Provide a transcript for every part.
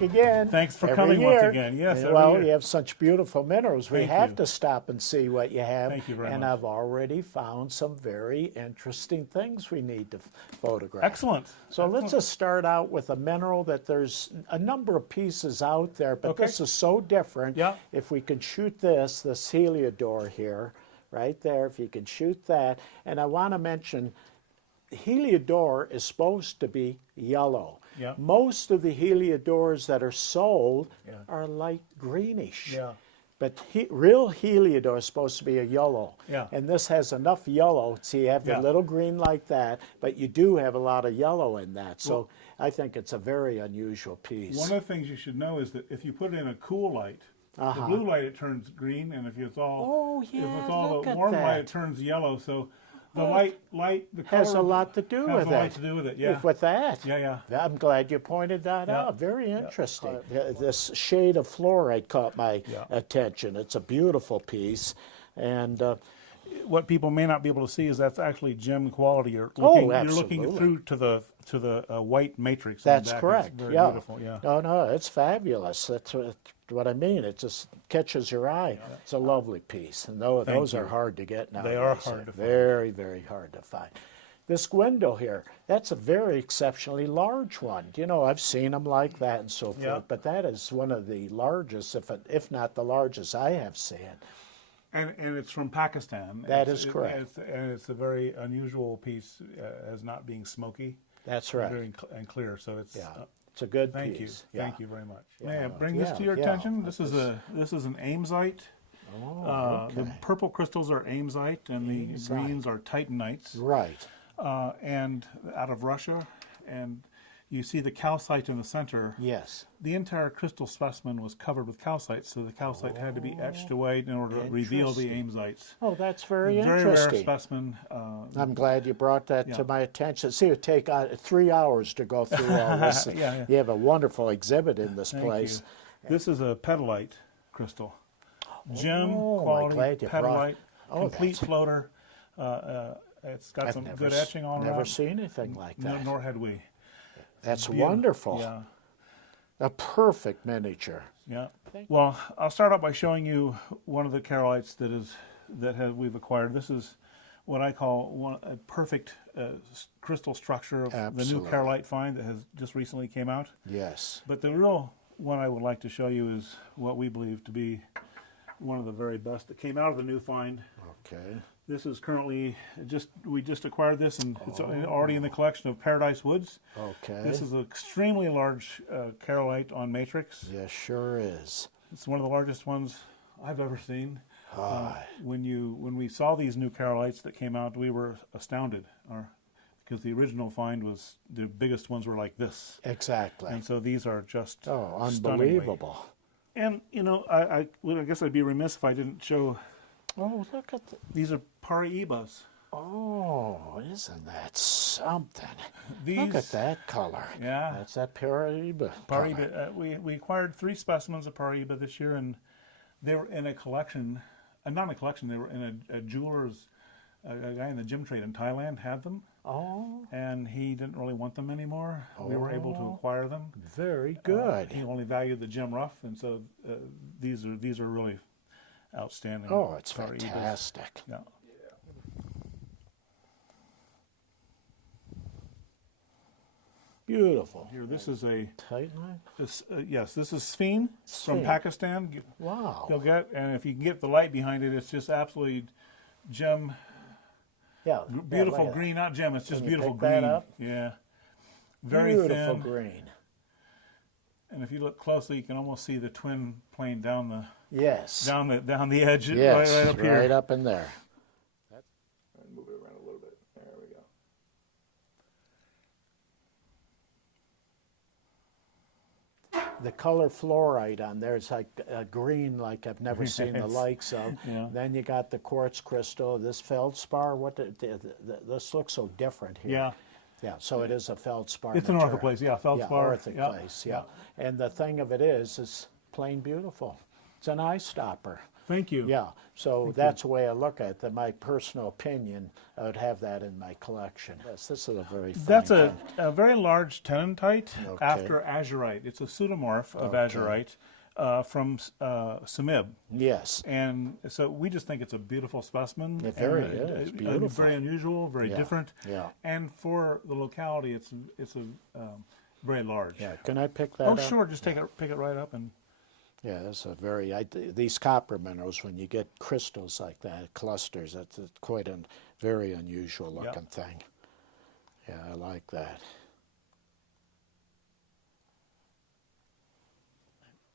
back again. Thanks for every coming year. once again. Yes, every well, year. you have such beautiful minerals. We Thank have you. to stop and see what you have. Thank you very and much. I've already found some very interesting things we need to photograph. Excellent. So let's just start out with a mineral that there's a number of pieces out there, but Okay. this is so different. Yeah. If we can shoot this Heliodor here, right there, if you can shoot that. And I want to mention, Heliodor is supposed to be yellow. Yeah. Most of the Heliodors that are sold Yeah. are light greenish. Yeah. But real Heliodor is supposed to be a yellow. Yeah. And this has enough yellow, so you have Yeah. a little green like that, but you do have a lot of yellow in that. So I think it's a very unusual piece. One of the things you should know is that if you put it in a cool light, the blue light it turns green, and if it's all if it's all look the at warm light, that. it turns yellow. So the the has color a lot to do has with a lot it. to do with it. Yeah. With that. Yeah. I'm glad you pointed that Yeah. out. Very interesting. This shade of fluorite caught my attention. It's a beautiful piece. And What people may not be able to see is that's actually gem quality. You're looking absolutely. through to the white matrix. in the that's back. correct. It's very yeah. beautiful. Yeah. No, it's fabulous. That's what I mean. It just catches your eye. It's a lovely piece. And those are hard to get nowadays. They are hard to find. Very, very hard to find. This Wendel here, that's a very exceptionally large one. You know, I've seen them like that and so forth, Yeah. but that is one of the largest, if not the largest I have seen. And it's from Pakistan. That is correct. And it's a very unusual piece as not being smoky. That's right. And clear. So it's It's a good thank piece. you. Thank you very much. Yeah. May I bring this to your Yeah. attention? This is an Amesite. The Okay. purple crystals are Amesite, and the Amesite. greens are Titanites, Right. and out of Russia. And you see the calcite in the center. Yes. The entire crystal specimen was covered with calcite, so the calcite had to be etched away in order to reveal the Amesites. Oh, that's very Very rare interesting. specimen. I'm glad you brought that to my attention. See, it would take 3 hours to go through all this. Yeah. You have a wonderful exhibit in this Thank place. you. This is a petalite crystal. Gem I'm quality glad you brought- petalite, Oh, complete that's- floater. It's got some good etching all Never around. seen anything like that. Nor had we. That's Beautiful. wonderful. Yeah, A perfect miniature. yeah. Well, I'll start out by showing you one of the keralites we've acquired. This is what I call a perfect crystal structure of the new Absolutely. keralite find that has just recently came out. Yes. But the real one I would like to show you is what we believe to be one of the very best that came out of the new find. Okay. This is currently we just acquired this, and it's already in the collection of Paradise Woods. Okay. This is an extremely large keralite on matrix. Yes, sure is. It's one of the largest ones I've ever seen. When we saw these new keralites that came out, we were astounded, because the original find was the biggest ones were like this, Exactly. and so these are just Unbelievable. And I guess I'd be remiss if I didn't show. Oh, look at These are Paraibas. Oh, isn't that something? These, Look at that color. Yeah. That's that Paraiba. color. Paraiba. We acquired 3 specimens of Paraiba this year, and they were in a collection. Not in a collection. They were in a jeweler's. A guy in the gem trade in Thailand had them, Oh, and he didn't really want them anymore. We were able to acquire them. very good. He only valued the gem rough, and so these are really outstanding. Oh, it's Paraibas. fantastic. Yeah. Beautiful. Here, this is a Tight line? yes. This is Sphene from Sphene. Pakistan. Wow. You'll get, and if you can get the light behind it, it's just absolutely gem, Yeah. beautiful yeah, green, not gem. It's just you beautiful pick that green. up? Yeah, very Beautiful thin. green. And if you look closely, you can almost see the twin plane down the Yes. down the edge, Yes. right up here. Right up in there. Move it around a little bit. There we go. The color fluorite on there is like a green like I've never seen the Yes. likes of. Yeah. Then you got the quartz crystal, this feldspar. This looks so different here. Yeah. Yeah, so it is a feldspar. It's an material. orthoplace, yeah, feldspar. Yeah, orthoplace, yeah. And the thing of it is plain beautiful. It's an eye stopper. Thank you. Yeah, so that's the way I look at it. My personal opinion, I would have that in my collection. Yes, this is a very fine That's thing. a very large tenantite Okay. after azurite. It's a pseudomorph of Okay. azurite from Samib. Yes, And so we just think it's a beautiful specimen. It very and, is. Beautiful. Very unusual, very Yeah, different. yeah. And for the locality, it's a very large. yeah. Can I pick that Oh, up? sure. Just pick it right up and. Yeah, that's a very, these copper minerals, when you get crystals like that, clusters, that's quite a very unusual looking thing. Yeah, I like that.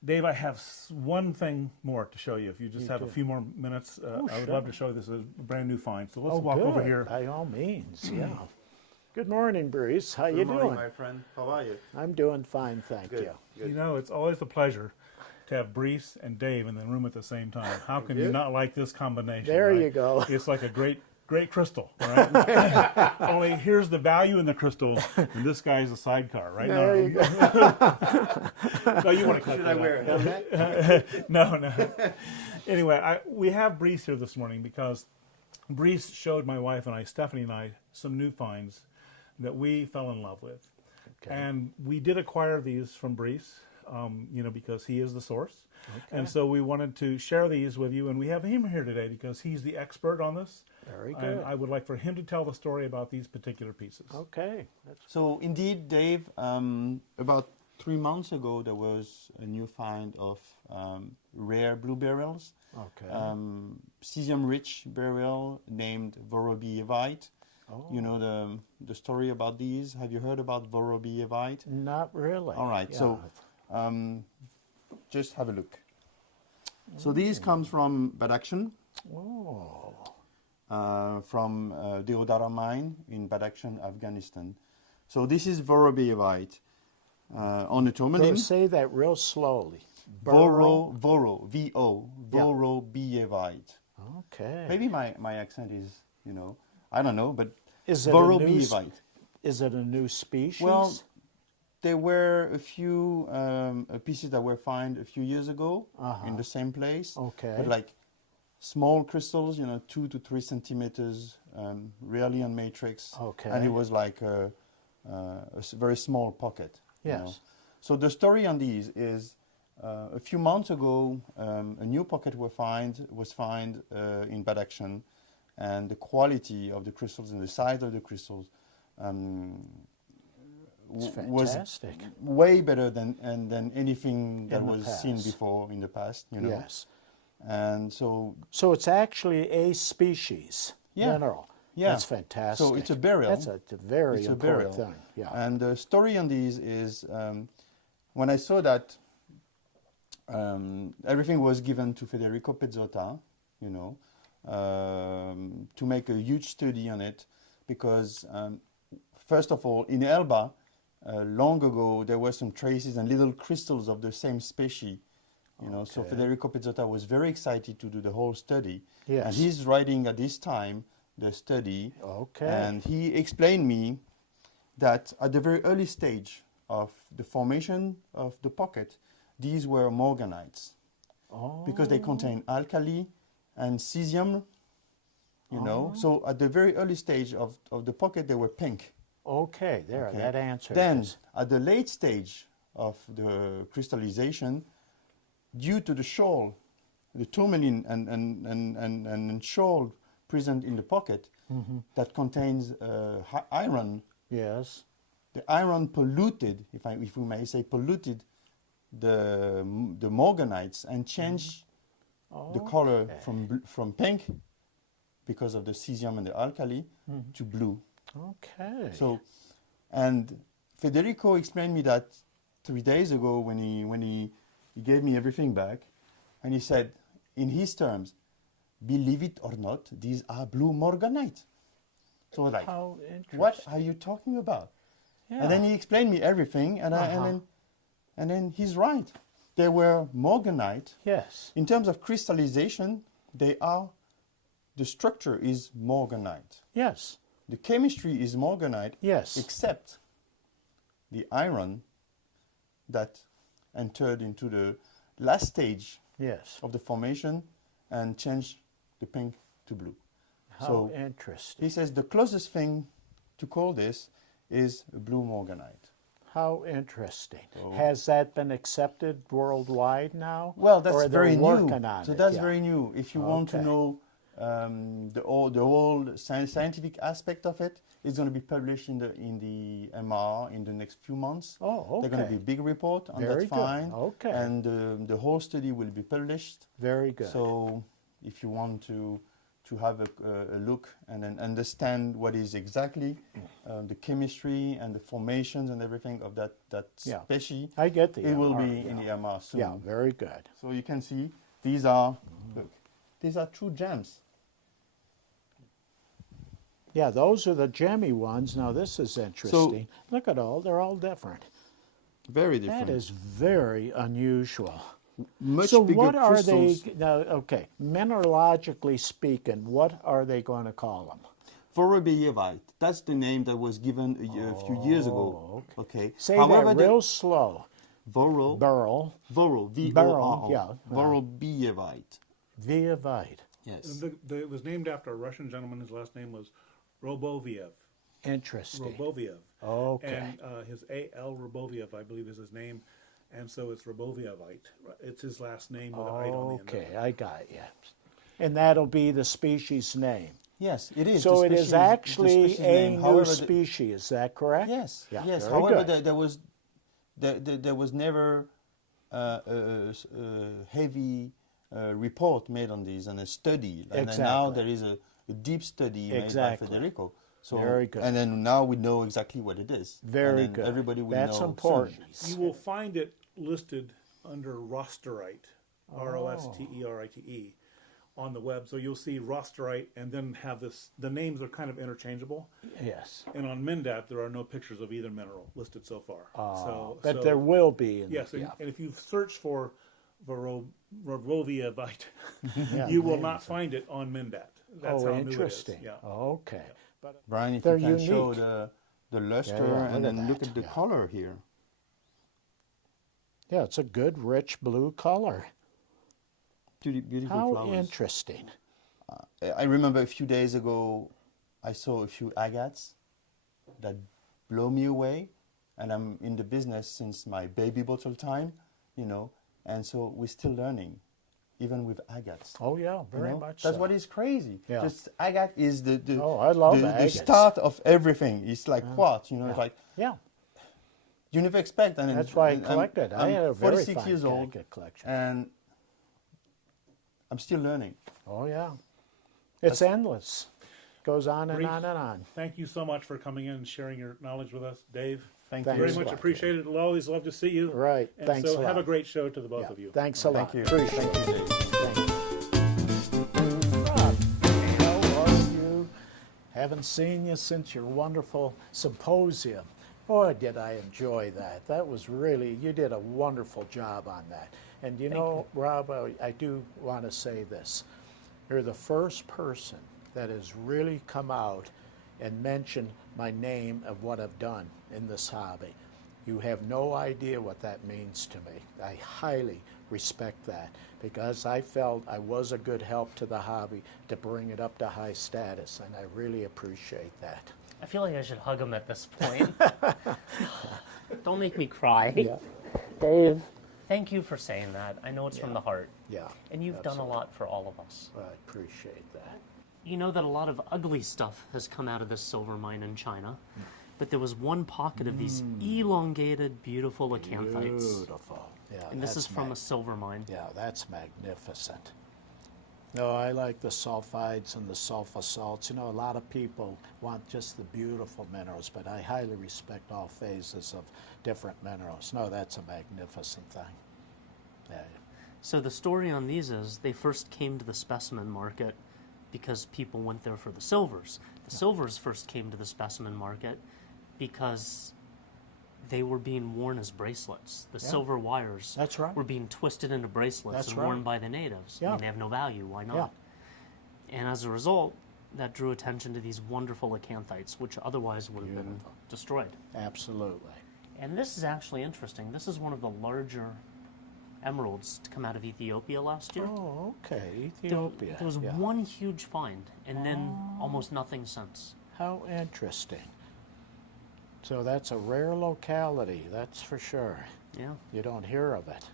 Dave, I have one thing more to show you. If you just have a few more minutes, I would sure. love to show you. This is a brand new find. So let's Oh, walk over good. here. By all means, yeah. Good morning, Brice. How you Good morning, doing? my friend. How are you? I'm doing fine, thank Good. you. Good. You know, it's always a pleasure to have Brice and Dave in the room at the same time. How can you Good. not like this combination? There right? you go. It's like a great crystal, right? Only here's the value in the crystals, and this guy's a sidecar, right? There you go. No, you want to cut Should that I out. wear a helmet? No. Anyway, we have Brice here this morning because Brice showed my wife and I, Stephanie and I, some new finds that we fell in love with. Okay. And we did acquire these from Brice, because he is the source. Okay. And so we wanted to share these with you, and we have him here today because he's the expert on this. Very good. And I would like for him to tell the story about these particular pieces. Okay. So indeed, Dave, about 3 months ago, there was a new find of rare blue beryls. Okay. Cesium-rich beryl named Vorobievite. Oh. You know the story about these? Have you heard about Vorobievite? Not really. All right, Yeah. so just have a look. So these comes from Badakhshan, Oh. from Deodara mine in Badakhshan, Afghanistan. So this is Vorobievite on the tourmaline. Say that real slowly. Voro, V-O, Yeah. Vorobievite. Okay. Maybe my accent is, I don't know, but Is it a new Vorobievite. Is it a new species? Well, there were a few pieces that were found a few years ago in the same place. Okay. But like small crystals, 2 to 3 centimeters, rarely on matrix. Okay. And it was like a very small pocket. Yes. So the story on these is a few months ago, a new pocket was found in Badakhshan, and the quality of the crystals and the size of the crystals It's was fantastic. way better than anything that In the was seen past. before in the past. Yes. And so So it's actually a species mineral. Yeah. That's fantastic. So it's a burial. That's a very It's a important burial. thing. Yeah. And the story on these is when I saw that everything was given to Federico Pezzotta, to make a huge study on it, because first of all, in Elba, long ago, there were some traces and little crystals of the same species. So Okay. Federico Pezzotta was very excited to do the whole study. Yes. And he's writing at this time the study. Okay. And he explained me that at the very early stage of the formation of the pocket, these were morganites because they contain alkali and cesium, So at the very early stage of the pocket, they were pink. Okay, there, Okay. that answers Then, this. at the late stage of the crystallization, due to the shoal, the tourmaline and shoal present in the pocket that contains iron, Yes. the iron polluted, if we may say polluted, the morganites and changed the color from pink because of the cesium and the alkali to blue. Okay. So, and Federico explained me that 3 days ago when he gave me everything back, and he said, in his terms, believe it or not, these are blue morganite. So I was like, How interesting. what are you talking about? Yeah. And then he explained me everything, and then he's right. They were morganite. Yes. In terms of crystallization, the structure is morganite. Yes. The chemistry is morganite, Yes. except the iron that entered into the last stage Yes. of the formation and change the pink to blue. How So interesting. he says the closest thing to call this is blue morganite. How interesting. Has that been accepted worldwide now? Well, that's or very they're new. working on So it? that's Yeah. very new. If you want to Okay. know the whole scientific aspect of it, it's going to be published in the MR in the next few months. Oh, They're going to okay. be a big report on Very that good. find. Okay. And the whole study will be published. Very good. So if you want to have a look and then understand what is exactly the chemistry and the formations and everything of that Yeah. species, I get the it will MR, be in the MR soon. Yeah, very good. So you can see these are, look, these are true gems. Yeah, those are the gemmy ones. Now this is interesting. Look at they're all different. Very different. That is very unusual. much So bigger what are they, crystals. now, okay, mineralogically speaking, what are they going to call them? Vorobeyevite. That's the name that was given a few years ago. Okay. Say However, that real slow. Voro, Burl, Voro, Burl, V-O-R-O. yeah. Vorobeyevite. Viavite. Yes. It was named after a Russian gentleman. His last name was Roboviev. Interesting. Roboviev. Okay. And his A.L. Roboviev, I believe, is his name. And so it's Robovievite. It's his last name with an "ite" on the end. Okay, I got you. And that'll be the species name. Yes, it is. So the it is species- the actually species a name. new However, species, is that correct? Yes, Yeah, yes. very However, good. there was never a heavy report made on these and a study. And then now Exactly. there is a deep study Exactly. made by Federico. So, Very good. And then now we know exactly what it is. Very and then good. Everybody will That's know important. soon. You will find it listed under rosterite, Rosterite, on the web. So you'll see rosterite and then have this, the names are kind of interchangeable. Yes. And on Mindat, there are no pictures of either mineral listed so far. But there will be. Yes, and if you search for Robovievite, Yeah, you will not find it on Mindat. That's Oh, how new it is. interesting. Yeah. Okay. Brian, if They're you can show unique. the luster yeah, and look at then look that, at the yeah. color here. Yeah, it's a good, rich blue color. Beautiful How flowers. interesting. I remember a few days ago, I saw a few agates that blow me away, and I'm in the business since my baby bottle time, and so we're still learning, even with agates. Oh, yeah, very you know? much That's so. what is crazy. Yeah. Just agate is the Oh, I love the agates. start of everything. It's like quartz, It's like Yeah, you never expect. And that's why I and collected. I had a I'm very 46 fine years old, agate collection. and I'm still learning. Oh, yeah. It's endless. Goes on and Brief. on and on. Thank you so much for coming in and sharing your knowledge with us, Dave. Thank Thanks you. Very a much lot. appreciated. We'll always love to see you. Right. And Thanks so a have lot. a great show to the both Yeah, of you. thanks a lot. Thank you. Appreciate Thank you, it. Dave. Thank you. Rob, how are you? Haven't seen you since your wonderful symposium. Boy, did I enjoy that. That was really, you did a wonderful job on that. And you know, Rob, I do want to say this. You're the first person that has really come out and mentioned my name of what I've done in this hobby. You have no idea what that means to me. I highly respect that because I felt I was a good help to the hobby to bring it up to high status, and I really appreciate that. I feel like I should hug him at this point. Don't make me cry. Yeah. Dave, thank you for saying that. I know it's from Yeah. the heart. Yeah. And you've done a absolutely. lot for all of us. I appreciate that. You know that a lot of ugly stuff has come out of this silver mine in China, but there was one pocket of these elongated, beautiful acanthites. Beautiful. Yeah. And this that's is from a silver mine. Yeah, that's magnificent. No, I like the sulfides and the sulfur salts. You know, a lot of people want just the beautiful minerals, but I highly respect all phases of different minerals. No, that's a magnificent thing. Yeah. So the story on these is they first came to the specimen market because people went there for the silvers. The silvers first came to the specimen market because they were being worn as bracelets. The silver wires That's right. were being twisted into bracelets That's and worn right. by the natives. I Yeah. mean, they have no value. Why not? And as a result, that drew attention to these wonderful acanthites, which otherwise would have been Beautiful. destroyed. Absolutely. And this is actually interesting. This is one of the larger emeralds to come out of Ethiopia last year. Oh, okay, There- Ethiopia. There was yeah. one huge find, and then almost nothing since. How interesting. So that's a rare locality, that's for sure. Yeah. You don't hear of it.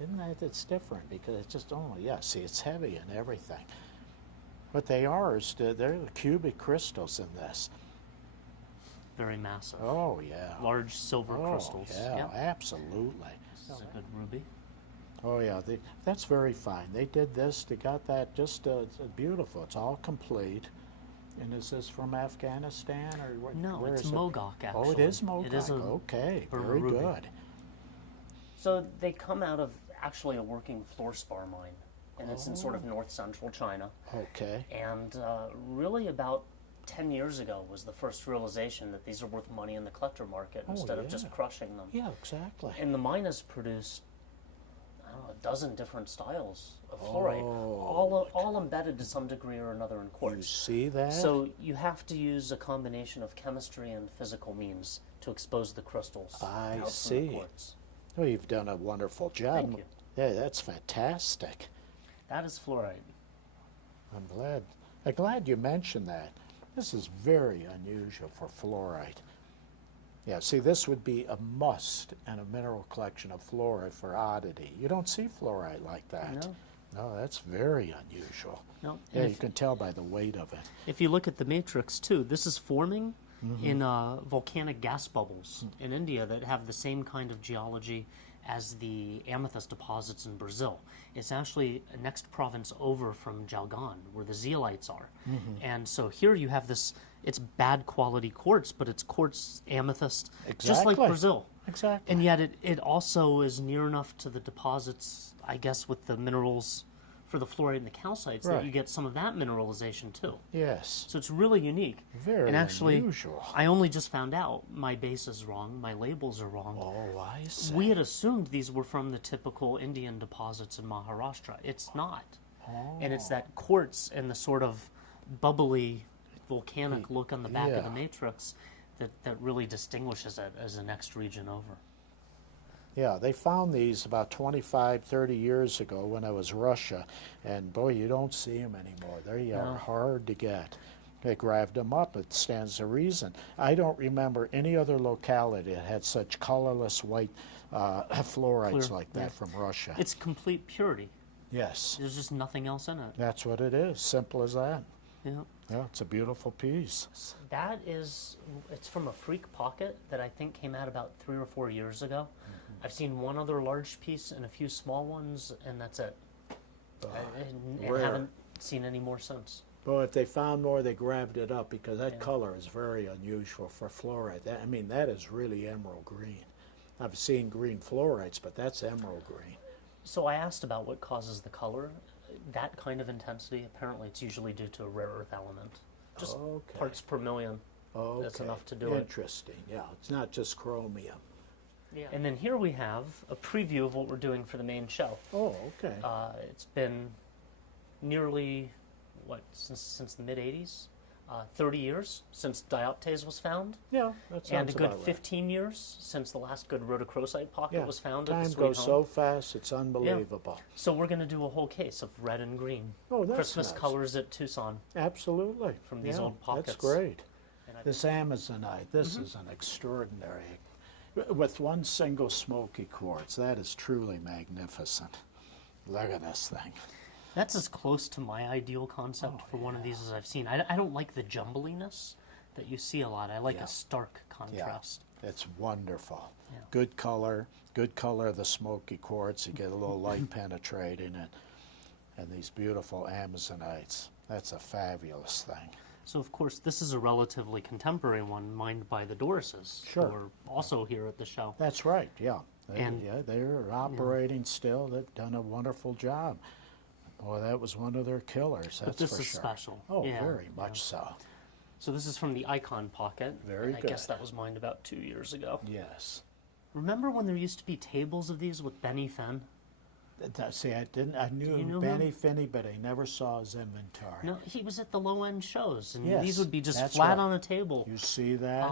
Isn't that, it's different because it's just, oh yeah, see, it's heavy and everything. What they are is, they're the cubic crystals in this. Very massive. Oh yeah. Large silver Oh, crystals. yeah, absolutely. This is a good ruby. Oh yeah, that's very fine. They did this, they got that just beautiful. It's all complete. And is this from Afghanistan or what? No, where it's is it? Mogok, actually. Oh, it is Mogok. It is a okay, Burma very ruby. good. So they come out of actually a working fluorspar mine, and it's in sort of north central China. Okay. And really about 10 years ago was the first realization that these are worth money in the collector market instead of just yeah. crushing them. Yeah, exactly. And the mine has produced, I don't know, a dozen different styles of fluorite, all embedded to some degree or another in You quartz. see that? So you have to use a combination of chemistry and physical means to expose the crystals I out from the see. quartz. Well, you've done a wonderful job. Thank you. Yeah, that's fantastic. That is fluorite. I'm glad you mentioned that. This is very unusual for fluorite. Yeah, see, this would be a must in a mineral collection of fluorite for oddity. You don't see fluorite like that. No. No, that's very unusual. No. Yeah, And you can tell by the weight of it. if you look at the matrix too, this is forming in volcanic gas bubbles in India that have the same kind of geology as the amethyst deposits in Brazil. It's actually a next province over from Jalgan, where the zeolites are. And so here you have this, it's bad quality quartz, but it's quartz amethyst, just like Exactly. Brazil. Exactly. And yet it also is near enough to the deposits, I guess, with the minerals for the fluorite and the calcites that Right. you get some of that mineralization too. Yes. So it's really unique. Very and actually, unusual. I only just found out my base is wrong, my labels are wrong. Oh, I see. We had assumed these were from the typical Indian deposits in Maharashtra. It's not. And it's that quartz and the sort of bubbly volcanic look on the back of the Yeah. matrix that really distinguishes it as the next region over. Yeah, they found these about 25, 30 years ago when it was Russia, and boy, you don't see them anymore. They are No. hard to get. They grabbed them up, it stands to reason. I don't remember any other locality that had such colorless white fluorides Clear, like that yeah. from Russia. It's complete purity. Yes, There's just nothing else in it. that's what it is, simple as that. Yeah. Yeah, it's a beautiful piece. That is, it's from a freak pocket that I think came out about 3 or 4 years ago. I've seen one other large piece and a few small ones, and that's it. And rare. haven't seen any more since. But if they found more, they grabbed it up because that color is very unusual for fluorite. I mean, that is really emerald green. I've seen green fluorites, but that's emerald green. So I asked about what causes the color. That kind of intensity, apparently it's usually due to a rare earth element. Just Okay. parts per million. Okay. That's enough to do it. Interesting. Yeah, it's not just chromium. Yeah. And then here we have a preview of what we're doing for the main show. Oh, okay. It's been nearly, since the mid-'80s? 30 years since dioptase was found. Yeah, that sounds And a good about right. 15 years since the last good rhodochrosite pocket Yeah, was found at time the Sweet goes Home. so fast, it's unbelievable. So we're going to do a whole case of red and green. Oh, that's Christmas nice. colors at Tucson. Absolutely. From these Yeah, old pockets. That's great. And I This Amazonite, this is an extraordinary, with one single smoky quartz, that is truly magnificent. Look at this thing. That's as close to my ideal concept for one of these as I've seen. I don't like the jumbliness that you see a lot. I like Yeah. a stark contrast. It's wonderful. Yeah. Good color of the smoky quartz. You get a little light penetrating it. And these beautiful Amazonites. That's a fabulous thing. So, of course, this is a relatively contemporary one mined by the Dorises, Sure. who are also here at the show. That's right, yeah. And- They're operating still. They've done a wonderful job. Boy, that was one of their killers, that's But this for is sure. special. Oh, Yeah, very yeah. much so. So this is from the Icon Pocket. Very I guess good. that was mined about 2 years ago. Yes. Remember when there used to be tables of these with Benny Fenn? See, I knew you know Benny him? Finney, but I never saw his inventory. No, he was at the low-end shows, and Yes, these would be just that's flat right. on a table. You see that?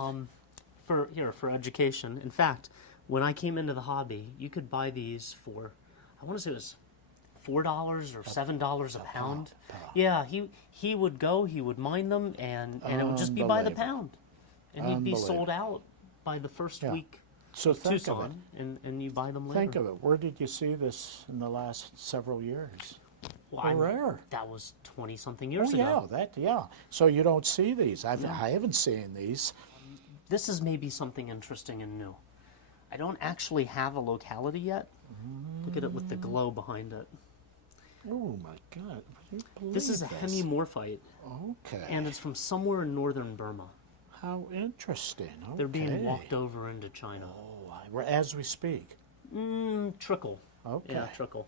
For education. In fact, when I came into the hobby, you could buy these for I want to say it was $4 or $7 a pound. pound. Yeah, he would go, he would mine them, and it would just be by the pound, and he'd be sold out by the first week. So of think of Tucson, and you buy them later. Think of it. Where did you see this in the last several years? Well, How rare. That was 20-something years Oh ago. yeah. So you don't see these. I haven't seen these. This is maybe something interesting and new. I don't actually have a locality yet. Look at it with the glow behind it. Oh my God! Would you This is a believe this? hemimorphite, Okay. and it's from somewhere in northern Burma. How interesting. Okay. They're being walked over into China. As we speak. Trickle. Okay. Yeah, trickle.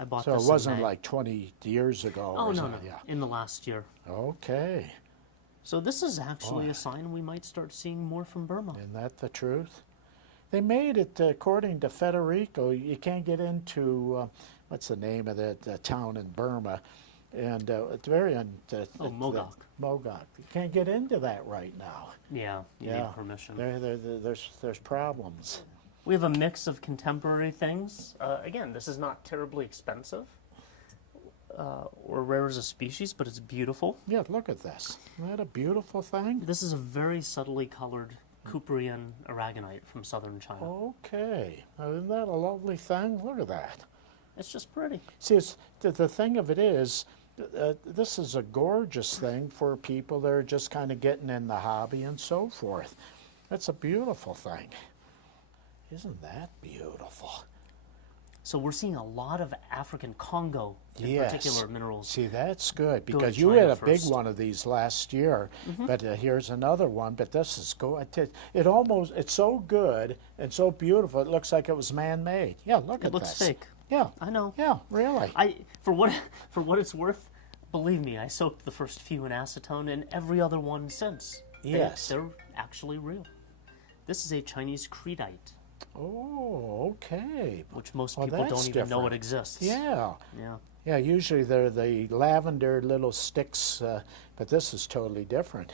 I bought So this it in wasn't May. like 20 years ago. Oh, or no, something. no. Yeah. In the last year. Okay. So this is actually a sign we might start seeing more from Burma. Isn't that the truth? They made it, according to Federico, you can't get into, what's the name of that town in Burma? And it's very... Mogok. Mogok. You can't get into that right now. Yeah, you need permission. There's problems. We have a mix of contemporary things. Again, this is not terribly expensive or rare as a species, but it's beautiful. Yeah, look at this. Isn't that a beautiful thing? This is a very subtly colored Cuprian aragonite from southern China. Okay. Now, isn't that a lovely thing? Look at that. It's just pretty. See, it's, the thing of it is, this is a gorgeous thing for people that are just kind of getting in the hobby and so forth. That's a beautiful thing. Isn't that beautiful? So we're seeing a lot of African Congo, in Yes. particular, minerals. See, that's good Go to because you China had a big first. one of these last year, but here's another one. But this is it's so good and so beautiful. It looks like it was man-made. Yeah, look It at looks this. fake. Yeah, I know. yeah, really. For what it's worth, believe me, I soaked the first few in acetone and every other one since. Yes. They're actually real. This is a Chinese creedite, Oh, okay. which most Well, people that's don't even know different. it exists. Yeah. Yeah. Yeah, usually they're the lavender little sticks, but this is totally different.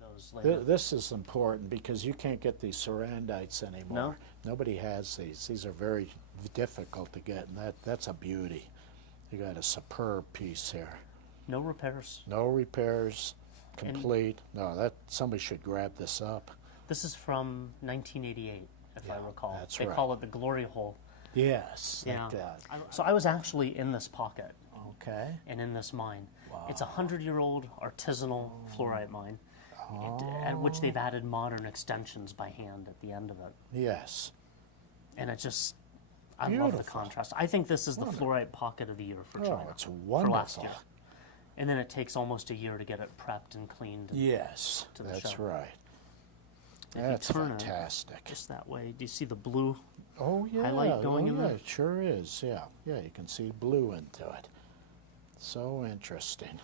Those later. This is important because you can't get these cerandites anymore. No? Nobody has these. These are very difficult to get, and that's a beauty. You got a superb piece here. No repairs. No repairs, complete. No, that somebody should grab this up. This is from 1988, if I Yeah, recall. that's They right. call it the glory hole. Yes, Yeah. like that. So I was actually in this pocket Okay. and in this mine. It's a 100-year-old artisanal fluorite mine, at which they've added modern extensions by hand at the end of it. Yes. And it just, I love the Beautiful. contrast. I think this is the fluorite pocket of the year for China. Oh, it's for wonderful. last year. And then it takes almost a year to get it prepped and cleaned. And Yes, to the that's show. right. if you That's turn it fantastic. just that way, do you see the blue? Oh yeah, highlight going in yeah, there? it sure is. Yeah, yeah, you can see blue into it. So interesting.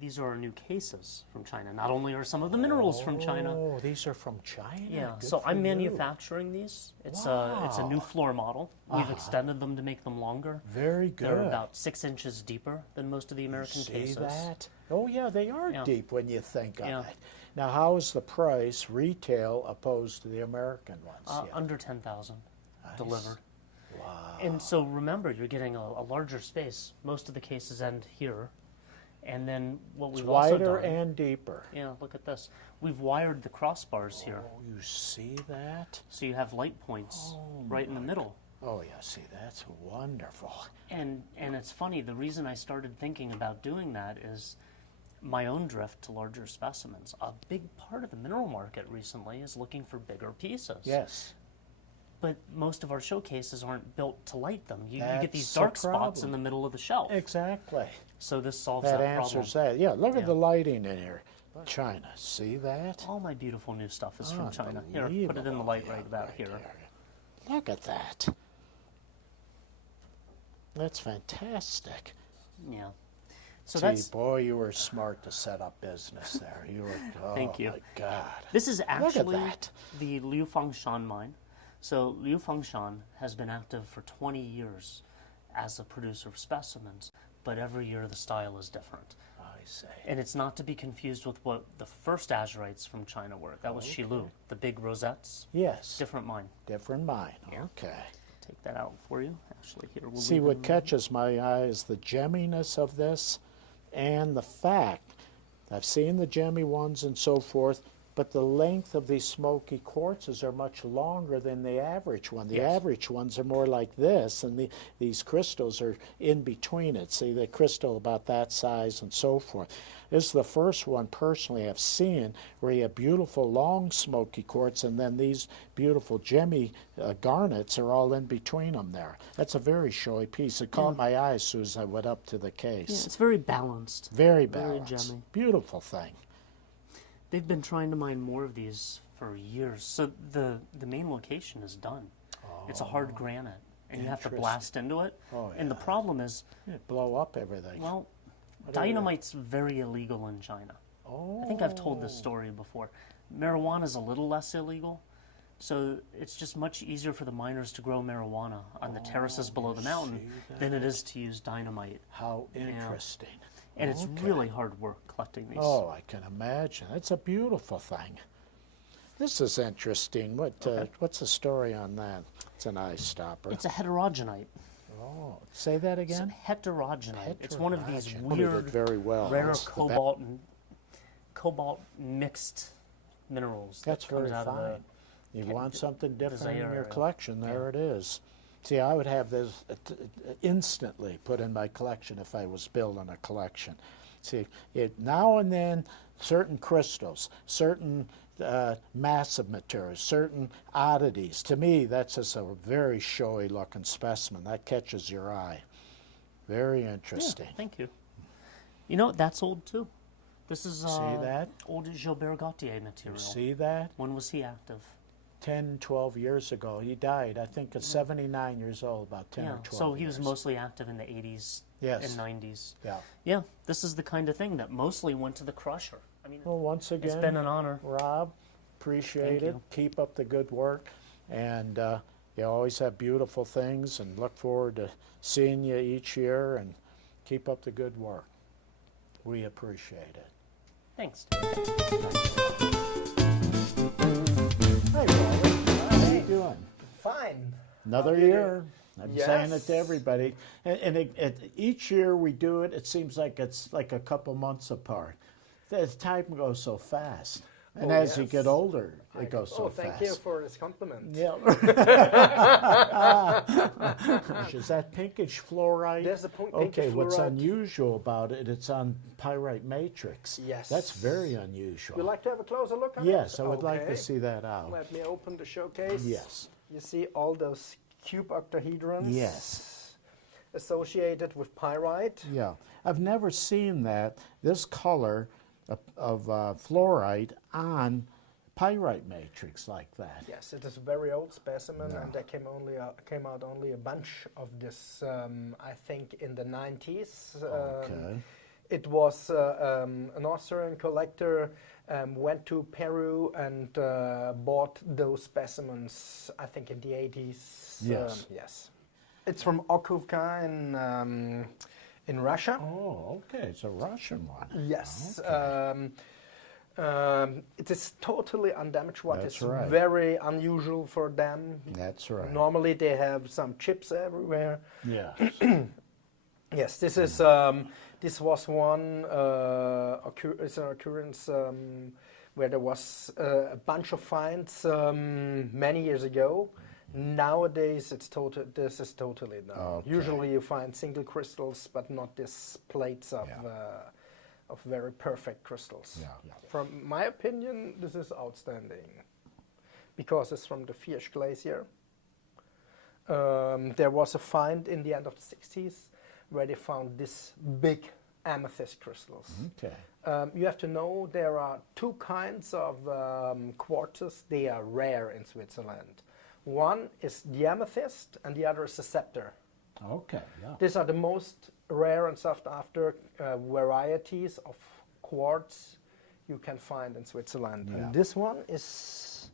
These are our new cases from China. Not only are some of the minerals from China. Oh, these are from China. Yeah, Good so for I'm you. manufacturing these. It's a new Wow. floor model. We've extended them to make them longer. Very good. They're about 6 inches deeper than most of the American See cases. that? Oh yeah, they are Yeah. deep when you think of Yeah. it. Now, how is the price retail opposed to the American ones? Yeah. Under 10,000 Nice. delivered. Wow. And so remember, you're getting a larger space. Most of the cases end here. And then what It's we've also wider done, and deeper. yeah, look at this. We've wired the crossbars here. Oh, you see that? So you have light points right in the middle. Oh yeah, see that's wonderful. And it's funny, the reason I started thinking about doing that is my own drift to larger specimens. A big part of the mineral market recently is looking for bigger pieces. Yes. But most of our showcases aren't built to light them. You get these That's the dark spots problem. in the middle of the shelf. Exactly. So this solves That that answers problem. that. Yeah, look Yeah. at the lighting in here. China, see that? All my beautiful new stuff is from China. Here, put it in the Unbelievable. light Yeah, right about here. there. Look at that. That's fantastic. Yeah. So See, that's boy, you were smart to set up business there. You were. Oh Thank you. my God. this is actually that. the Liu Fengshan mine. So Liu Fengshan has been active for 20 years as a producer of specimens, but every year the style is different. I say. And it's not to be confused with what the first azurites from China were. That was Shilu, the big rosettes. Yes. Different mine. Different mine. Yeah. Okay. take that out for you. Actually, here we'll See, leave what it. catches my eye is the gemminess of this and the fact, I've seen the gemmy ones and so forth, but the length of these smoky quartzes are much longer than the average one. The average ones are more like this, and these crystals are in between it. See, the crystal about that size and so forth. This is the first one personally I've seen where you have beautiful long smoky quartz, and then these beautiful gemmy garnets are all in between them there. That's a very showy piece. It caught my eye as soon as I went up to the case. Yeah, it's very balanced. Very Very balanced. gemmy. Beautiful thing. They've been trying to mine more of these for years. So the main location is done. It's a hard granite, and you have to blast into it. Oh, And the yeah. problem is, Blow up everything. well, Whatever. dynamite's very illegal in China. Oh. I think I've told this story before. Marijuana's a little less illegal, so it's just much easier for the miners to grow marijuana on the terraces below the mountain than it is to use dynamite. How interesting. And it's really hard work collecting these. Oh, I can imagine. It's a beautiful thing. This is interesting. What's the story on that? It's an eye stopper. It's a heterogenite. Oh, say that It's again. a heterogenite. It's one of these Heterogenite. You did weird, very well. rare That's the cobalt mixed minerals. That's that comes very out of fine. You want something different in your area. collection, there it is. See, I would have this instantly put in my collection if I was building a collection. See, now and then, certain crystals, certain massive materials, certain oddities. To me, that's just a very showy looking specimen. That catches your eye. Very interesting. Yeah, thank you. You know, that's old too. This is See that? old Gilbert Gautier material. See that? When was he active? 10, 12 years ago. He died, I think, at 79 years old, about 10 Yeah, or 12 so he was years. mostly active in the 80s Yes. and 90s. Yeah. Yeah, this is the kind of thing that mostly went to the crusher. I mean, Well, once again, it's been an honor. Rob, appreciate Thank it. you. Keep up the good work. And you always have beautiful things, and look forward to seeing you each year, and keep up the good work. We appreciate it. Thanks. Hi, Wally. How you doing? Fine. Another year. I'm saying it Yes. to everybody. And each year we do it, it seems like it's like a couple months apart. The time goes so fast. And Oh, as you yes. get older, it goes so Oh, fast. thank you for this compliment. Yeah. Is that pinkish fluorite? There's a pinkish Okay, what's fluorite. unusual about it, it's on pyrite matrix. Yes. That's very unusual. Would you like to have a closer look on it? Yes, I would like to Okay. see that out. Let me open the showcase. Yes. You see all those cube octahedrons? Yes. Associated with pyrite. Yeah. I've never seen that, this color of fluorite on pyrite matrix like that. Yes, it is a very old specimen, and there came out only a bunch of this. I think in the 90s. Okay. It was an Austrian collector went to Peru and bought those specimens. I think in the 80s. Yes. Yes. It's from Okovka in Russia. Oh, okay. It's a Russian one. Yes. Okay. It is totally undamaged. What That's is right. very unusual for them. That's right. Normally they have some chips everywhere. Yes. Yes, this is this was one it's an occurrence where there was a bunch of finds many years ago. Nowadays, this is totally no. Okay. Usually, you find single crystals, but not these plates of very perfect crystals. Yeah. From my opinion, this is outstanding because it's from the Fiersch Glacier. There was a find in the end of the 60s where they found this big amethyst crystals. Okay. You have to know there are two kinds of quartzes. They are rare in Switzerland. One is the amethyst and the other is the scepter. Okay. Yeah. These are the most rare and sought after varieties of quartz you can find in Switzerland. Yeah. And this one is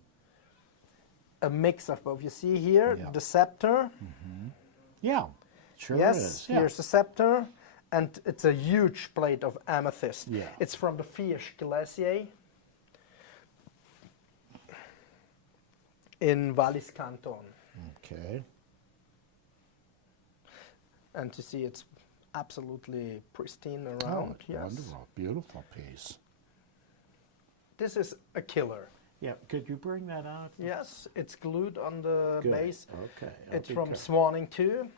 a mix of both. You see here the scepter. Yeah. Sure Yes, is. Yeah. here's the scepter, and it's a huge plate of amethyst. Yeah. It's from the Fiersch Glacier in Wallis Canton. Okay. And to see it's absolutely pristine Oh, around. it's Yes. wonderful. Beautiful piece. This is a killer. Yeah, could you bring that out? Yes, it's glued on the Good. base. Okay. I'll It's be from careful. Swanning 2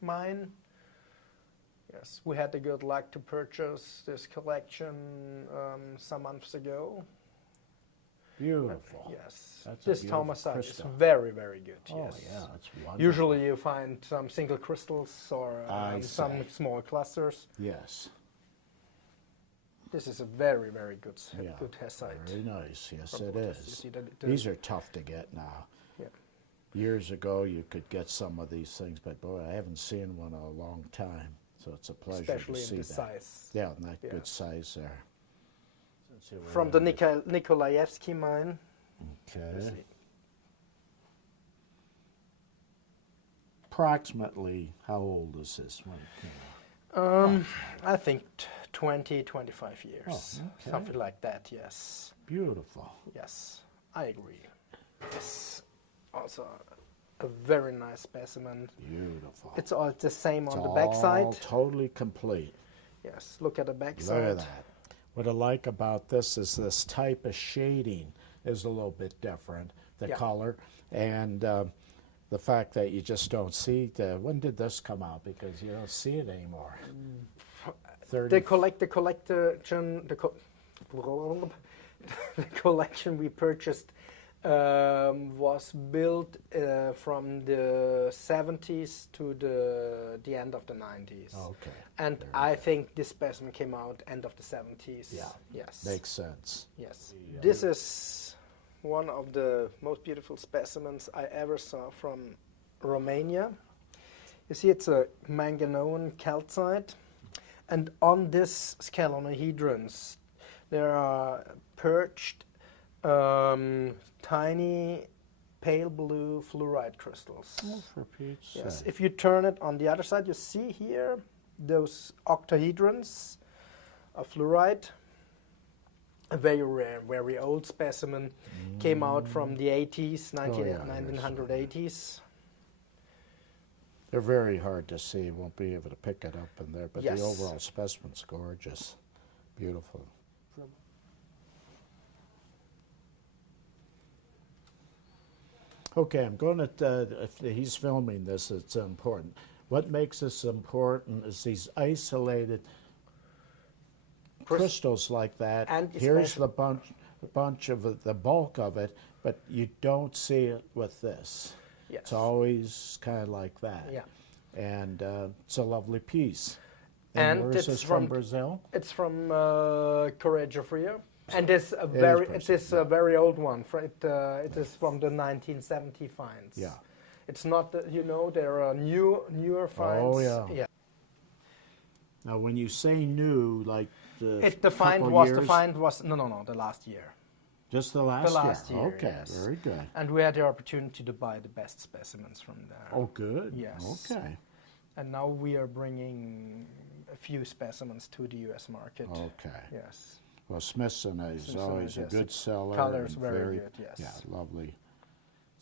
mine. Yes, we had the good luck to purchase this collection some months ago. Beautiful. Yes, That's a this beautiful Thomasite is crystal. very, very good. Oh, Yes. yeah, that's wonderful. Usually you find some single crystals or I some see. small clusters. Yes. This is a very, very good, Yeah. good hesite. Very nice. Yes, From it what you is. see that These are tough to get now. Yeah. Years ago, you could get some of these things, but boy, I haven't seen one in a long time. So it's a pleasure especially to see in the that. size. Yeah, and that Yeah. good size there. Let's see where From that the is. Nikolaevsky mine. You Okay. see. Approximately, how old is this one? I think 20, 25 years. Oh, okay. Something like that, yes. Beautiful. Yes, I agree. Yes, also a very nice specimen. Beautiful. It's all the same on It's the all backside. totally complete. Yes, look at the Look backside. at that. What I like about this is this type of shading is a little bit different, the Yeah. color, and the fact that you just don't see when did this come out? Because you don't see it anymore. 30. The collection, the collection we purchased was built from the 70s to the end of the 90s. Okay. And Very I think this specimen came out end of the 70s. Yeah. Yes. Makes sense. Yes. This is one of the most beautiful specimens I ever saw from Romania. You see, it's a manganone calcite. And on this scalenohedrons, there are perched tiny pale blue fluoride crystals. Oh, for Pete's Yes, sake. if you turn it on the other side, you see here those octahedrons of fluoride. A very rare, very old specimen. Came out from the 80s, Oh, yeah, there's some. 1980s. They're very hard to see. Won't be able to pick it up in there, but Yes. the overall specimen's gorgeous. Beautiful. Okay, I'm going to, if he's filming this, it's important. What makes this important is these isolated crystals like that. And Here's especially- the bunch of the bulk of it, but you don't see it with this. Yes. It's always kind of like that. Yeah. And it's a lovely piece. And where is it's this from from- Brazil? It's from Correggio Frio. And it's a is very, it Brazil, is a very old one. It is from the 1970 finds. Yeah. It's not, you know, there are newer finds. Oh, yeah. Yeah. Now, when you say new, like The find couple was years, no, the last year. just the last year, Okay, yes. very good. And we had the opportunity to buy the best specimens from there. Oh, good. Yes. Okay. And now we are bringing a few specimens to the U.S. market. Okay. Yes. Well, Smithson is Smithson always is, a yes, good the seller. color is and very good, yes. Yeah, lovely.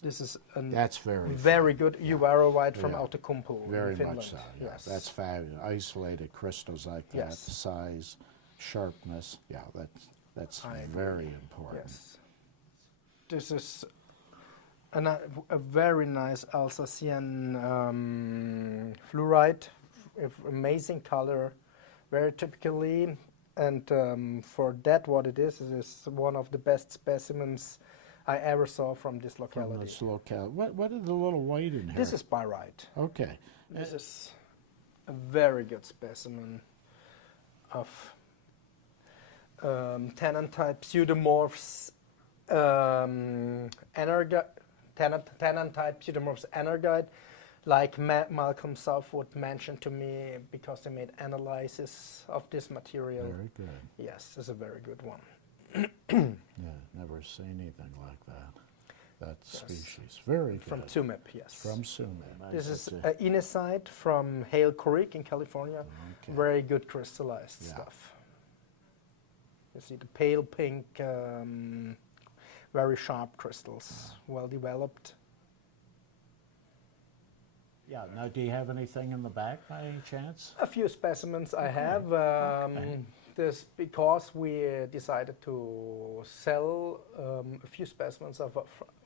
This is That's very very good Uvaro white from Yeah. Outokumpu in Very Finland. much so. Yeah. Yes. That's fabulous. Isolated crystals like that, Yes. size, sharpness. Yeah, that's I agree. very important. Yes. This is a very nice Alsatian fluorite, amazing color, very typically, and for that what it is one of the best specimens I ever saw from this From locality. this locale. What is the little white in here? This is pyrite. Okay. This is a very good specimen of Tennant type pseudomorphs, Tennant type pseudomorphs energite, like Malcolm Southwood mentioned to me, because they made analysis of this material. Very good. Yes, it's a very good one. Yeah, never seen anything like that. That species. Very good. From Tsumeb, yes. From Suman. This is an InnSuites from Hale Creek in California. Okay. Very good crystallized Yeah. stuff. You see the pale pink, very sharp crystals, well developed. Yeah. Now, do you have anything in the back by any chance? A few specimens I have. This because we decided to sell a few specimens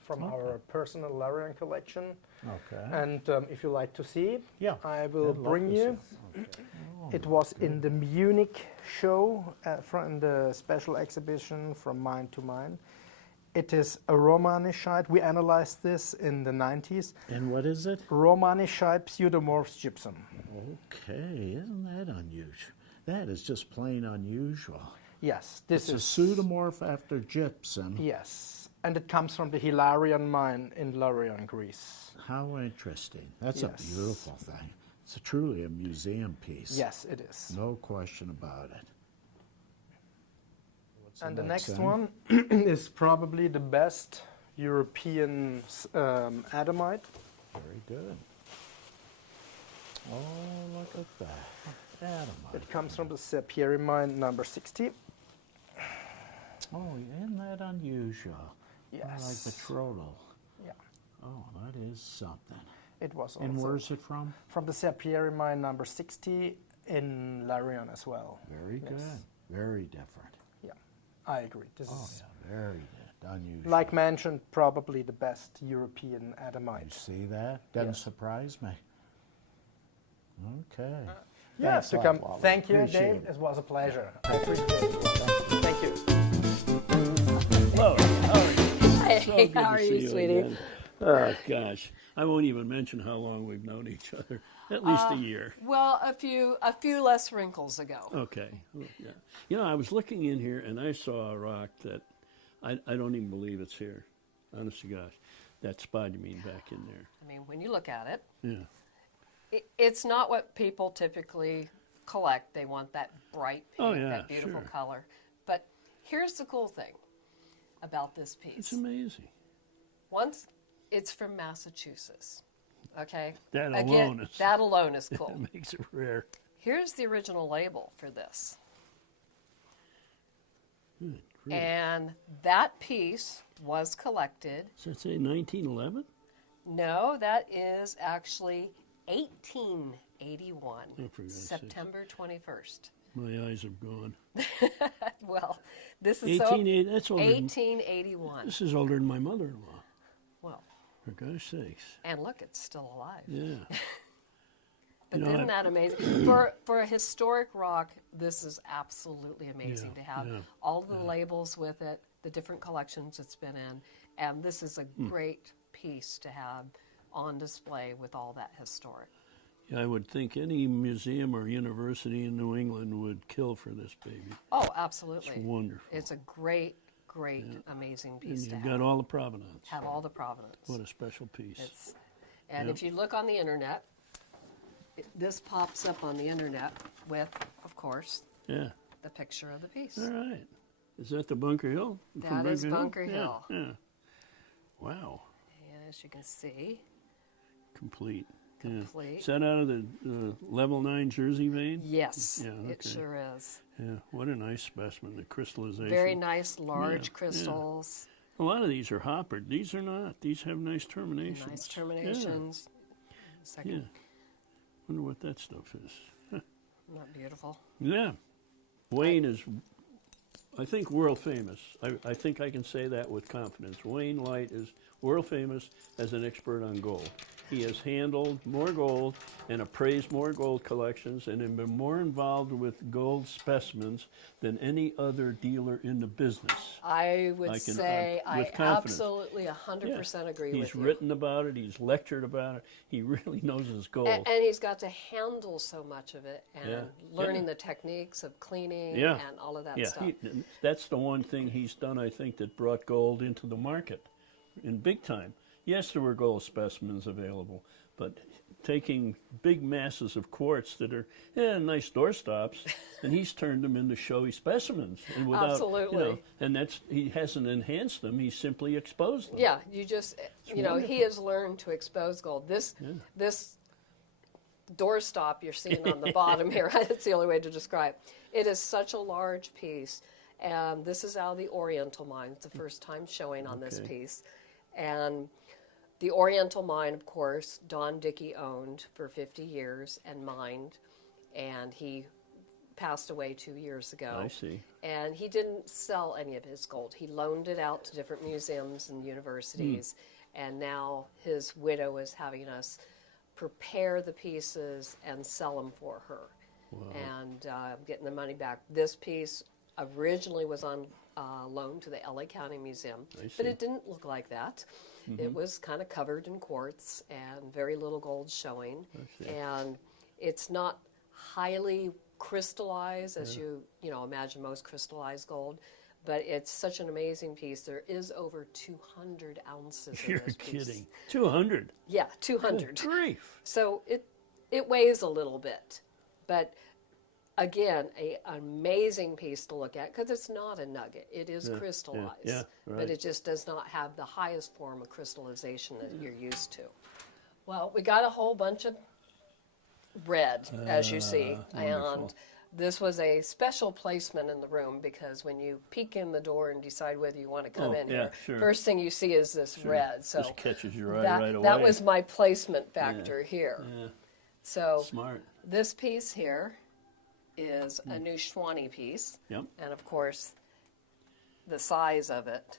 from our personal Larian collection. Okay. And if you like to see, Yeah. I will I'd love bring to you. see. It was in the Munich show from the special exhibition From Mine to Mine. It is a Romanishite. We analyzed this in the 90s. And what is it? Romanishite pseudomorphs gypsum. Okay, isn't that unusual? That is just plain unusual. Yes, this It's is a pseudomorph after gypsum. Yes, and it comes from the Hilarion mine in Larion, Greece. How interesting. That's Yes. a beautiful thing. It's truly a museum piece. Yes, it is. No question about it. What's And the next then? one is probably the best European adamite. Very good. Oh, look at that. Adamite. It comes from the Serpieri mine number 60. Oh, isn't that unusual? Yes. I like betrothal. Yeah, Oh, that is something. it was And also where's it from? from the Serpieri mine number 60 in Larion as well. Very Yes. good. Very different. Yeah, I agree. This Oh, is, yeah, very good. Unusual. like mentioned, probably the best European You adamite. see that? Doesn't Yes. surprise me. Okay. You have Thanks to a lot, come. Wally. Thank you, Appreciate Dave. it. It was a pleasure. I appreciate it. Thank you. Hello. How are you? Hey, So good how to are see you, sweetie? again. Oh, gosh. I won't even mention how long we've known each other. At least a year. Well, a few less wrinkles ago. Okay. Well, yeah. You know, I was looking in here and I saw a rock that I don't even believe it's here. Honest to gosh. That spodumene back in there. I mean, when you look at it, Yeah. it's not what people typically collect. They want that bright pink, Oh, yeah, that beautiful sure. color. But here's the cool thing about this piece. It's amazing. Once it's from Massachusetts, okay? That Again, alone is- that alone is cool. That makes it rare. Here's the original label for this. Good grief. And that piece was collected. Does that say 1911? No, that is actually 1881, Oh, for God's sakes. September 21st. My eyes have gone. Well, this is 1880, that's older than, 1881. this is older than my mother-in-law. Well, For gosh sakes. and look, it's still alive. Yeah. But You know, isn't that amazing? For a historic rock, this is absolutely amazing Yeah, to have yeah, all the labels with it, the different collections it's been in, and this is a Hmm. great piece to have on display with all that historic. I would think any museum or university in New England would kill for this baby. Oh, absolutely. It's wonderful. It's a great, amazing And piece to you've have. got all the provenance. Have all the provenance. What a special piece. And Yep. if you look on the internet, this pops up on the internet with, of course, Yeah. the picture of the piece. All right. Is that the Bunker Hill? That is Bunker Yeah, Hill. Yeah. Wow. And as you can see, Complete. Complete. Yeah. Is that out of the level 9 Jersey vein? yes, Yeah, it okay. sure is. Yeah. What a nice specimen. The crystallization. Very nice, large Yeah, crystals, A lot of these are hoppered. These are not. These have nice terminations. nice terminations. Yeah. Second, Wonder what that stuff is. not beautiful. Yeah. Wayne is, I think, world famous. I think I can say that with confidence. Wayne Light is world famous as an expert on gold. He has handled more gold and appraised more gold collections and has been more involved with gold specimens than any other dealer in the business. I would I can, say I with confidence. absolutely 100% agree He's with you. written about it. He's lectured about it. He really knows his gold. And he's got to handle so much of it and Yeah, learning yeah. the techniques of cleaning Yeah. and all of that Yeah, stuff. that's the one thing he's done, I think, that brought gold into the market in big time. Yes, there were gold specimens available, but taking big masses of quartz that are nice doorstops, and he's turned them into showy specimens. And without, Absolutely. and he hasn't enhanced them; he's simply exposed them. Yeah, you just, he wonderful. has learned to expose gold. This doorstop you're seeing on the bottom here, that's the only way to describe. It is such a large piece, and this is out of the Oriental mine. It's the first time showing on this Okay. piece. And The Oriental mine, of course, Don Dickey owned for 50 years and mined, and he passed away 2 years ago. I see. And he didn't sell any of his gold. He loaned it out to different museums and universities, and now his widow is having us prepare the pieces and sell them for her. And getting the money back. This piece originally was on loan to the LA County Museum, but it didn't look like that. It was kind of covered in quartz and very little gold showing, and it's not highly crystallized as you imagine most crystallized gold, but it's such an amazing piece. There is over 200 ounces You're in this piece. kidding. 200. Yeah, 200. Good grief. So it weighs a little bit, but again, an amazing piece to look at because it's not a nugget. It is crystallized, yeah, right. but it just does not have the highest form of crystallization that you're used to. Well, we got a whole bunch of red, as you see, and this was a special placement in the room because when you peek in the door and decide whether you want to come in here, first thing you see is this red. So Just catches you right away. that was my placement factor here. Yeah. So Smart. this piece here is a new Schwanni piece. Yep. And of course, the size of it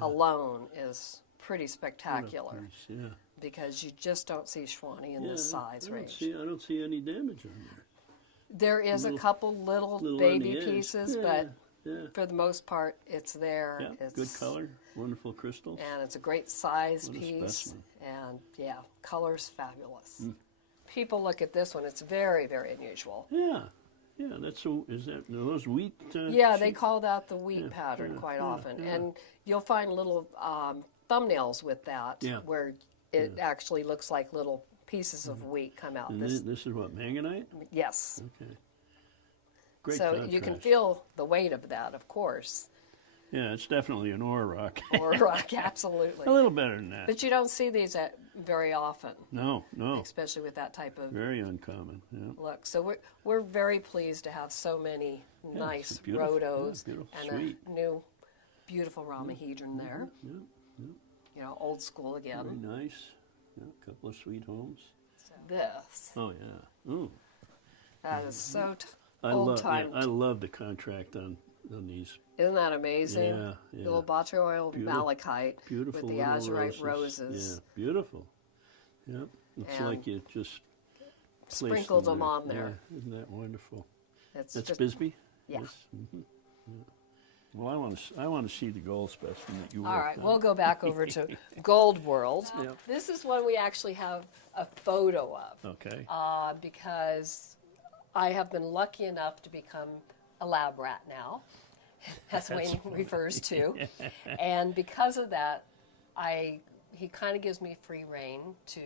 alone is pretty spectacular Yeah. because you just don't see Schwanni in this size range. I don't see any damage on there. There is a couple little on baby the edge. pieces, but for the most part, it's there. Yeah. It's, Good color. Wonderful crystals. And it's a great size What a piece. specimen. And yeah, color's fabulous. People look at this one, it's very, very unusual. Yeah. Yeah, is that are those wheat? Yeah, they call that the wheat pattern quite often. And you'll find little thumbnails with that where it actually looks like little pieces of wheat come out. And this is what, manganite? Yes. Okay. Great So contrast. you can feel the weight of that, of course. Yeah, it's definitely an ore rock. Or rock, absolutely. A little better than that. But you don't see these very often. No. Especially with that type of Very uncommon. Yeah. look. So we're very pleased to have so many nice it's beautiful. rhodos Yeah, beautiful. and Sweet. a new beautiful rhamahedron there. Yeah. Old school again. Very nice. Yeah, a couple of sweet homes. So this, Oh yeah. Ooh. that is so I old time. love the contract on these. Isn't that amazing? Yeah. The little bato oil malachite Beautiful with the little azurite roses. Yeah, beautiful. Yep. Looks And like you just placed sprinkled them on there. Yeah, isn't that wonderful? It's That's just, Bisbee? yeah. Yes. Yeah. Well, I want to see the gold specimen that you All worked right, on. we'll go back over to Gold World. Yep. This is one we actually have a photo of. Okay. Because I have been lucky enough to become a lab rat now, as Wayne refers to. And because of that, he kind of gives me free reign to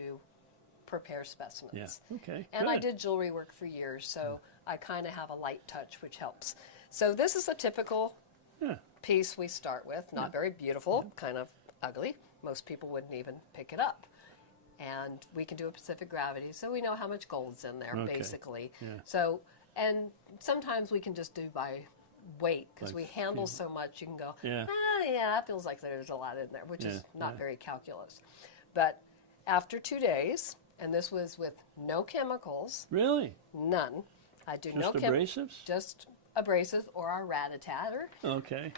prepare specimens. Yeah. Okay. And I good. did jewelry work for years, so I kind of have a light touch, which helps. So this is a typical piece we start with. Not very beautiful, kind of ugly. Most people wouldn't even pick it up. And we can do a Pacific gravity, so we know how much gold's in there, Okay. basically. Yeah. So, and sometimes we can just do by weight, because Like, we handle so much, you can go, Yeah. yeah, that feels like there's a lot in there, which is Yeah, not yeah. very calculus. But after 2 days, and this was with no chemicals, Really? none. I do no Just chemicals. abrasives? Just abrasives or our rat-a-tatter. Okay.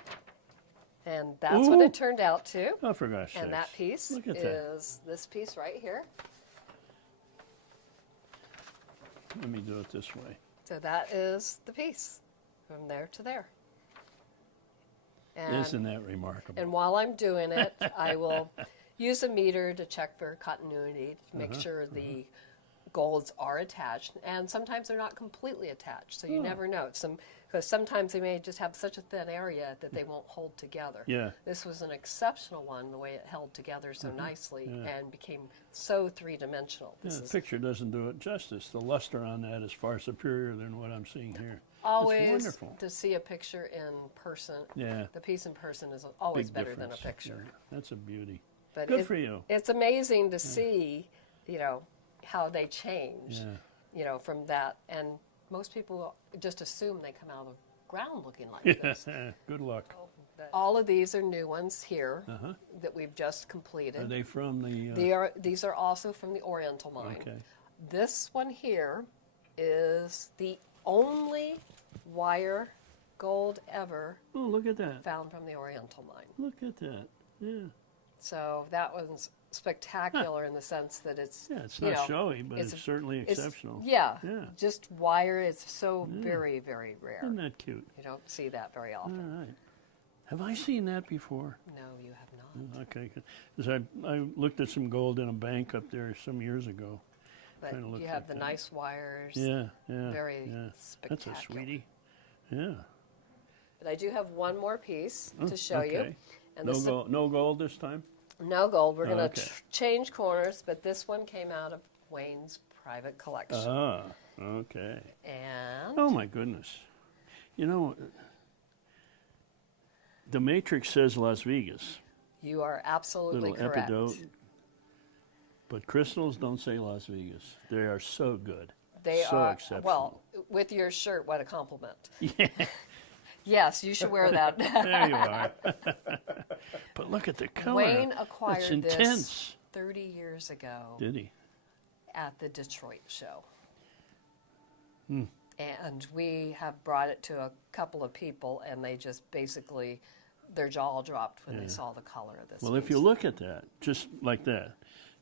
And that's what Ooh. it turned out to. Oh, for gosh sakes. And that piece Look at is this piece right here. Let me do it this way. So that is the piece from there to there. And, Isn't that remarkable? and while I'm doing it, I will use a meter to check for continuity to make sure the golds are attached. And sometimes they're not completely attached, so you never know. Because sometimes they may just have such a thin area that they won't hold together. Yeah. This was an exceptional one, the way it held together so nicely and became so three-dimensional. Yeah, This the is picture doesn't do it justice. The luster on that is far superior than what I'm seeing here. It's always wonderful. to see a picture in person. Yeah. The piece in person is always Big better difference. than a picture. Yeah, that's a beauty. But Good for you. It's amazing to see, how they change, Yeah. from that. And most people just assume they come out of the ground looking like this. Good luck. All of these are new ones here Uh-huh. that we've just completed. Are they from the? These are also from the Oriental mine. Okay. This one here is the only wire gold ever Oh, look at that! found from the Oriental mine. Look at that! Yeah, So that one's spectacular in the sense that it's it's you not know, showy, but it's certainly it's- exceptional. Yeah, Yeah. just wire. It's so very, very rare. Isn't that cute? You don't see that very All often. right. Have I seen that before? No, you have not. Okay, because I looked at some gold in a bank up there some years ago. But Kinda looks you have like the that. nice wires. Yeah, yeah. Very yeah. That's spectacular. a sweetie. Yeah. But I do have one more piece to show you. Okay. And No this is gold. No gold this time. no gold. We're going to Okay. change corners, but this one came out of Wayne's private collection. Ah. Okay. And Oh my goodness. You know, the Matrix says Las Vegas. you are absolutely Little correct. epidote. But crystals don't say Las Vegas. They are so good. They so are exceptional. well with your shirt. What a compliment! Yeah. Yes, you should wear that. There you are. But look at the color. Wayne That's acquired intense. this 30 years ago Did he? at the Detroit show. Hmm. And we have brought it to a couple of people, and they just basically, their jaw dropped when they saw the color of this Well, if piece. you look at that, just like that,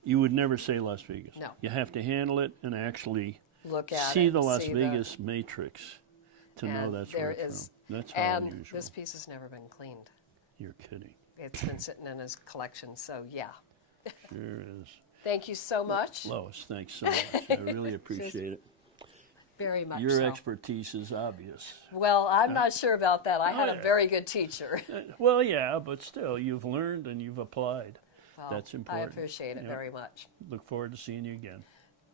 you would never say Las Vegas. No. You have to handle it and actually Look at see it, the Las see Vegas matrix to know and that's there where it's is- from. That's how and unusual. this piece has never been cleaned. You're kidding. It's been sitting in his collection, so yeah. Sure is. Thank you so much. Lois, thanks so much. I really appreciate it. Very much Your so. expertise is obvious. Well, I'm not sure about that. I had a yeah. very good teacher. Well, yeah, but still, you've learned and you've applied. Well, That's I important. appreciate it Yep. very much. Look forward to seeing you again.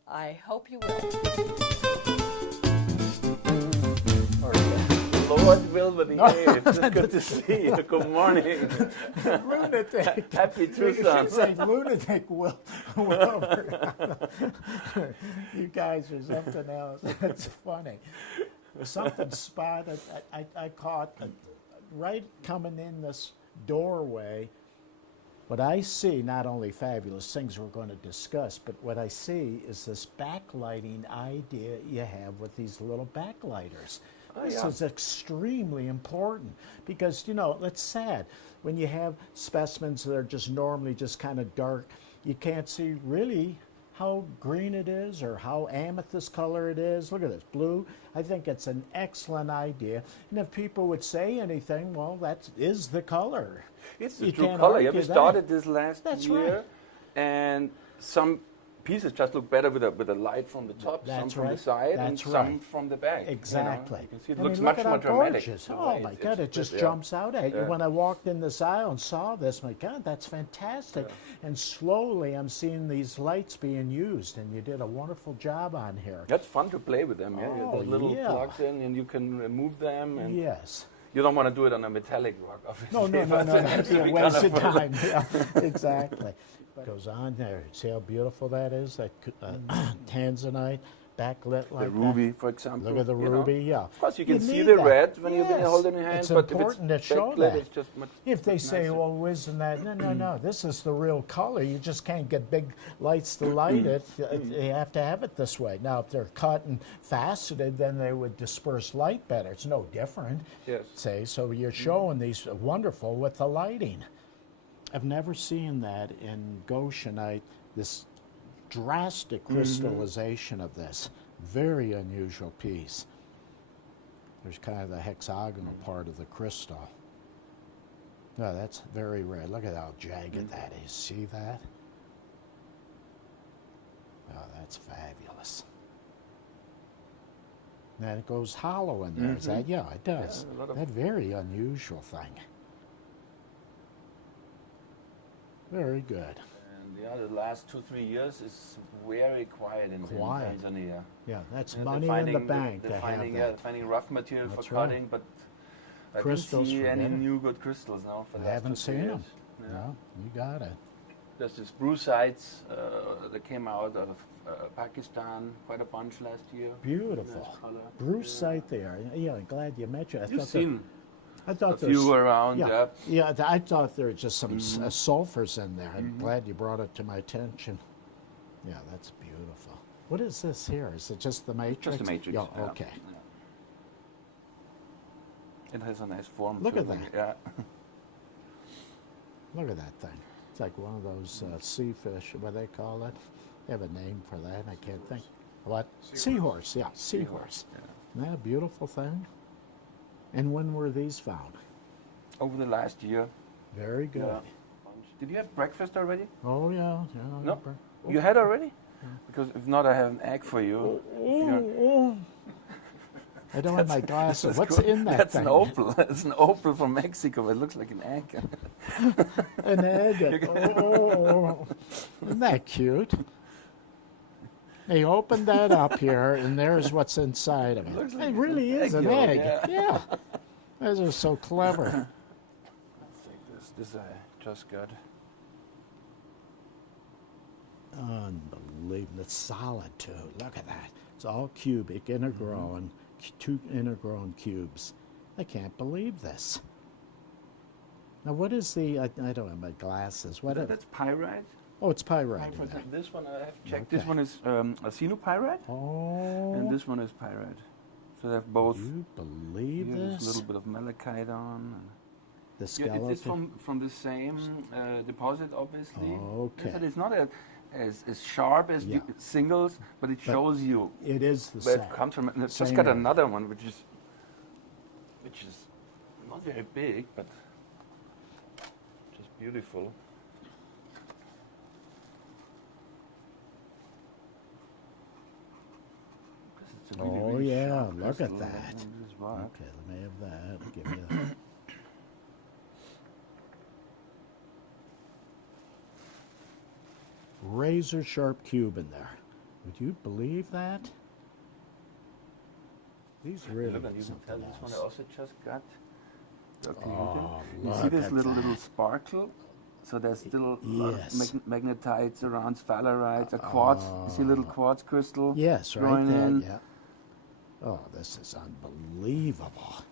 I hope you will. Lord Wilber the Eighth. It's good to see you. Good morning. Lunatic. Happy Tucson. It's like lunatic Wilber. You guys are something else. That's funny. Something spotted. I caught right coming in this doorway. What I see, not only fabulous things we're going to discuss, but what I see is this backlighting idea you have with these little backlighters. This is extremely important because, you know, it's sad. When you have specimens that are just normally just kind of dark, you can't see really how green it is or how amethyst color it is. Look at this, blue. I think it's an excellent idea. And if people would say anything, well, that is the color. It's the You true can't color. Yeah, argue we that. started this last That's year, right. and some pieces just look better with a light from the top, some That's from the right. side, and That's some right. from the back. Exactly. You know? You can see it I looks mean, much look more at how dramatic. gorgeous. the Oh way my it's- God, it just yeah. jumps out at you. Yeah. When I walked in this aisle and saw this, my God, that's fantastic. And slowly I'm seeing these lights being used, and you did a wonderful job on here. That's fun to play with them. Yeah, you Oh, have the little yeah. plugs in, and you can remove them. And Yes. you don't want to do it on a metallic rock, obviously. No, but it has that'd be to a be waste of colorful. time. Yeah, exactly. Goes on there. See how beautiful that is? That tanzanite backlit like The ruby, for example. Look at the you know. ruby, yeah. Of course, you can see need the that. red when you Yes. hold it in your hand, It's but important if it's to show backlit, that. it's just much. If they much say, nicer. well, isn't that? No. This is the real color. You just can't get big lights to light it. You have to have it this way. Now, if they're cut and faceted, then they would disperse light better. It's no different. Yes. Say, so you're showing these wonderful with the lighting. I've never seen that in Goshenite, this drastic crystallization of this. Very unusual piece. There's kind of the hexagonal part of the crystal. No, that's very rare. Look at how jagged that is. See that? Oh, that's fabulous. Then it goes hollow in there. Is that? Yeah, it does. Yeah, a lot of- That very unusual thing. Very good. And the last 2-3 years is very quiet in Quiet. Tanzania. Yeah, that's And money they're in the finding- bank they're to finding, have yeah, that. finding rough material That's for right. cutting, but I Crystals didn't see for any that. new good crystals now for I the last haven't 2-3 seen years. them. Yeah. No, you got it. There's this brucites that came out of Pakistan quite a bunch last year. Beautiful. Nice color. Bruce site there. Yeah, glad you mentioned it. I You've thought that- seen I a thought few around. Yeah. I thought there were just some sulfurs in there. I'm glad you brought it to my attention. Yeah, that's beautiful. What is this here? Is it just the matrix? Just the matrix. Yeah, yeah. okay. Yeah. It has a nice form. Look too, at like- that. Yeah. Look at that thing. It's like one of those sea fish, what do they call it? They have a name for that, I can't think. What? Seahorse, yeah, seahorse. Yeah. Isn't that a beautiful thing? And when were these found? Over the last year. Very good. Yeah. Did you have breakfast already? Oh, yeah. No. You had already? Because if not, I have an egg for you. I don't have my glasses. That's What's cool. in that That's thing? an opal. It's an opal from Mexico. It looks like an egg. An egg. Oh, isn't that cute? They opened that up here, and there's what's inside of it. Looks like It really an is egg an yolk, egg. yeah. Yeah. Those are so clever. Let's take this. This I just got. Unbelievable. It's solid, too. Look at that. It's all cubic, intergrown, 2 intergrown cubes. I can't believe this. Now, what is the, I don't have my glasses. What? That's pyrite. Oh, it's pyrite. For in there. example, this one I have checked. Okay. This one is a pyrite, Oh, and this one is pyrite. So they have both. you believe Here there's a this? little bit of malachite on. The Yeah, skeleton. it's from the same deposit, obviously. Okay. But it's not as sharp as Yeah. the singles, but it shows you It is the where same. it comes from. And I've Same just got area. another one, which is not very big, but just beautiful. It's a really, Oh, really yeah, sharp look at crystal. that. This is rock. Okay, let me have that. Give me that. Razor sharp cube in there. Would you believe that? These really Look, and are you can tell something this one I else. also just got. Okay, Oh, you see look this at little that. sparkle? So there's still a lot of Yes. magnetites around, sphalerites, a quartz. You see a little quartz crystal? Yes, right growing there, in. yeah. Oh, this is unbelievable.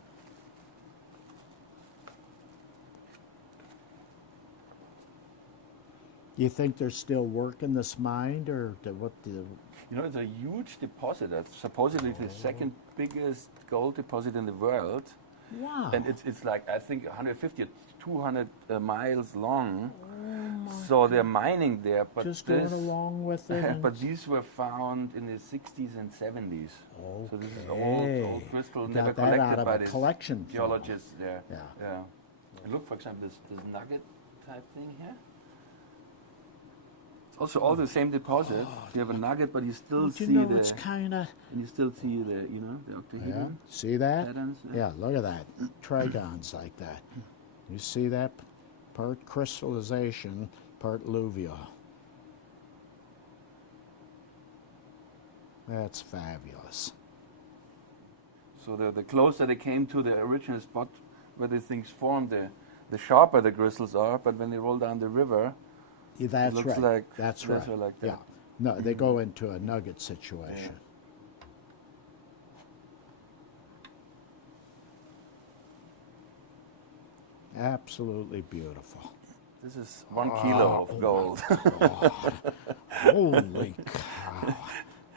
You think they're still working this mine, or what? You know, it's a huge deposit. It's supposedly the second biggest gold deposit in the world. Wow. And it's like, I think, 150 or 200 miles long. So they're mining there. But Just going along with it. and- but these were found in the 60s and 70s. So this is Okay. old crystal, Got never that out collected of by a this collection film. geologists there. Yeah. Yeah. And look, for example, this nugget type thing here. It's also all the same deposit. You have a nugget, but you still Don't you see know the, it's kind of, and you still see the, the octahedron yeah, see that? patterns. Yeah, look at that. Trigons like that. You see that? Part crystallization, part alluvial. That's fabulous. So the closer they came to the original spot where these things formed, the sharper the crystals are. But when they roll down the river, Yeah, that's looks right. like That's those right. are like that. Yeah. No, they go into a nugget situation. Absolutely beautiful. This is 1 kilo of gold. Holy cow.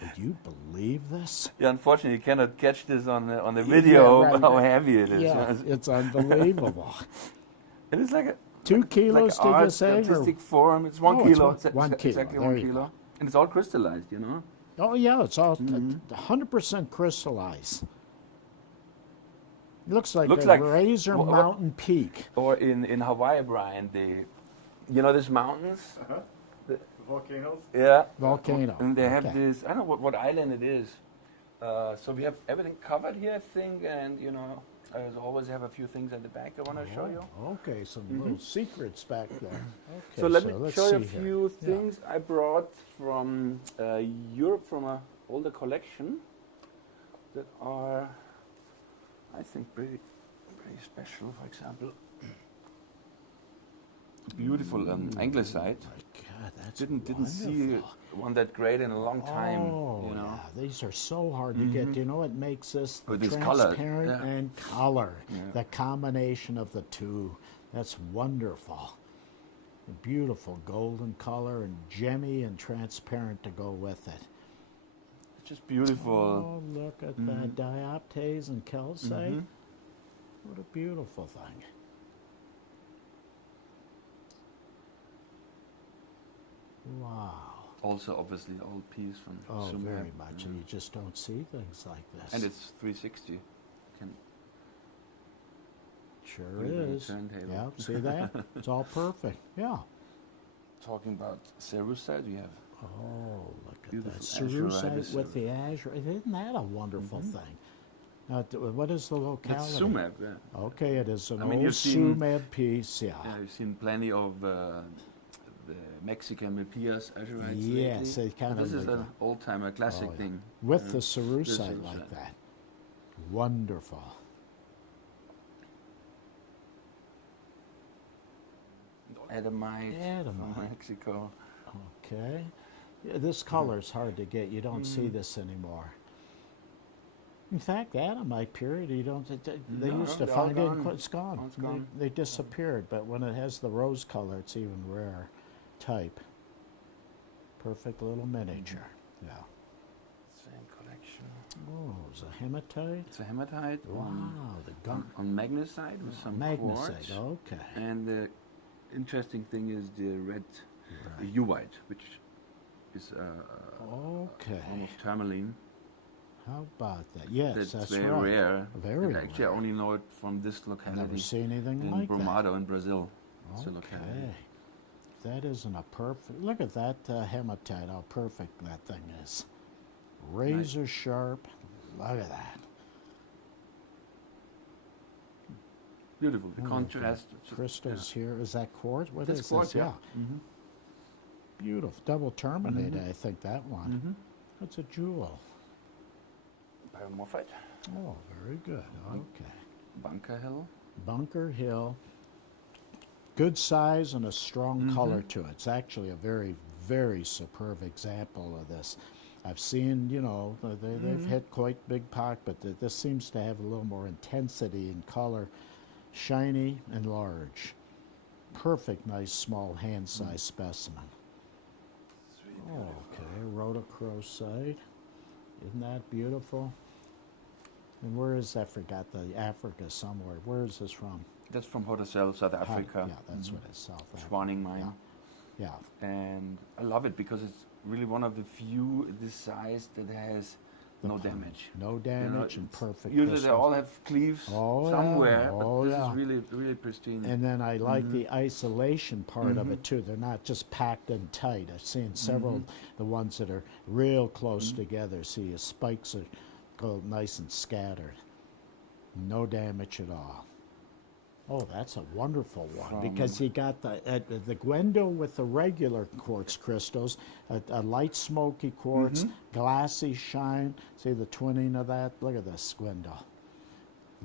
Would you believe this? Yeah, unfortunately, you cannot catch this on the video right. how heavy it is. Yeah, it's unbelievable. It is like a 2 like kilos, did you art, say? or- artistic form. It's 1 Oh, it's kilo. one- 1 kilo. Exactly There 1 you kilo. go. And it's all crystallized, you know. Oh, yeah, it's all 100% crystallized. Looks like Looks a like- Razor what- Mountain Peak. Or in Hawaii, Brian, you know these mountains? Volcanoes? Yeah. Volcano. And they have Okay. this, I don't know what island it is. So we have everything covered here, I think, and I always have a few things at the back I want to show you. Okay, some little secrets back there. Okay, So let me let's show you a see here. few Yeah. things I brought from Europe from an older collection that are, I think, pretty special. For example, beautiful andesite. My God, that's Didn't see wonderful. one that great in a long time. Oh, You know. yeah. These are so hard to get. You know what makes this With the this color, transparent yeah. and color? Yeah. The combination of the two. That's wonderful. Beautiful golden color and gemmy and transparent to go with it. It's just beautiful. Oh, look at that dioptase and calcite. What a beautiful thing. Wow. Also, obviously, old piece from Oh, Sumer. very much. And you just don't see things like this. And it's 360. Can sure put it on a is. turntable. Yeah, see that? It's all perfect. Yeah. Talking about cerussite, we have Oh, look at Beautiful that. azurite Cerussite with the azure. Isn't that a wonderful thing? Now, what is the locality? that's Sumer. Yeah. Okay, it is an I mean, old you've seen- Sumeb piece, yeah. Yeah, you've seen plenty of the Mexican Milpias azurites Yes, lately. they kind This of is like an old-timer classic Oh, yeah. thing. with the cerussite like cerussite. that. Wonderful. Adamite from Adamite. Mexico. Okay. Yeah, this color's hard to get. You don't see this anymore. In fact, Adamite period, you don't. They No, used to they're all find it. gone. It's gone. All gone. They disappeared. But when it has the rose color, it's even rare type. Perfect little miniature. Yeah. Same collection. Oh, it's a hematite. It's a hematite Wow, the gum. on magnesite with some Magnesite. quartz. Okay. And the interesting thing is the red Uwite, which is Okay. almost tourmaline. How about that? Yes, That's that's very right. rare. Very And actually, I rare. only know it from this Never locality seen anything in like that. Brumado in Brazil. It's a locality. Okay. That isn't a perfect. Look at that hematite, how perfect that thing is. Razor sharp. Look at that. Beautiful. The Oh, contrast. Crystals here. Is that quartz? What That's is quartz, this? yeah. Beautiful. Double terminated, I think, that one. That's a jewel. Biomorphite. Oh, very good. Okay. Bunker Hill. Bunker Hill. Good size and a strong color to it. It's actually a very, very superb example of this. I've seen, you know, they've hit quite big pock, but this seems to have a little more intensity in color. Shiny and large. Perfect, nice, small, hand-sized specimen. Okay, rhodochrosite. Isn't that beautiful? And where is that? Forgot the Africa somewhere. Where is this from? That's from Hodesel, South Africa. Yeah, that's what it's South Africa. Schwaning mine. Yeah. And I love it because it's really one of the few this size that has no damage. No You know, damage and it's- perfect. Usually they crystals. all have cleaves Oh, yeah. somewhere, Oh, but this yeah. is really, really pristine. And then I like the isolation part of it too. They're not just packed in tight. I've seen several the ones that are real close together. See, your spikes are go nice and scattered. No damage at all. Oh, that's a wonderful one because you got the Wendel with the regular quartz crystals, a light smoky quartz, glassy shine. See the twinning of that? Look at this Wendel.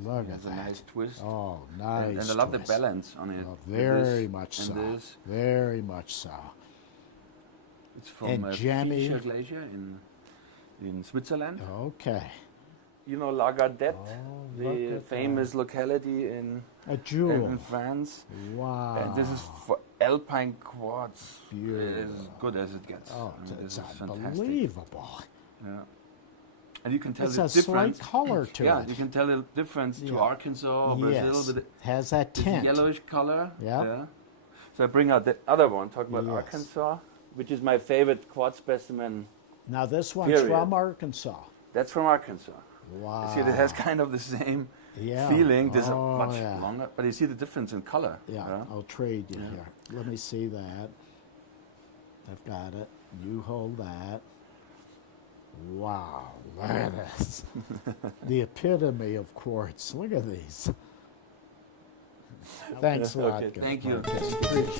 Look at It's a that. nice twist. Oh, nice. And I love the twist. balance on it. Oh, with very this much and so. This. Very much so. It's from And jammy. Fischer Glacier in Switzerland. Okay. You know Lagardette, look the at famous locality in A jewel. in France. Wow. And this is for alpine quartz. It is Beautiful. as good as it gets. Oh, I mean, it's this is fantastic. unbelievable. Yeah. And you can tell It's the a slight difference. color to Yeah, it. you can tell the difference to Yeah. Arkansas or Brazil Yes. with the Has that this tint. yellowish color. Yeah. So I bring out the other one, talk about Yes. Arkansas, which is my favorite quartz specimen. Now this one's Period. from Arkansas. That's from Arkansas. Wow. You see, it has kind of the same Yeah. feeling. This Oh, is much yeah. longer, but you see the difference in color. Yeah, I'll trade you here. Let me see that. I've got it. You hold that. Wow, look at this. The epitome of quartz. Look at these. Thanks a lot. Okay, Gil. thank you. Okay, appreciate it.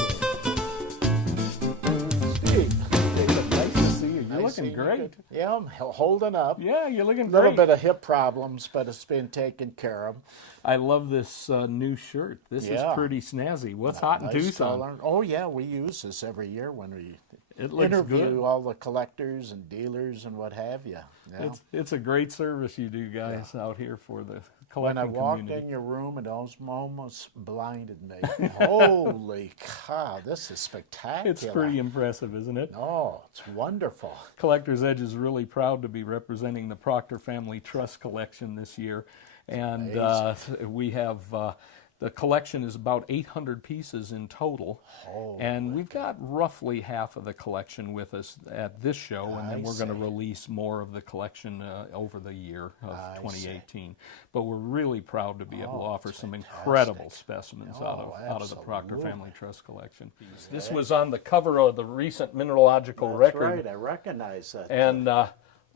Steve, David, nice to see you. You looking seen you great. good? Yeah, I'm holding up. Yeah, you're looking A little great. bit of hip problems, but it's been taken care of. I love this new shirt. This Yeah. is pretty snazzy. What's hot in Nice Tucson? color. Oh yeah, we use this every year when we It looks interview good. all the collectors and dealers and what have you. Yeah. It's a great service you do, guys, out here for the When I collecting walked community. in your room, it almost blinded me. Holy cow, this is spectacular. It's pretty impressive, isn't it? Oh, it's wonderful. Collector's Edge is really proud to be representing the Proctor Family Trust collection this year. And we have, the collection is about 800 pieces in total. And we've got roughly half of the collection with us at this show, and then we're going to release more of the collection over the year of 2018. But we're really proud to be able to offer some incredible specimens out of the Proctor Family Trust collection. This was on the cover of the recent mineralogical That's record. right, I recognize that. And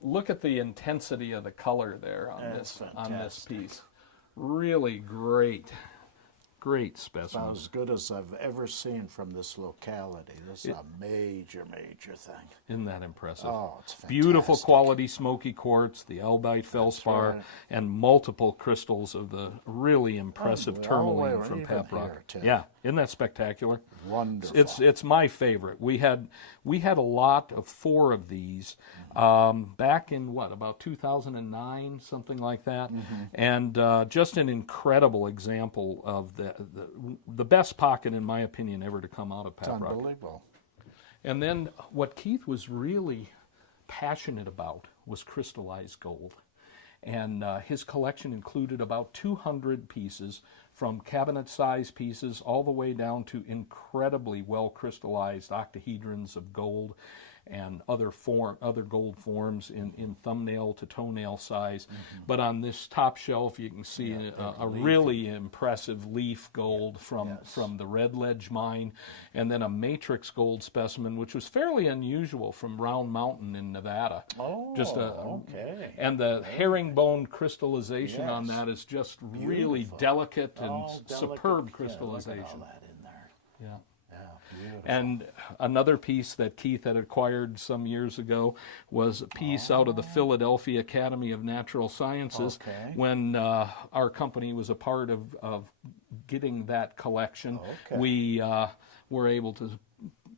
look at the intensity of the color there on That's this piece. Really great About specimen. as good as I've ever seen from this locality. This is a major thing. Isn't that impressive? Oh, it's fantastic. Beautiful quality smoky quartz, the albite feldspar, right. and multiple crystals of the really impressive tourmaline from even Paprock. here, too. Yeah, isn't that spectacular? Wonderful. It's my favorite. We had a lot of 4 of these back in about 2009, something like that, and just an incredible example of the best pocket, in my opinion, ever to come out of It's Paprock. unbelievable. And then what Keith was really passionate about was crystallized gold. And his collection included about 200 pieces, from cabinet-sized pieces all the way down to incredibly well-crystallized octahedrons of gold and other gold forms in thumbnail to toenail size. But on this top shelf, you can see a really impressive leaf gold from the Red Ledge mine, and then a matrix gold specimen, which was fairly unusual, from Round Mountain in Nevada. Oh, okay. And the herringbone crystallization on that is just really Beautiful. delicate and Oh, delicate. superb Yeah, look at crystallization. all that in there. Yeah. Yeah, beautiful. And another piece that Keith had acquired some years ago was a piece out of the Philadelphia Academy of Natural Sciences. Okay. When our company was a part of getting that collection. Okay. We were able to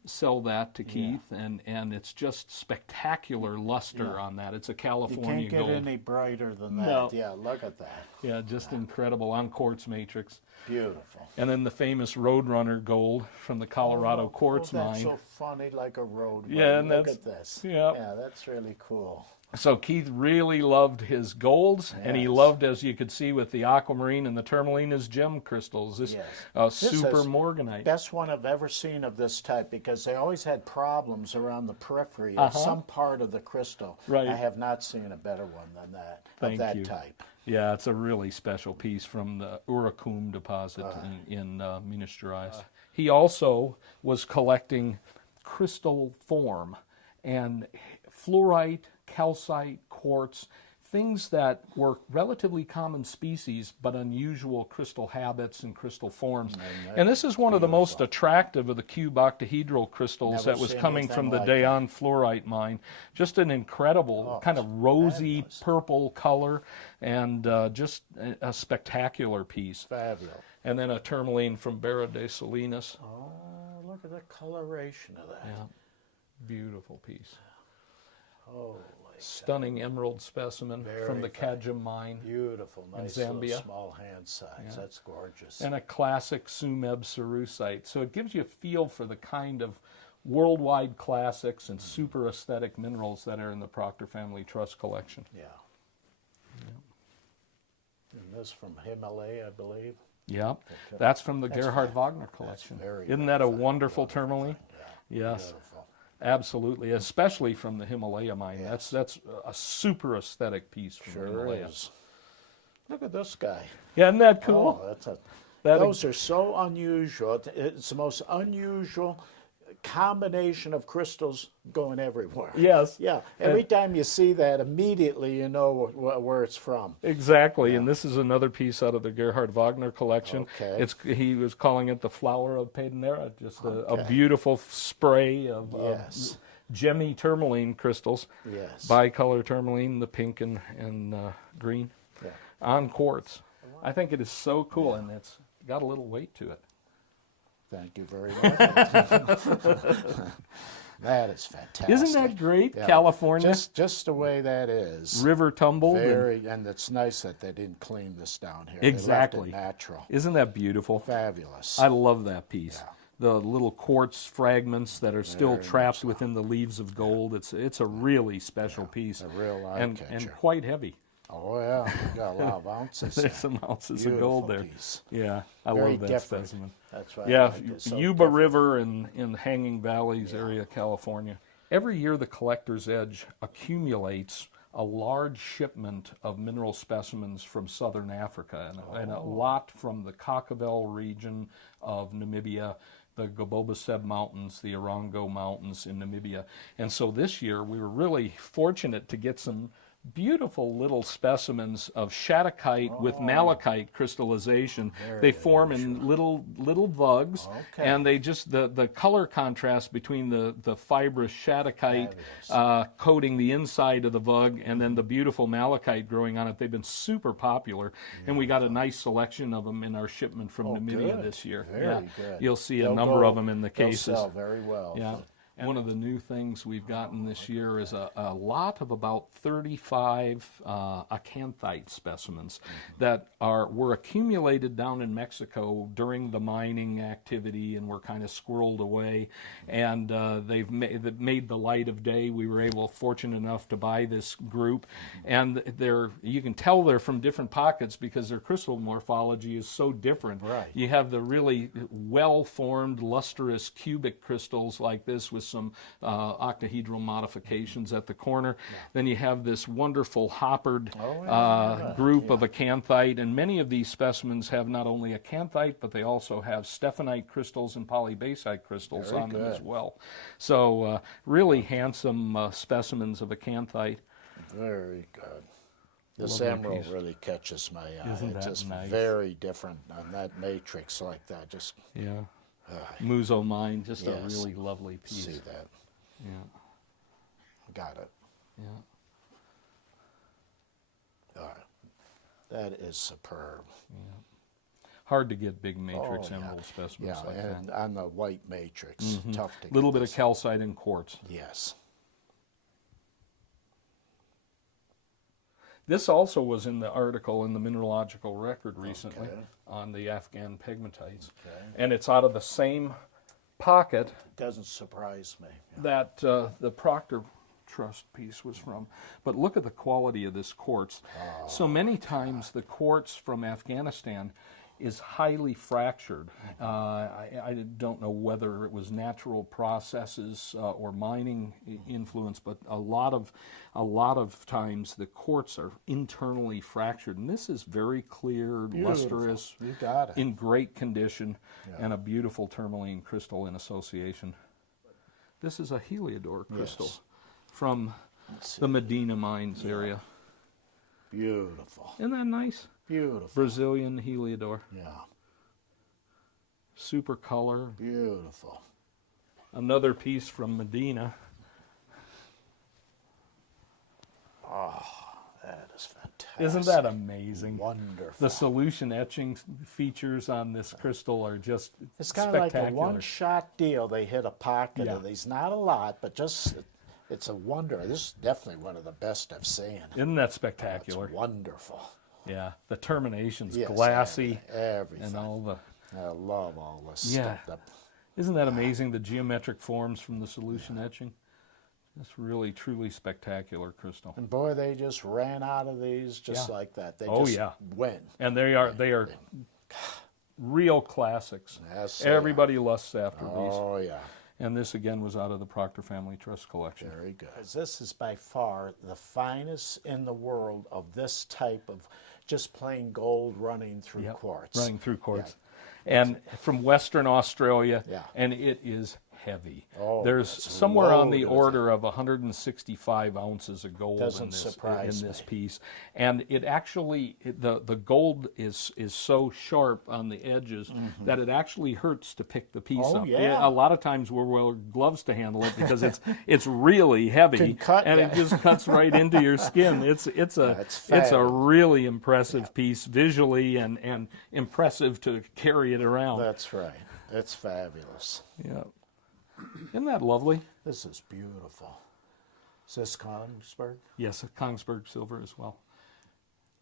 sell that to Keith, and it's just spectacular luster on that. It's a You California can't get gold. any brighter than that. No. Yeah, look at that. Yeah, just incredible on quartz matrix. Beautiful. And then the famous Roadrunner gold from the Colorado quartz that's mine. so funny, like a road. Yeah, runner. and Look that's- at this. yeah. Yeah, that's really cool. So Keith really loved his golds, and he Yes. loved, as you could see with the aquamarine and the tourmaline, his gem crystals. This Yes. super is morganite. Best one I've ever seen of this type, because they always had problems around the periphery of some part of the crystal. Right. I have not seen a better one than that, Thank of that you. type. Yeah, it's a really special piece from the Urucum deposit in Minas Gerais. He also was collecting crystal form and fluorite, calcite, quartz, things that were relatively common species but unusual crystal habits and crystal forms. And this is one of the most attractive of the cube octahedral crystals Never that was seen coming from the anything like Dayon fluorite mine. Just an incredible kind of rosy purple color, and just a spectacular piece. Fabulous. And then a tourmaline from Barra de Salinas. Oh, look at the coloration of that. Yeah. Beautiful piece. Holy Stunning emerald specimen from the fine. Kajim mine. beautiful. Nice little Zambia. small hand size. That's gorgeous. And a classic Sumeb cerussite. So it gives you a feel for the kind of worldwide classics and super aesthetic minerals that are in the Proctor Family Trust collection. Yeah. And this from Himalaya, I believe. Yeah, that's from the Gerhard Wagner collection. very, Isn't very that a fine, wonderful tourmaline? Yeah. Yes, Beautiful. absolutely, especially from the Himalaya mine. Yes. That's a super aesthetic piece from the Sure Himalaya. is. Look at this guy. Yeah, isn't that cool? Oh, that's a. That- Those are so unusual. It's the most unusual combination of crystals going everywhere. Yes. Yeah. Every time you see that, immediately you know where it's from. Exactly, and this is another piece out of the Gerhard Wagner collection. Okay. He was calling it the flower of Pedenera, just a beautiful spray of Yes. gemmy tourmaline crystals. Yes. Bicolor tourmaline, the pink and green, Yeah. on quartz. I think it is so cool, and it's got a little weight to it. Thank you very much. That is fantastic. Isn't that great, Yeah. California? Just the way that is. River tumbled. And it's nice that they didn't clean this down here. Exactly. They left it natural. Isn't that beautiful? Fabulous. I love that piece. The little quartz fragments that are still Very trapped within the leaves of gold. It's a really special piece. A real and eye-catcher. quite heavy. Oh, yeah. You got a lot of ounces. There's some ounces Beautiful of gold there. piece. Yeah, I Very love that different. specimen. That's right. Yeah, It's so Yuba different. River in Hanging Valleys area, California. Every year, the Collector's Edge accumulates a large shipment of mineral specimens from southern Africa, and a lot from the Cockevel region of Namibia, the Gobobaseb Mountains, the Orongo Mountains in Namibia. And so this year, we were really fortunate to get some beautiful little specimens of shattuckite with malachite crystallization. They form in little vugs, and they just the color contrast between the fibrous shattuckite coating the inside of the vug and then the beautiful malachite growing on it. They've been super popular, and we got a nice selection of them in our shipment from Namibia good. this year. Very good. You'll see a They'll number go- of them in the they'll cases. sell very well. Yeah. And one of the new things we've gotten this year is a lot of about 35 acanthite specimens that were accumulated down in Mexico during the mining activity and were kind of squirreled away. And they've made the light of day. We were fortunate enough to buy this group. And you can tell they're from different pockets because their crystal morphology is so different. Right. You have the really well-formed, lustrous cubic crystals like this with some octahedral modifications at the corner. Then you have this wonderful hoppered group of acanthite, and many of these specimens have not only acanthite, but they also have stephanite crystals and polybasite crystals Very on them as good. well. So really handsome specimens of acanthite. Very good. This Lovely emerald piece. really catches my eye. Isn't It's that just nice? very different on that matrix like that. Just Yeah. Muso mine, just Yes. a really lovely piece. see that. Yeah. Got it. Yeah. All right. That is superb. Hard to get big matrix Oh, yeah. emerald specimens Yeah, like and that. on the white matrix, tough to A little get bit of this. calcite and quartz. Yes. This also was in the article in the Mineralogical Record recently Okay. on the Afghan pegmatites. Okay. And it's out of the same pocket Doesn't surprise me. that the Proctor Trust piece was from. But look at the quality of this quartz. So many times the quartz from Afghanistan is highly fractured. I don't know whether it was natural processes or mining influence, but a lot of times the quartz are internally fractured, and this is very clear, lustrous, You got it. in great condition, and a beautiful tourmaline crystal in association. This is a Heliodor crystal Yes. from the Medina mines area. Beautiful. Isn't that nice? Beautiful. Brazilian Heliodor. Yeah. Super color. Beautiful. Another piece from Medina. That is fantastic. Isn't that amazing? Wonderful. The solution etching features on this crystal are just It's kind of like a spectacular. one-shot deal. They hit a pocket Yeah. of these. Not a lot, but just it's a wonder. This is definitely one of the best I've seen. Isn't that It's spectacular? wonderful. Yeah, the termination's Yes, glassy everything. and all the. I love all this Yeah. stuff. Isn't that amazing? The geometric forms from the solution etching. It's really, truly spectacular crystal. And boy, they just ran out of these just Yeah. like that. They Oh, just yeah. went. And they are real classics. Yes, they are. Everybody lusts after these. Oh, yeah. And this again was out of the Proctor Family Trust collection. Very good. This is by far the finest in the world of this type of just plain gold running through quartz. Running through quartz. And from Western Australia, Yeah. and it is heavy. Oh, There's it's somewhere on the loaded with order of 165 ounces of gold Doesn't in surprise this me. piece, and it actually the gold is so sharp on the edges that it actually hurts to pick the piece Oh, up. yeah. A lot of times we'll wear gloves to handle it because it's really heavy Can cut and ya. it just cuts right into your skin. It's a fabulous. really impressive piece visually and impressive to carry it around. That's right. It's fabulous. Yeah. Isn't that lovely? This is beautiful. Is this Kongsberg? Yes, a Kongsberg silver as well.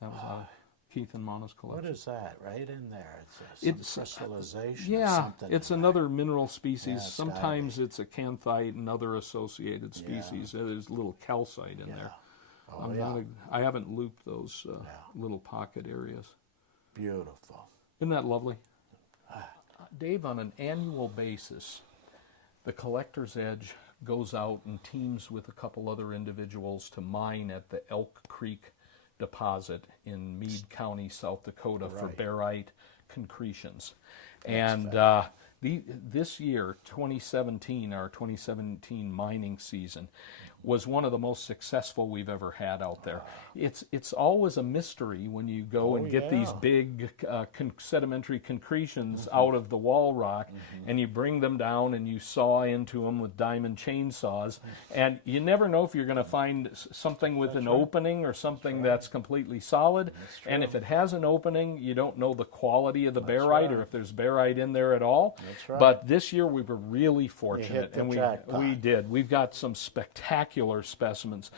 That was Keith and Mana's collection. What is that right in there? It's some crystallization. Yeah, of something it's in another mineral species. Yeah, it's gotta Sometimes be. it's a canthite and other associated species. There's a little calcite in there. Oh, yeah. I haven't looped those little pocket areas. Beautiful. Isn't that lovely? Dave, on an annual basis, the Collector's Edge goes out and teams with a couple other individuals to mine at the Elk Creek deposit in Meade County, South Dakota for Right. barite concretions. And this year, 2017, our 2017 mining season, was one of the most successful we've ever had out there. It's always a mystery when you go and get these big sedimentary concretions out of the wall rock, and you bring them down and you saw into them with diamond chainsaws, and you never know if you're going to find something with an opening or something that's completely solid. And if it has an opening, you don't know the quality of the barite or if there's barite in there at all. That's right. But this year we were really fortunate, the and jackpot. we did. We've got some spectacular specimens.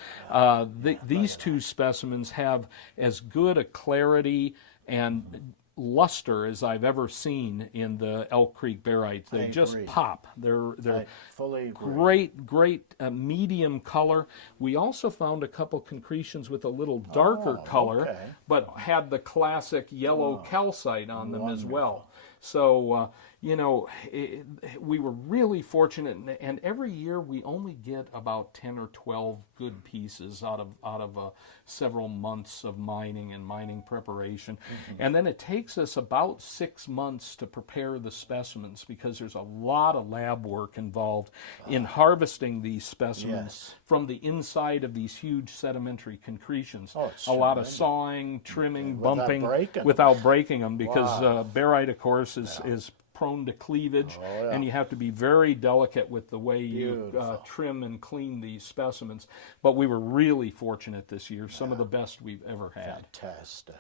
These two specimens have as good a clarity and luster as I've ever seen in the Elk Creek barites. They just agree. pop. They're I fully agree. great medium color. We also found a couple concretions with a little darker color, okay. but had the classic yellow calcite on them as well. So, we were really fortunate, and every year we only get about 10 or 12 good pieces out of several months of mining and mining preparation. And then it takes us about 6 months to prepare the specimens because there's a lot of lab work involved in harvesting these specimens from the inside of these huge sedimentary concretions. It's a lot of tremendous. sawing, trimming, Without bumping breaking. without breaking them because barite, of course, is prone to cleavage, and you have to be very delicate with the way you trim and clean these specimens. But we were really fortunate this year, some of the best we've ever had. Fantastic.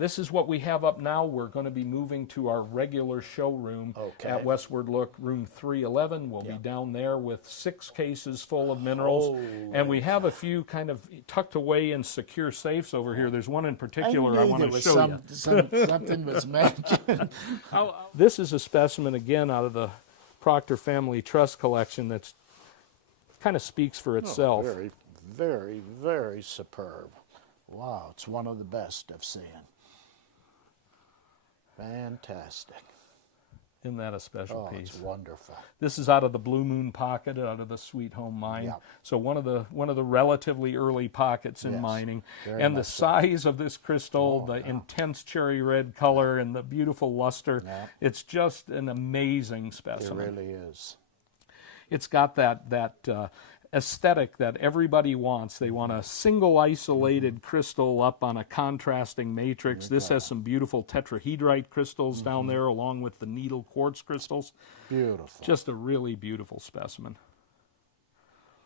This is what we have up now. We're going to be moving to our regular showroom at Westward Look, room 311. We'll be down there with 6 cases full of minerals, and we have a few kind of tucked away in secure safes over here. There's one in particular I want to show you. Something was mentioned. This is a specimen, again, out of the Proctor Family Trust collection that's kind of speaks for itself. Very, very, very superb. Wow, it's one of the best I've seen. Fantastic. Isn't that a special Oh, piece? it's wonderful. This is out of the Blue Moon pocket, out of the Sweet Home mine. Yep. So one of the relatively early pockets in Yes, mining. very And the much so. size of this crystal, the intense cherry red color and the beautiful luster, it's just an amazing It specimen. really is. It's got that aesthetic that everybody wants. They want a single isolated crystal up on a contrasting matrix. This has some beautiful tetrahedrite crystals down there along with the needle quartz crystals. Beautiful. Just a really beautiful specimen.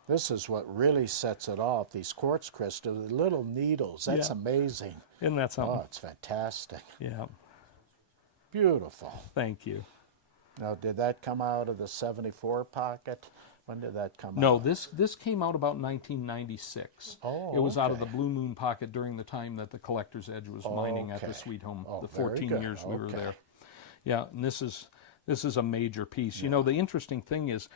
This is what really sets it off, these quartz crystals, the little needles. That's amazing. Isn't that something? Oh, it's fantastic. Yeah, Beautiful. thank you. Now, did that come out of the 74 pocket? When did that come No, out? this came out about 1996. Oh, it was out of the okay. Blue Moon pocket during the time that the Collector's Edge was mining at the Okay. Sweet Home, Oh, the very 14 good. years we were Okay. there. Yeah, and this is a major piece. You know, the interesting thing is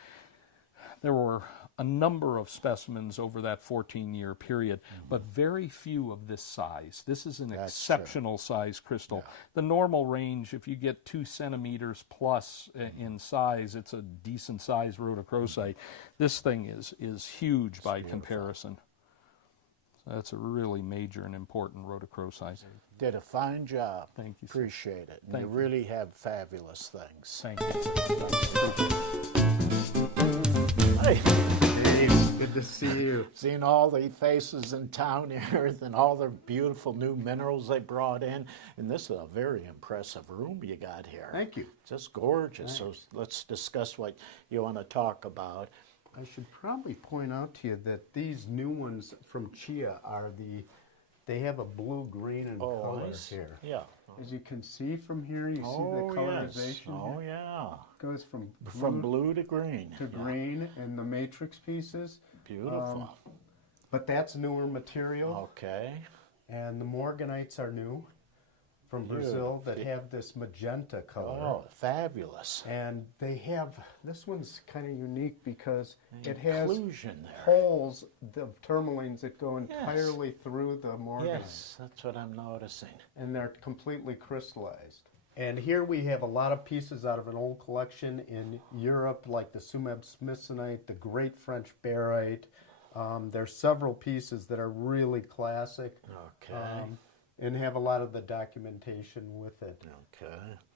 there were a number of specimens over that 14-year period, but very few of this size. This is an exceptional size crystal. The normal range, if you get 2 centimeters plus in size, it's a decent sized rhodochrosite. This thing is huge by comparison. So that's a really major and important rhodochrosite. Did a fine job. Thank you, sir. Appreciate it. Thank you you. really have fabulous things. Thank you. Hey, Hey, good to see you. seen all the faces in town here and all the beautiful new minerals they brought in. And this is a very impressive room you got here. Thank you. Just gorgeous. So let's discuss what you want to talk about. I should probably point out to you that these new ones from Chia are they have a blue, green, and color nice. here. Yeah. As you can see from here, you see the colorization. Yes. Oh, here? yeah. Goes from From blue to green. to green in the matrix pieces. Beautiful. But that's newer material, Okay. and the morganites are new from Brazil that have this magenta color. Oh, fabulous. And they have, this one's kind of unique because it has Inclusion there. holes, the tourmalines that go entirely through the morganite. Yes, that's what I'm noticing. And they're completely crystallized. And here we have a lot of pieces out of an old collection in Europe, like the Sumeb smithsonite, the Great French barite. There's several pieces that are really classic. Okay. And have a lot of the documentation with it. Okay.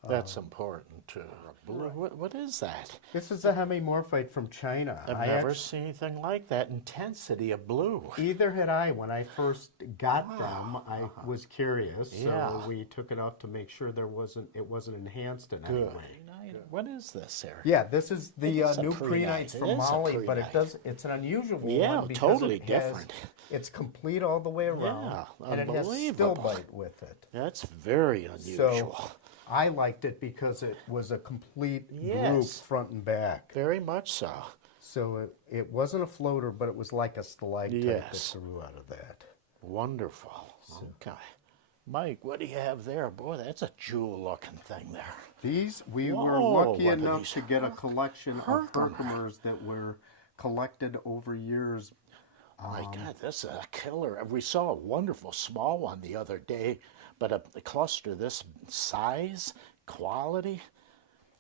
That's important too. Blue. What is that? This is a hemimorphite from China. I've never seen anything like that intensity of blue. Either had I. When I first got them, I was curious, Yeah. so we took it out to make sure it wasn't enhanced in any Good. way. What is this here? Yeah, this is the It's a new prehnite. prenites It from is a Mali, but prehnite. it's an unusual Yeah, one because totally it has, different. It's complete all the way around, Yeah, and it has unbelievable. stillbite with it. That's very unusual. So I liked it because it was a complete group Yes. front and back. Very much so. So it wasn't a floater, but it was like a stalactite that Yes. grew out of that. Wonderful. Okay. Mike, what do you have there? Boy, that's a jewel-looking thing there. These, we Whoa, were lucky what are enough these? to get a collection of Herkimer. Herkimers that were collected over years. My God, this is a killer. We saw a wonderful small one the other day, but a cluster this size, quality.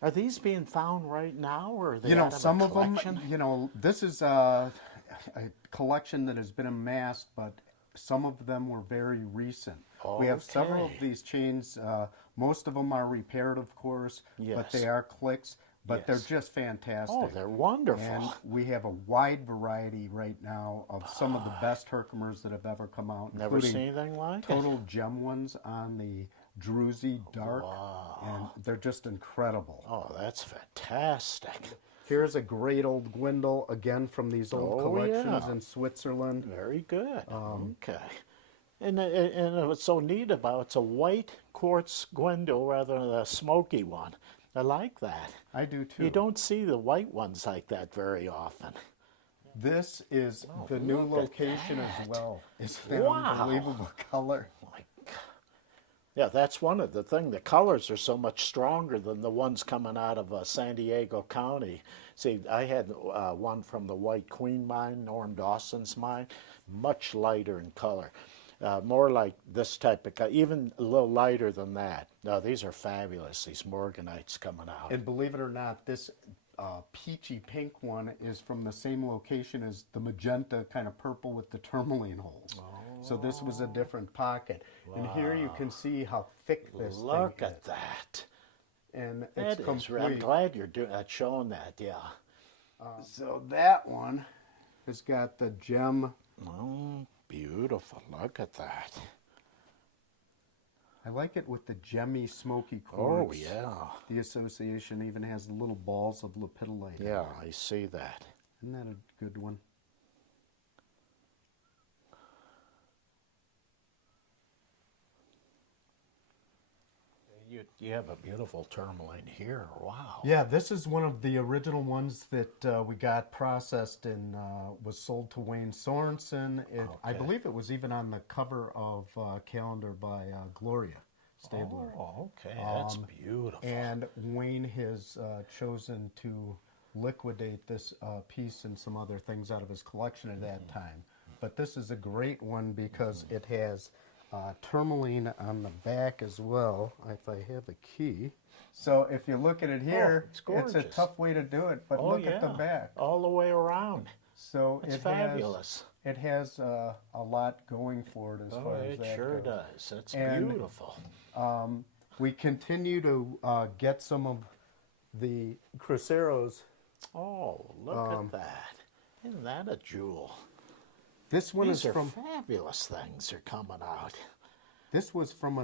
Are these being found right now, or are they out of Some a of them, collection? this is a collection that has been amassed, but some of them were very recent. We have several of Okay. these chains. Most of them are repaired, of course, but Yes. they are clicks, but Yes. they're just fantastic. Oh, they're wonderful. And we have a wide variety right now of some of the best Herkimers that have ever come out, Never including seen anything like it. total gem ones on the Druzy Dark, and they're just incredible. Oh, that's fantastic. Here's a great old Wendel, again from these old Oh, collections yeah. in Switzerland. Very good. Okay. And what's so neat about it's a white quartz Gwendol rather than a smoky one. I like that. I do too. You don't see the white ones like that very often. This is the new look at location as that. well. It's an Wow. unbelievable color. Like, yeah, that's one of the things. The colors are so much stronger than the ones coming out of San Diego County. See, I had one from the White Queen mine, Norm Dawson's mine, much lighter in color. More like this type of, even a little lighter than that. No, these are fabulous, these morganites coming out. And believe it or not, this peachy pink one is from the same location as the magenta kind of purple with the tourmaline holes. So this was a different pocket. And here you can see how thick this Look thing at is. that. And That it's is, complete. I'm glad you're showing that, yeah. So that one has got the gem. Oh, beautiful. Look at that. I like it with the gemmy, smoky Oh, quartz. yeah. The association even has little balls of lepidolite. Yeah, I see that. Isn't that a good one? You have a beautiful tourmaline here. Wow. Yeah, this is one of the original ones that we got processed and was sold to Wayne Sorensen. I Okay. believe it was even on the cover of calendar by Gloria Stabler. Oh, okay. That's beautiful. And Wayne has chosen to liquidate this piece and some other things out of his collection at that time. But this is a great one because it has tourmaline on the back as well, if I have a key. So if you look at it here, it's a gorgeous. tough way to do it, but Oh, look at the yeah. back. All the way around. So It's it fabulous. has a lot going for it as Oh, far as it that sure goes. does. That's And- beautiful. We continue to get some of the Cruceros Oh, look at that. Isn't that a jewel? This one These is are from. fabulous things are coming out. This was from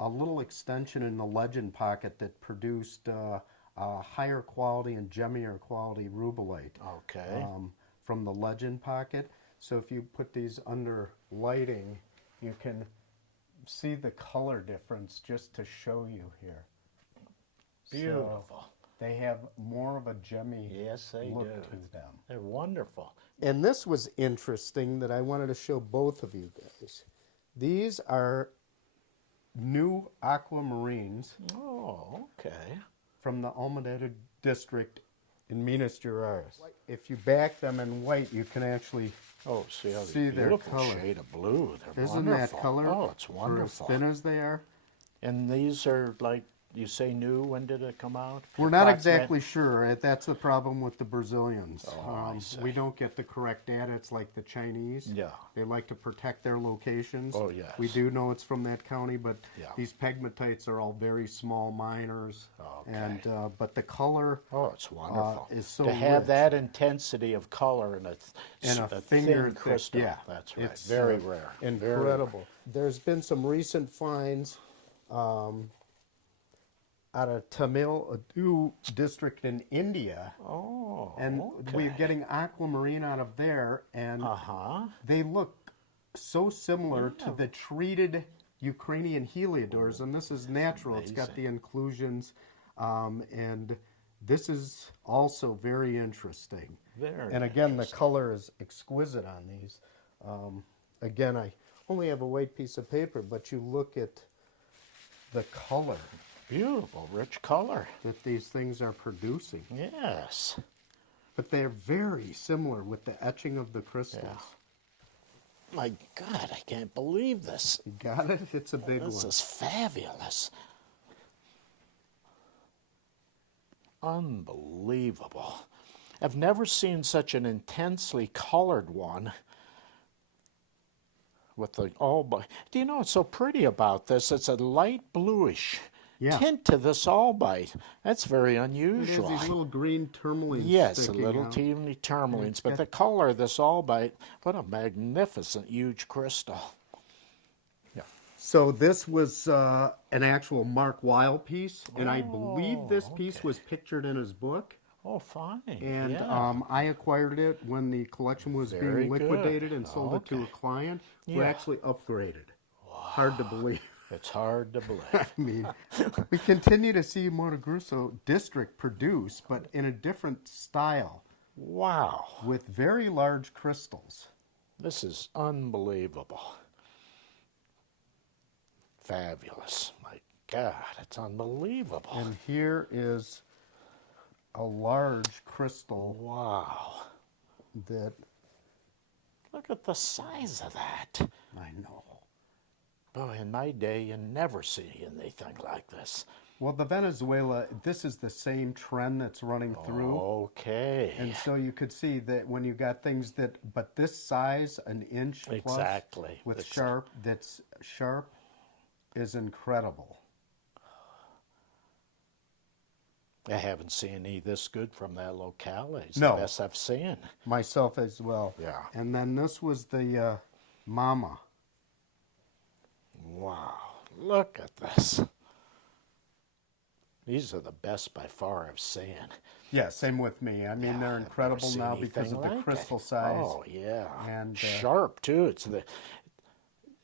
a little extension in the legend pocket that produced a higher quality and gemmier quality rubellite. Okay. From the legend pocket. So if you put these under lighting, you can see the color difference just to show you here. Beautiful. So they have more of a gemmy Yes, they look do. to them. They're wonderful. And this was interesting that I wanted to show both of you guys. These are new aquamarines Oh, okay. from the Almadera district in Minas Gerais. If you back them in white, you can actually Oh, see how See their beautiful color. shade of blue. They're Isn't wonderful. that color? Oh, it's wonderful. For as thin as they are. And these are like, you say new, when did it come out? We're not Approximate? exactly sure. That's the problem with the Brazilians. Oh, I see. We don't get the correct data. It's like the Chinese. Yeah. They like to protect their locations. Oh, yes. We do know it's from that county, but Yeah. these pegmatites are all very small miners. Okay. And but the color Oh, it's wonderful. is so to have rich. that intensity of color in And a thin finger thick, crystal. yeah. That's right. It's, Very rare. Very Incredible. There's been some recent finds out of Tamil Nadu district in India. Oh, And we're getting aquamarine out of there, and they look so similar to the treated Ukrainian heliodors, and this is natural. It's got the inclusions, and this is also very interesting. Very And again, the color is exquisite on these. Again, I only have a white piece of paper, but you look at the color beautiful, rich color. that these things are producing. Yes. But they're very similar with the etching of the crystals. My God, I can't believe this. You got it? It's a big This one. is fabulous. Unbelievable. I've never seen such an intensely colored one with the albite. Do you know what's so pretty about this? It's a light bluish tint to this albite. That's very It has unusual. these little green tourmalines. Yes, a sticking little out. teeny tourmalines, it's but got- the color of this albite, what a magnificent, huge crystal. So this was an actual Mark Weil piece, and I believe this piece was pictured in his book. Oh, fine. And yeah. I acquired it when the collection was Very being good. liquidated and sold it to a Okay. client who Yeah. actually upgraded. Hard to believe. It's hard to believe. I mean, we continue to see Mato Grosso district produce, but in a different style Wow. with very large crystals. This is unbelievable. Fabulous. My God, it's unbelievable. And here is a large crystal Wow. that Look at the size of that. I know. Boy, in my day, you never see anything like this. Well, the Venezuela, this is the same trend that's running through. Okay. And so you could see that when you got things that, but this size, an inch plus, Exactly. with It's- sharp, that's sharp, is incredible. I haven't seen any this good from that locale. It's No. the best I've seen. Myself as well. Yeah. And then this was the Mama. Wow. Look at this. These are the best by far I've seen. Yeah, same with me. I mean, they're I've incredible never now seen because of anything the like crystal it. size. Oh, yeah. And, sharp, too.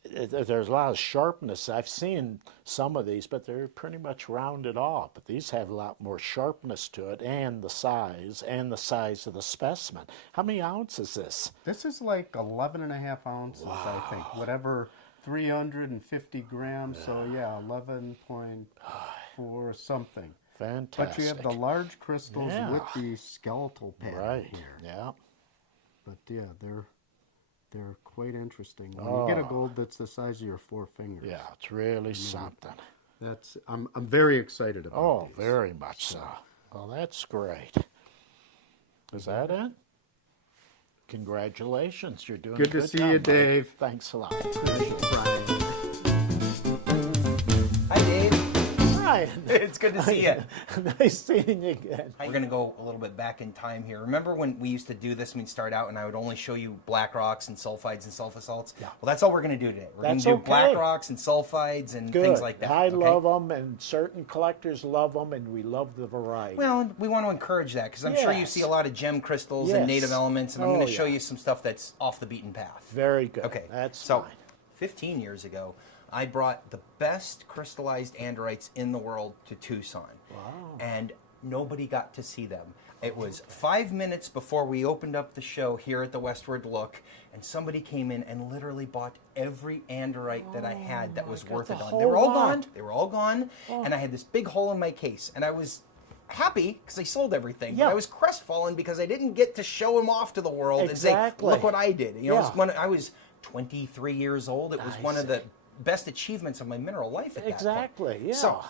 There's a lot of sharpness. I've seen some of these, but they're pretty much rounded off. But these have a lot more sharpness to it, and the size of the specimen. How many ounces is this? This is like 11 and a half ounces, I think. Whatever, 350 grams. So, yeah, 11.4 something. Fantastic. But you have the large crystals Yeah. with the skeletal pattern Right, here. yeah. But, yeah, they're quite interesting. When you get a gold that's the size of your four fingers. Yeah, it's really something. I'm very excited about Oh, these. very much so. Well, that's great. Is that it? Congratulations, you're doing a Good to good see job, you, Mike. Dave. Thanks a lot. Brian. Hi, Dave. Hi, fine. It's good to see you. Nice seeing you again. We're going to go a little bit back in time here. Remember when we used to do this when we start out and I would only show you black rocks and sulfides and sulfosalts? Yeah. Well, that's all we're going to do today. We're going to do black rocks and sulfides and things like that. I love them, and certain collectors love them, and we love the variety. Well, we want to encourage that because I'm sure you see a lot of gem crystals and native elements, and I'm going to show you some stuff that's off the beaten path. Very good. Okay. That's so, fine. 15 years ago, I brought the best crystallized anderites in the world to Tucson. Wow. And nobody got to see them. It was 5 minutes before we opened up the show here at the Westward Look, and somebody came in and literally bought every anderite that I had that was worth a dime. They were all gone. They were all gone, and I had this big hole in my case, and I was happy because I sold everything. But I was crestfallen because I didn't get to show them off to the world and say, "Look what I did." You know, when I was 23 years old. It was one of the best achievements of my mineral life at that point. Yeah. So,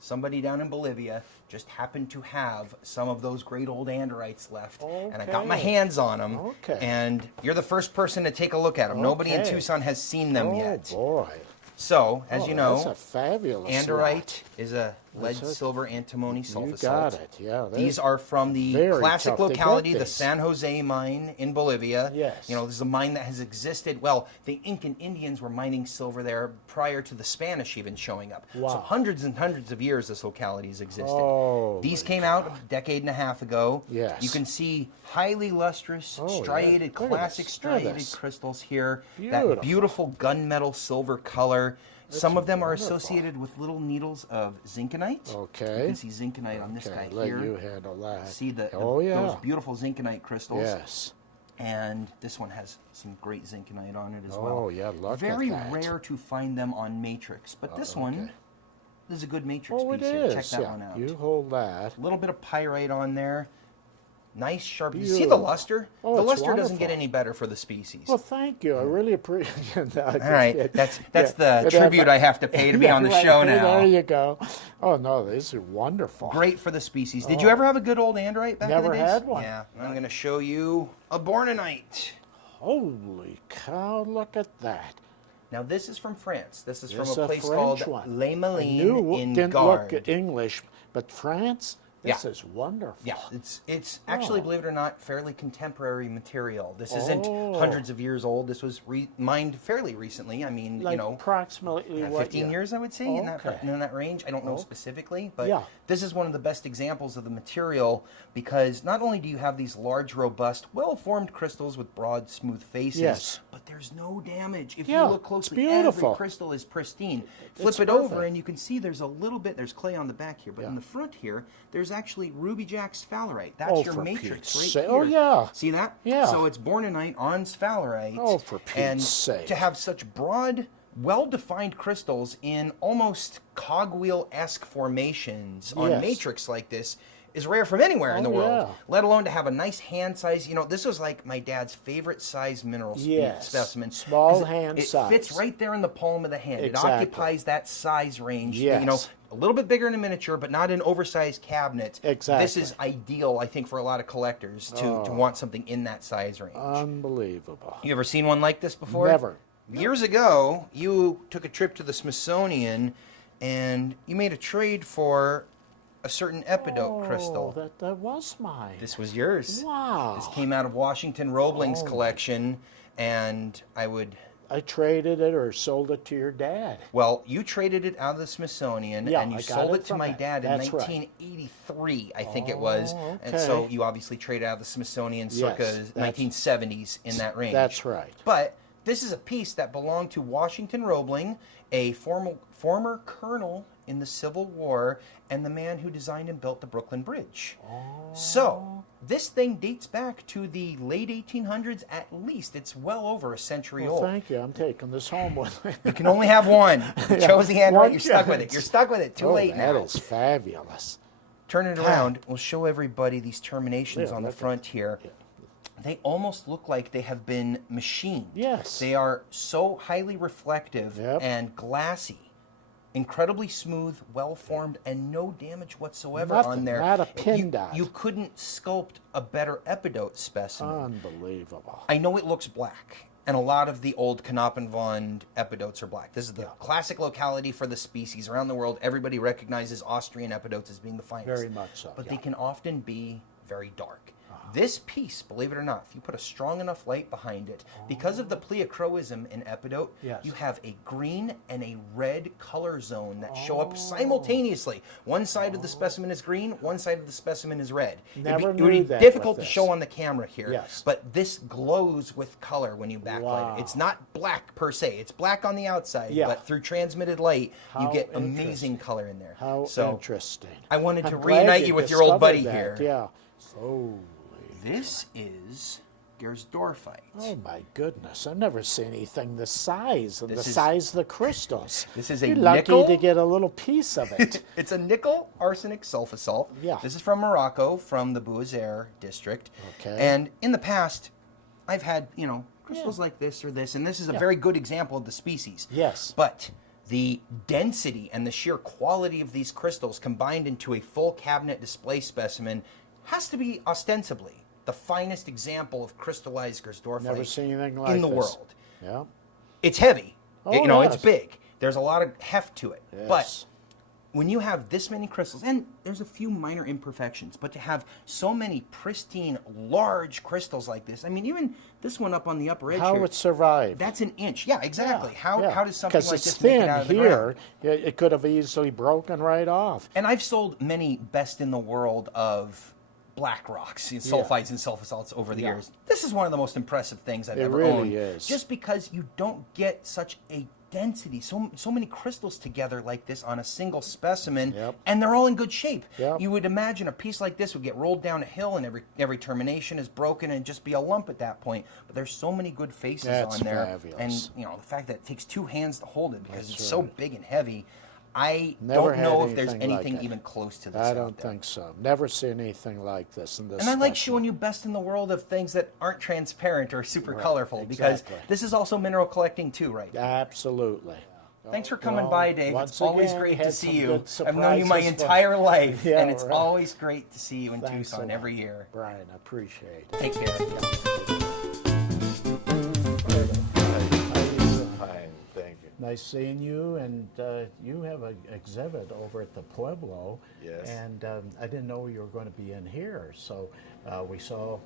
somebody down in Bolivia just happened to have some of those great old anderites left, and I got my hands on them. And you're the first person to take a look at them. Nobody in Tucson has seen them yet. Oh, boy. So, as you know, that's a fabulous anderite is a lead, silver, antimony sulfur You got it, yeah. These are from the classic locality, the San Jose mine in Bolivia. Yes. You know, this is a mine that has existed. Well, the Incan Indians were mining silver there prior to the Spanish even showing up. Wow. So hundreds and hundreds of years this locality has existed. These came out a decade and a half ago. Yes. You can see highly lustrous, striated, classic striated crystals here. That beautiful gunmetal silver color. Some of them are associated with little needles of zinconite. Okay. You can see zinconite on this guy let here. you handle that. See yeah. those beautiful zinconite crystals. Yes. And this one has some great zinconite on it as well. Oh, yeah, look Very at that. rare to find them on matrix, but this one is a good matrix Oh, piece it here. is. Check that one out. You hold that. A little bit of pyrite on there. Nice sharp. You see the Beautiful. luster? Oh, the it's luster doesn't wonderful. get any better for the species. Well, thank you. I really appreciate that. All right, that's the tribute I have to pay to be on the show now. There you go. Oh, no, these are wonderful. Great for the species. Did you ever have a good old anderite back in the Never days? had one. Yeah, I'm going to show you a bornonite. Holy cow, look at that. Now, this is from France. This is from It's a place called French one. Les I Malines in didn't Gard. look English, but France, this Yeah. is wonderful. Yeah, it's actually, believe it or not, fairly contemporary material. This isn't hundreds of years old. This was mined fairly recently. I mean, Like you know, approximately what 15 years, I would say, in that range. I don't know specifically, but this is one of the best examples of the material because not only do you have these large, robust, well-formed crystals with broad, smooth faces, but there's no damage. If you look closely, every crystal is pristine. Flip it over and you can see there's a little bit, there's clay on the back here, but in the front here, there's actually Ruby Jack sphalerite. That's your matrix right here. Oh, yeah. See that? Yeah. So it's bornonite on sphalerite. Oh, for Pete's sake. To have such broad, well-defined crystals in almost cogwheel-esque formations on matrix like this is rare from anywhere in the world, let alone to have a nice hand size. You know, this was like my dad's favorite size mineral specimen. Small hand size. It fits right there in the palm of the hand. Exactly. It occupies that size range. You know, a little bit bigger in a miniature, but not an oversized cabinet. Exactly. This is ideal, I think, for a lot of collectors to want something in that size range. Unbelievable. You ever seen one like this before? Never. Years ago, you took a trip to the Smithsonian and you made a trade for a certain epidote crystal. That was mine. This was yours. Wow. This came out of Washington Roebling's collection, and I traded it or sold it to your dad. Well, you traded it out of the Smithsonian, and you sold it to my dad in 1983, I think it was. And so you obviously traded out of the Smithsonian circa 1970s in that range. That's right. But this is a piece that belonged to Washington Roebling, a former colonel in the Civil War, and the man who designed and built the Brooklyn Bridge. So, this thing dates back to the late 1800s at least. It's well over a century old. Thank you. I'm taking this home with me. You can only have one. You chose the handwriting. You're stuck with it. You're stuck with it. Too late now. That is fabulous. Turn it around. We'll show everybody these terminations on the front here. They almost look like they have been machined. Yes. They are so highly reflective and glassy. Incredibly smooth, well-formed, and no damage whatsoever on there. Not a pin dot. You couldn't sculpt a better epidote specimen. Unbelievable. I know it looks black, and a lot of the old Knapenwand epidotes are black. This is the classic locality for the species. Around the world, everybody recognizes Austrian epidotes as being the finest. Very much so, But yeah. they can often be very dark. This piece, believe it or not, if you put a strong enough light behind it, because of the pleochroism in epidote, Yes. you have a green and a red color zone that show up simultaneously. One side of the specimen is green, one side of the specimen is red. Never it would be knew that difficult with to this. show on the camera here, Yes. but this glows with color when you backlight Wow. it. It's not black per se. It's black on the outside, Yeah. but through transmitted light, you How get interesting. amazing color in there. How so interesting. I wanted to I'm glad reunite you with your old discovered buddy that, here. Yeah. So, This is Gersdorfite. oh my goodness, I've never seen anything this size and This the is- size of the crystals. This is a You're lucky nickel. to get a little piece of it. It's a nickel arsenic sulfasalt. Yeah. This is from Morocco, from the Bouazer district. Okay. And in the past, I've had, crystals like this or this, and this is a very good example of the species. Yes. But the density and the sheer quality of these crystals combined into a full cabinet display specimen has to be ostensibly the finest example of crystallized Gersdorfite Never seen anything like in the this. world. Yeah. It's heavy. Oh, It's yes. big. There's a lot of heft to it. Yes. But when you have this many crystals, and there's a few minor imperfections, but to have so many pristine, large crystals like this, I mean, even this one up on the upper edge How here, it survived. that's an inch. Yeah, exactly. How does something Because like it's this make it thin out of the here, ground? it could have easily broken right off. And I've sold many best in the world of black rocks, sulfides and sulfasalts over the Yeah. years. This is one of the most impressive things I've It ever really owned. is. Just because you don't get such a density, so many crystals together like this on a single specimen, Yep. and they're all in good shape. Yep. You would imagine a piece like this would get rolled down a hill and every termination is broken and just be a lump at that point. But there's so many good faces That's on there. fabulous. And the fact that it takes two hands to hold it because That's it's so right. big and heavy, I Never don't had know if there's anything like anything it. even close to this I out don't there. think so. Never seen anything like this in this. And I like specimen. showing you best in the world of things that aren't transparent or super colorful because exactly. this is also mineral collecting too, right? Absolutely. Thanks for coming Well, by, Dave. once It's always again, great had to see some you. good I've known you my surprises for- entire life, Yeah, and it's right. always great to see you in Thanks a Tucson lot. every year. Brian, I appreciate it. Take care. Fine, thank you. Nice seeing you, and you have an exhibit over at the Pueblo. Yes. And I didn't know you were going to be in here, so we saw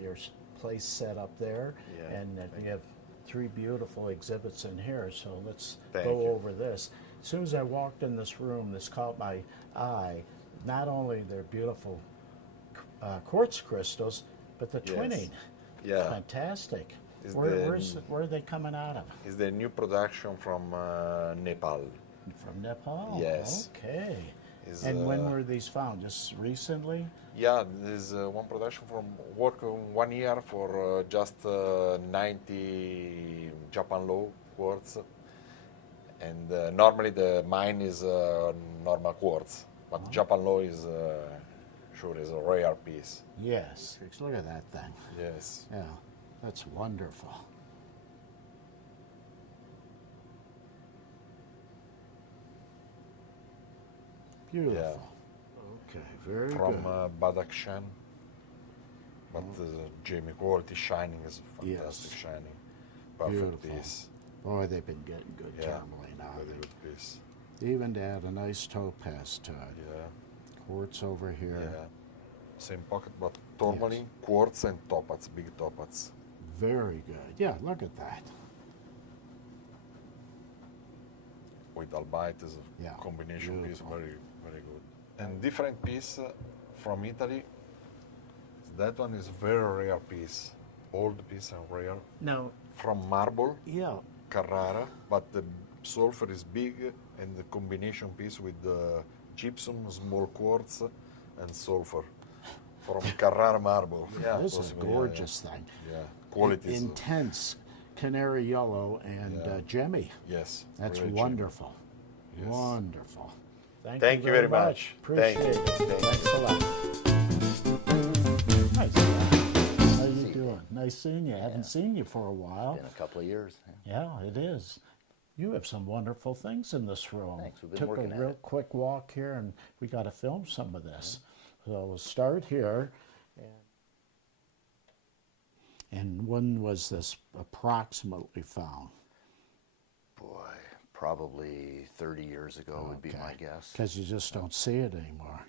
your place set up there, Yeah, and you have three beautiful exhibits in here. So let's Thank go you. over this. As soon as I walked in this room, this caught my eye. Not only their beautiful quartz crystals, but the Yes. twinning. Yeah, Fantastic. Is Where are they coming out of? it's the new production from Nepal. From Nepal? Yes. Okay. Is, And when were these found? Just recently? Yeah, there's one production from work 1 year for just 90 Japan low quartz. And normally the mine is normal quartz, but Japan low is sure is a rare piece. Yes. Look at that thing. Yes. Yeah, that's wonderful. Beautiful. Okay, very From good. Badakhshan. But Jamie quality shining is fantastic Yes. shining. Perfect Beautiful. piece. Boy, they've been getting good Yeah. tourmaline out Very of it. good piece. Even to add a nice topaz to it. Yeah. Quartz over here. Yeah. Same pocket, but tourmaline, quartz, and topaz, big topaz. Very good. Yeah, look at that. With albite is a Yeah, combination piece, beautiful. very, very good. And different piece from Italy. That one is very rare piece. Old piece and rare. Now, From marble, yeah, Carrara, but the sulfur is big, and the combination piece with the gypsum, small quartz, and sulfur from Carrara marble. Yeah, this is a possibly, gorgeous thing. Yeah, quality is Intense canary yellow and Yeah. gemmy. yes. That's really wonderful. Yes. Wonderful. Thank you very much. Appreciate Thank you. it. Thank Thanks a lot. Nice. How you doing? Nice seeing you. Haven't seen you for a while. Been a couple of years. Yeah, it is. You have some wonderful things in this room. Thanks, we've been Took working a at real it. quick walk here, and we got to film some of this. So we'll start here. And when was this approximately found? Boy, probably 30 years ago would be my guess. Because you just don't see it anymore.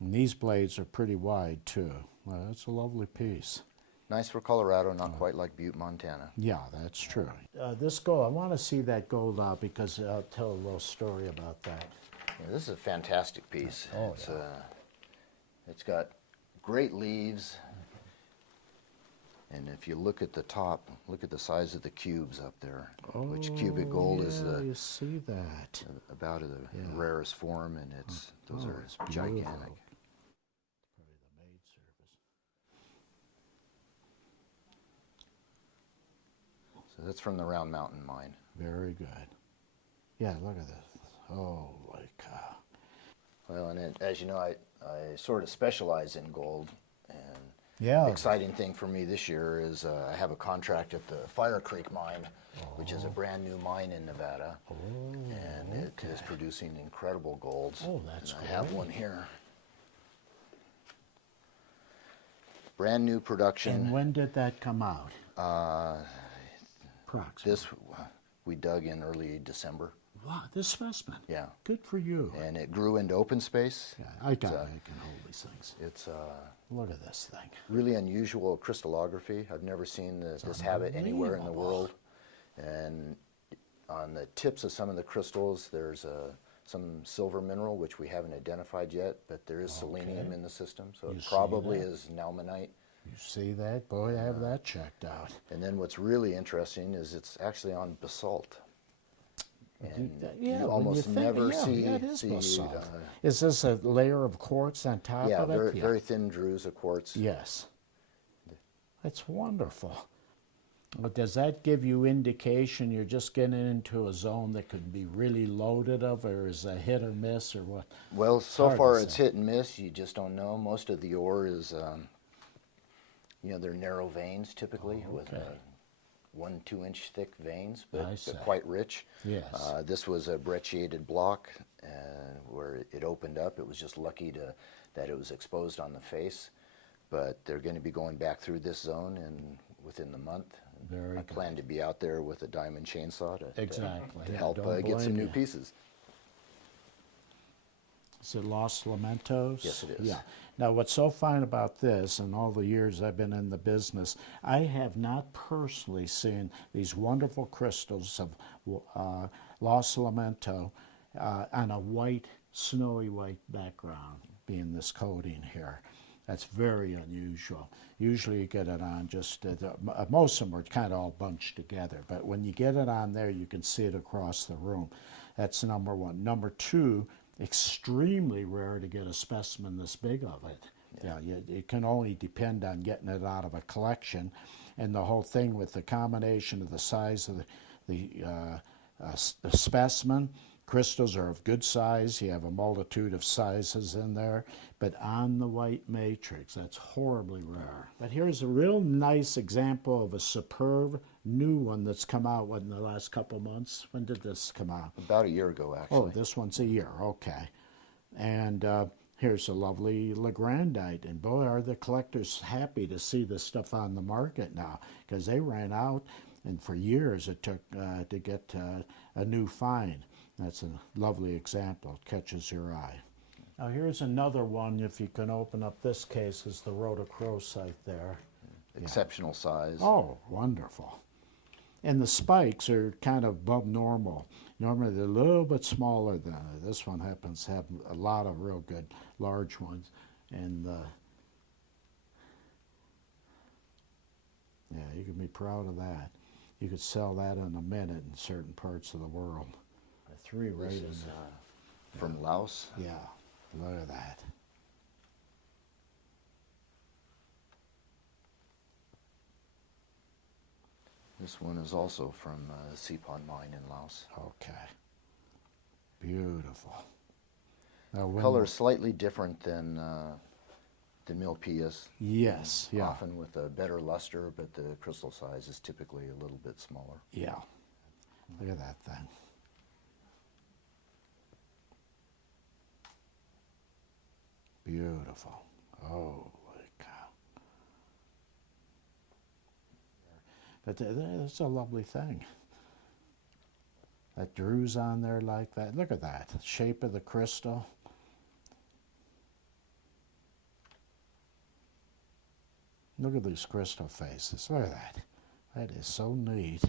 And these blades are pretty wide too. Well, it's a lovely piece. Nice for Colorado, not quite like Butte, Montana. Yeah, that's true. This gold, I want to see that gold out because I'll tell a little story about that. Yeah, this is a fantastic piece. Oh, It's got great leaves. And if you look at the top, look at the size of the cubes up there, which cubic gold is you see that. about the rarest form, and those are it's gigantic. beautiful. So that's from the Round Mountain mine. Very good. Yeah, look at this. Holy cow. Well, and as you know, I sort of specialize in gold, and Yeah. the exciting thing for me this year is I have a contract at the Fire Creek mine, which is a brand new mine in Nevada, and it is producing incredible golds. Oh, that's and I have great. one here. Brand new production. And when did that come out? Approximately. This we dug in early December. Wow, this specimen. Yeah. Good for you. And it grew into open space. Yeah, I can hold these things. It's Look at this thing. really unusual crystallography. I've never seen this habit anywhere in the world. And on the tips of some of the crystals, there's some silver mineral, which we haven't identified yet, but there is selenium in the system, so You it see probably that? is nalmanite. You see that? Boy, I have that checked out. And then what's really interesting is it's actually on basalt. And Yeah, you when almost think- never yeah, see, yeah, it is see basalt. Is this a layer of quartz on top yeah, of it? very thin drues of quartz. Yes. That's wonderful. But does that give you indication you're just getting into a zone that could be really loaded of, or is a hit or miss, or what? Well, so Hard far to it's say. hit and miss. You just don't know. Most of the ore is, they're narrow veins typically with 1-2 inch thick veins, but they're quite rich. Yes. This was a brecciated block where it opened up. It was just lucky that it was exposed on the face, but they're going to be going back through this zone within the month. Very I plan to be out there with a diamond chainsaw to Yeah, help don't get some blame new you. pieces. Is it Los Lamentos? Yes, it is. Yeah. Now, what's so fine about this, and all the years I've been in the business, I have not personally seen these wonderful crystals of Los Lamento on a white, snowy white background, being this coating here. That's very unusual. Usually you get it on just, most of them are kind of all bunched together, but when you get it on there, you can see it across the room. That's number one. Number two, extremely rare to get a specimen this big of it. Yeah, it can only depend on getting it out of a collection, and the whole thing with the combination of the size of the specimen. Crystals are of good size. You have a multitude of sizes in there, but on the white matrix, that's horribly rare. But here's a real nice example of a superb new one that's come out in the last couple months. When did this come out? About a year ago, actually. Oh, this one's a year, okay. And here's a lovely Legrandite, and boy, are the collectors happy to see this stuff on the market now, because they ran out, and for years it took to get a new find. That's a lovely example. It catches your eye. Now here's another one, if you can open up this case, is the rhodochrosite there. Exceptional size. Oh, wonderful. And the spikes are kind of above normal. Normally they're a little bit smaller than it. This one happens to have a lot of real good large ones. And yeah, you can be proud of that. You could sell that in a minute in certain parts of the world. Three right in there. From Laos? Yeah, look at that. This one is also from the Sipon mine in Laos. Okay. Beautiful. Now, Color is slightly different than the Milpias. Yes, yeah. Often with a better luster, but the crystal size is typically a little bit smaller. Yeah. Look at that thing. Beautiful. Holy cow. But it's a lovely thing. That dru's on there like that. Look at that, the shape of the crystal. Look at these crystal faces. Look at that. That is so neat.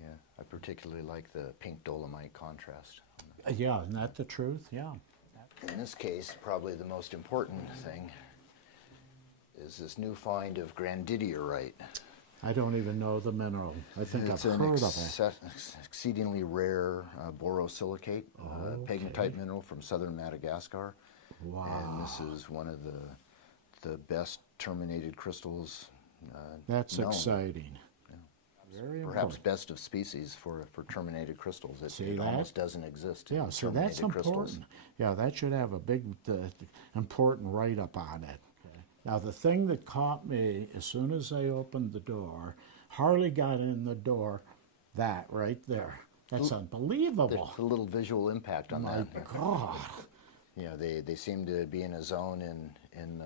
Yeah, I particularly like the pink dolomite contrast. Yeah, isn't that the truth? Yeah. In this case, probably the most important thing is this new find of grandidierite. I don't even know the mineral. I think It's I've an heard of it. exceedingly rare borosilicate, pegmatite mineral from southern Madagascar. Wow. And this is one of the best terminated crystals That's known. exciting. Very Perhaps important. best of species for terminated crystals. It, See it that? almost doesn't exist Yeah, in so terminated that's important. crystals. Yeah, that should have a big, important write-up on it. Now, the thing that caught me as soon as I opened the door, Harley got in the door, that right there. That's unbelievable. The little visual impact on My that. God. You know, they seem to be in a zone in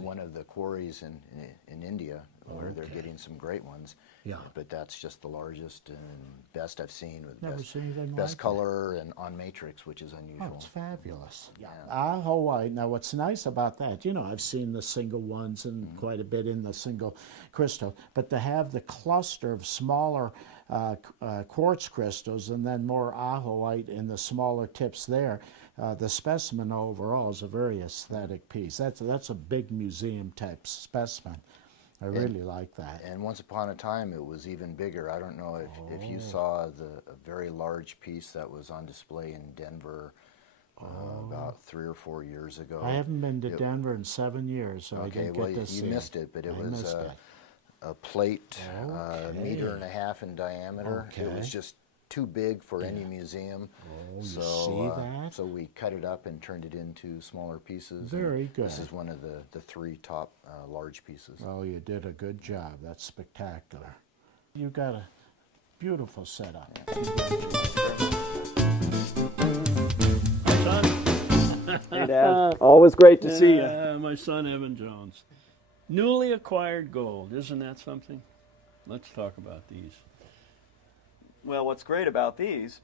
one of the quarries in India where they're getting some great ones. Yeah. But that's just the largest and best I've seen with Never seen anything best like color and on matrix, which is Oh, unusual. it's fabulous. Yeah. Hawaii. Now, what's nice about that, you know, I've seen the single ones and quite a bit in the single crystal, but to have the cluster of smaller quartz crystals and then more ahoite in the smaller tips there, the specimen overall is a very aesthetic piece. That's a big museum type specimen. I really like that. And once upon a time, it was even bigger. I don't know if you saw a very large piece that was on display in Denver about 3 or 4 years ago. I haven't been to Denver in 7 years, so I didn't get to see you missed it, but it was a plate, a meter and a half in diameter. It was just too big for any museum. You so, see that? So we cut it up and turned it into smaller pieces. Very and good. This is one of the 3 top large pieces. Well, you did a good job. That's spectacular. You got a beautiful setup. Hey, Dad. Always great to see you. My son, Evan Jones. Newly acquired gold. Isn't that something? Let's talk about these. Well, what's great about these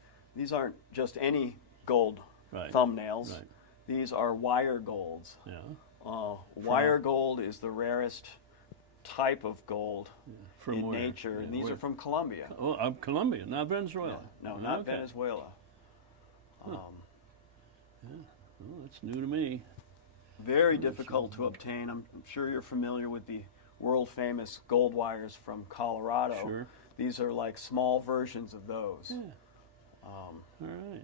aren't just any gold thumbnails. Right. These are wire golds. Yeah. Wire gold is the rarest type of gold From in where? nature, Yeah, and these where? are from Colombia. Oh, Colombia, not Venezuela. No, not Okay. Venezuela. Well, that's new to me. Very difficult to obtain. I'm sure you're familiar with the world famous gold wires from Colorado. Sure. These are like small versions of those. Yeah. All right.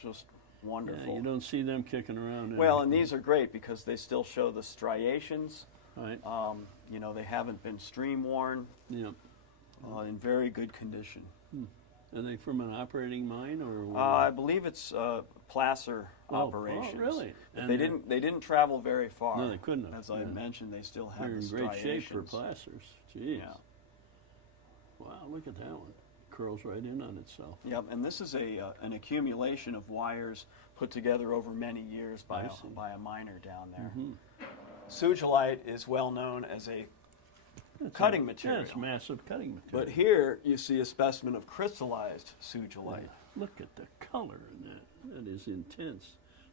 Just wonderful. Yeah, you don't see them kicking around. Well, and these are great because they still show the striations. Right. You know, they haven't been stream worn. Yep. In very good condition. Are they from an operating mine or? I believe it's placer operations. Oh, really? But And they didn't travel very far. No, they couldn't have. As I mentioned, they still have They're the in great shape for striations. placers. Jeez. Yeah. Wow, look at that one. Curls right in on itself. Yep, and this is an accumulation of wires put together over many years by a miner down there. Sugilite is well known as a cutting material. Yeah, it's massive cutting material. But here you see a specimen of crystallized sugilite. Look at the color in that. That is intense.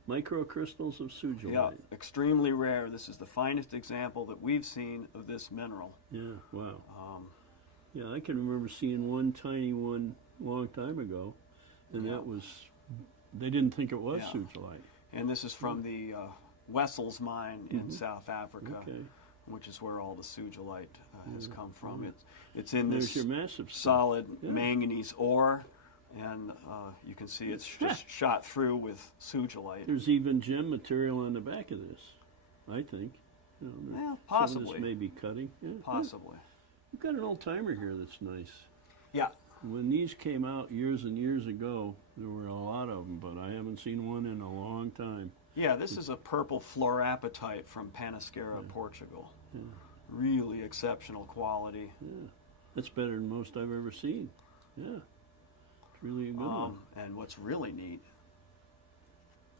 Microcrystals of sugilite. Yeah, extremely rare. This is the finest example that we've seen of this mineral. Yeah, wow. Yeah, I can remember seeing one tiny one a long time ago, and that was, they didn't think it was sugilite. And this is from the Wessels mine in South Africa, which is where all the sugilite has come from. It's in There's this your massive solid manganese ore, and you can see it's just shot through with sugilite. There's even gem material on the back of this, I think. You know, Well, Some of possibly. this may be cutting. Yeah, Possibly. We've got an old timer here that's nice. Yeah. When these came out years and years ago, there were a lot of them, but I haven't seen one in a long time. Yeah, this is a purple fluorapatite from Panasqueira, Portugal. Really exceptional quality. Yeah. That's better than most I've ever seen. Yeah. It's really a good one. And what's really neat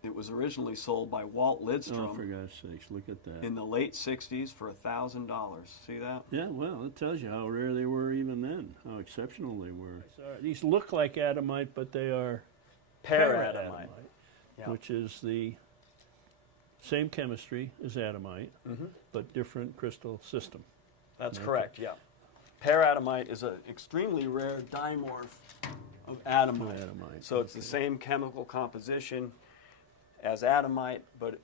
It was originally sold by Walt Oh, Lidstrom for God's sakes, look at that. in the late 60s for $1,000. See that? Yeah, well, it tells you how rare they were even then, how exceptional they were. These look like adamite, but they are Paradamite. Yeah. which is the same chemistry as adamite, but different crystal system. That's Okay. correct, yeah. Paradamite is an extremely rare dimorph of adamite. Adamite, So it's the same chemical composition as adamite, but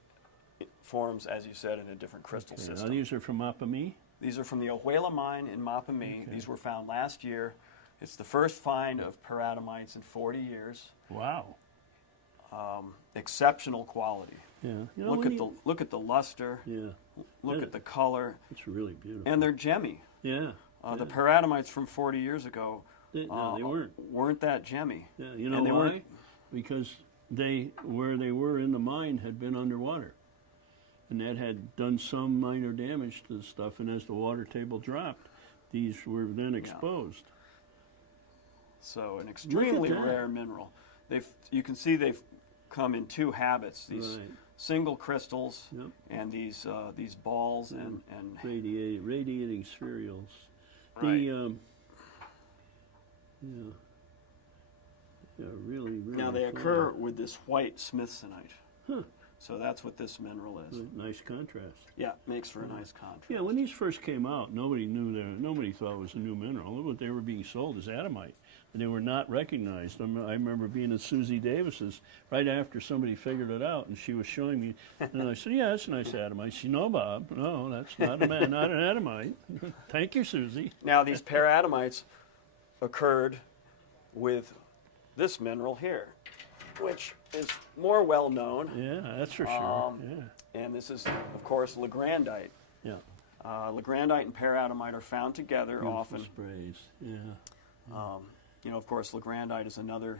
it forms, as you said, in a different crystal Okay, system. now these are from Apamee? These are from the Ohuela mine in Mapamee. Okay. These were found last year. It's the first find of paradamites in 40 years. Wow. Exceptional quality. Yeah. You know, Look when at you- the luster. Yeah. Look Yeah. at the color. It's really beautiful. And they're gemmy. Yeah. The paradamites from 40 years ago No, they weren't that gemmy. Yeah, you know And they why? weren't- Because where they were in the mine had been underwater. And that had done some minor damage to the stuff, and as the water table dropped, these were then exposed. So an extremely that. rare mineral. You can see they've come in two habits. These Right. single crystals Yep. and these balls and Radiating spherules. Right. Yeah, really, really. now they fine. occur with this white smithsonite. Huh. So that's what this mineral is. Nice contrast. Yeah, makes for a nice contrast. Yeah, when these first came out, nobody thought it was a new mineral. What they were being sold as adamite, and they were not recognized. I remember being at Susie Davis's right after somebody figured it out, and she was showing me, and I said, "Yeah, that's a nice adamite." She, "No, Bob, no, that's not not an adamite." Thank you, Susie. Now these paradamites occurred with this mineral here, which is more well known. Yeah, that's for sure. Yeah. And this is, of course, legrandite. Yeah. Legrandite and paradamite are found together Beautiful often. sprays. Yeah. You know, of course, legrandite is another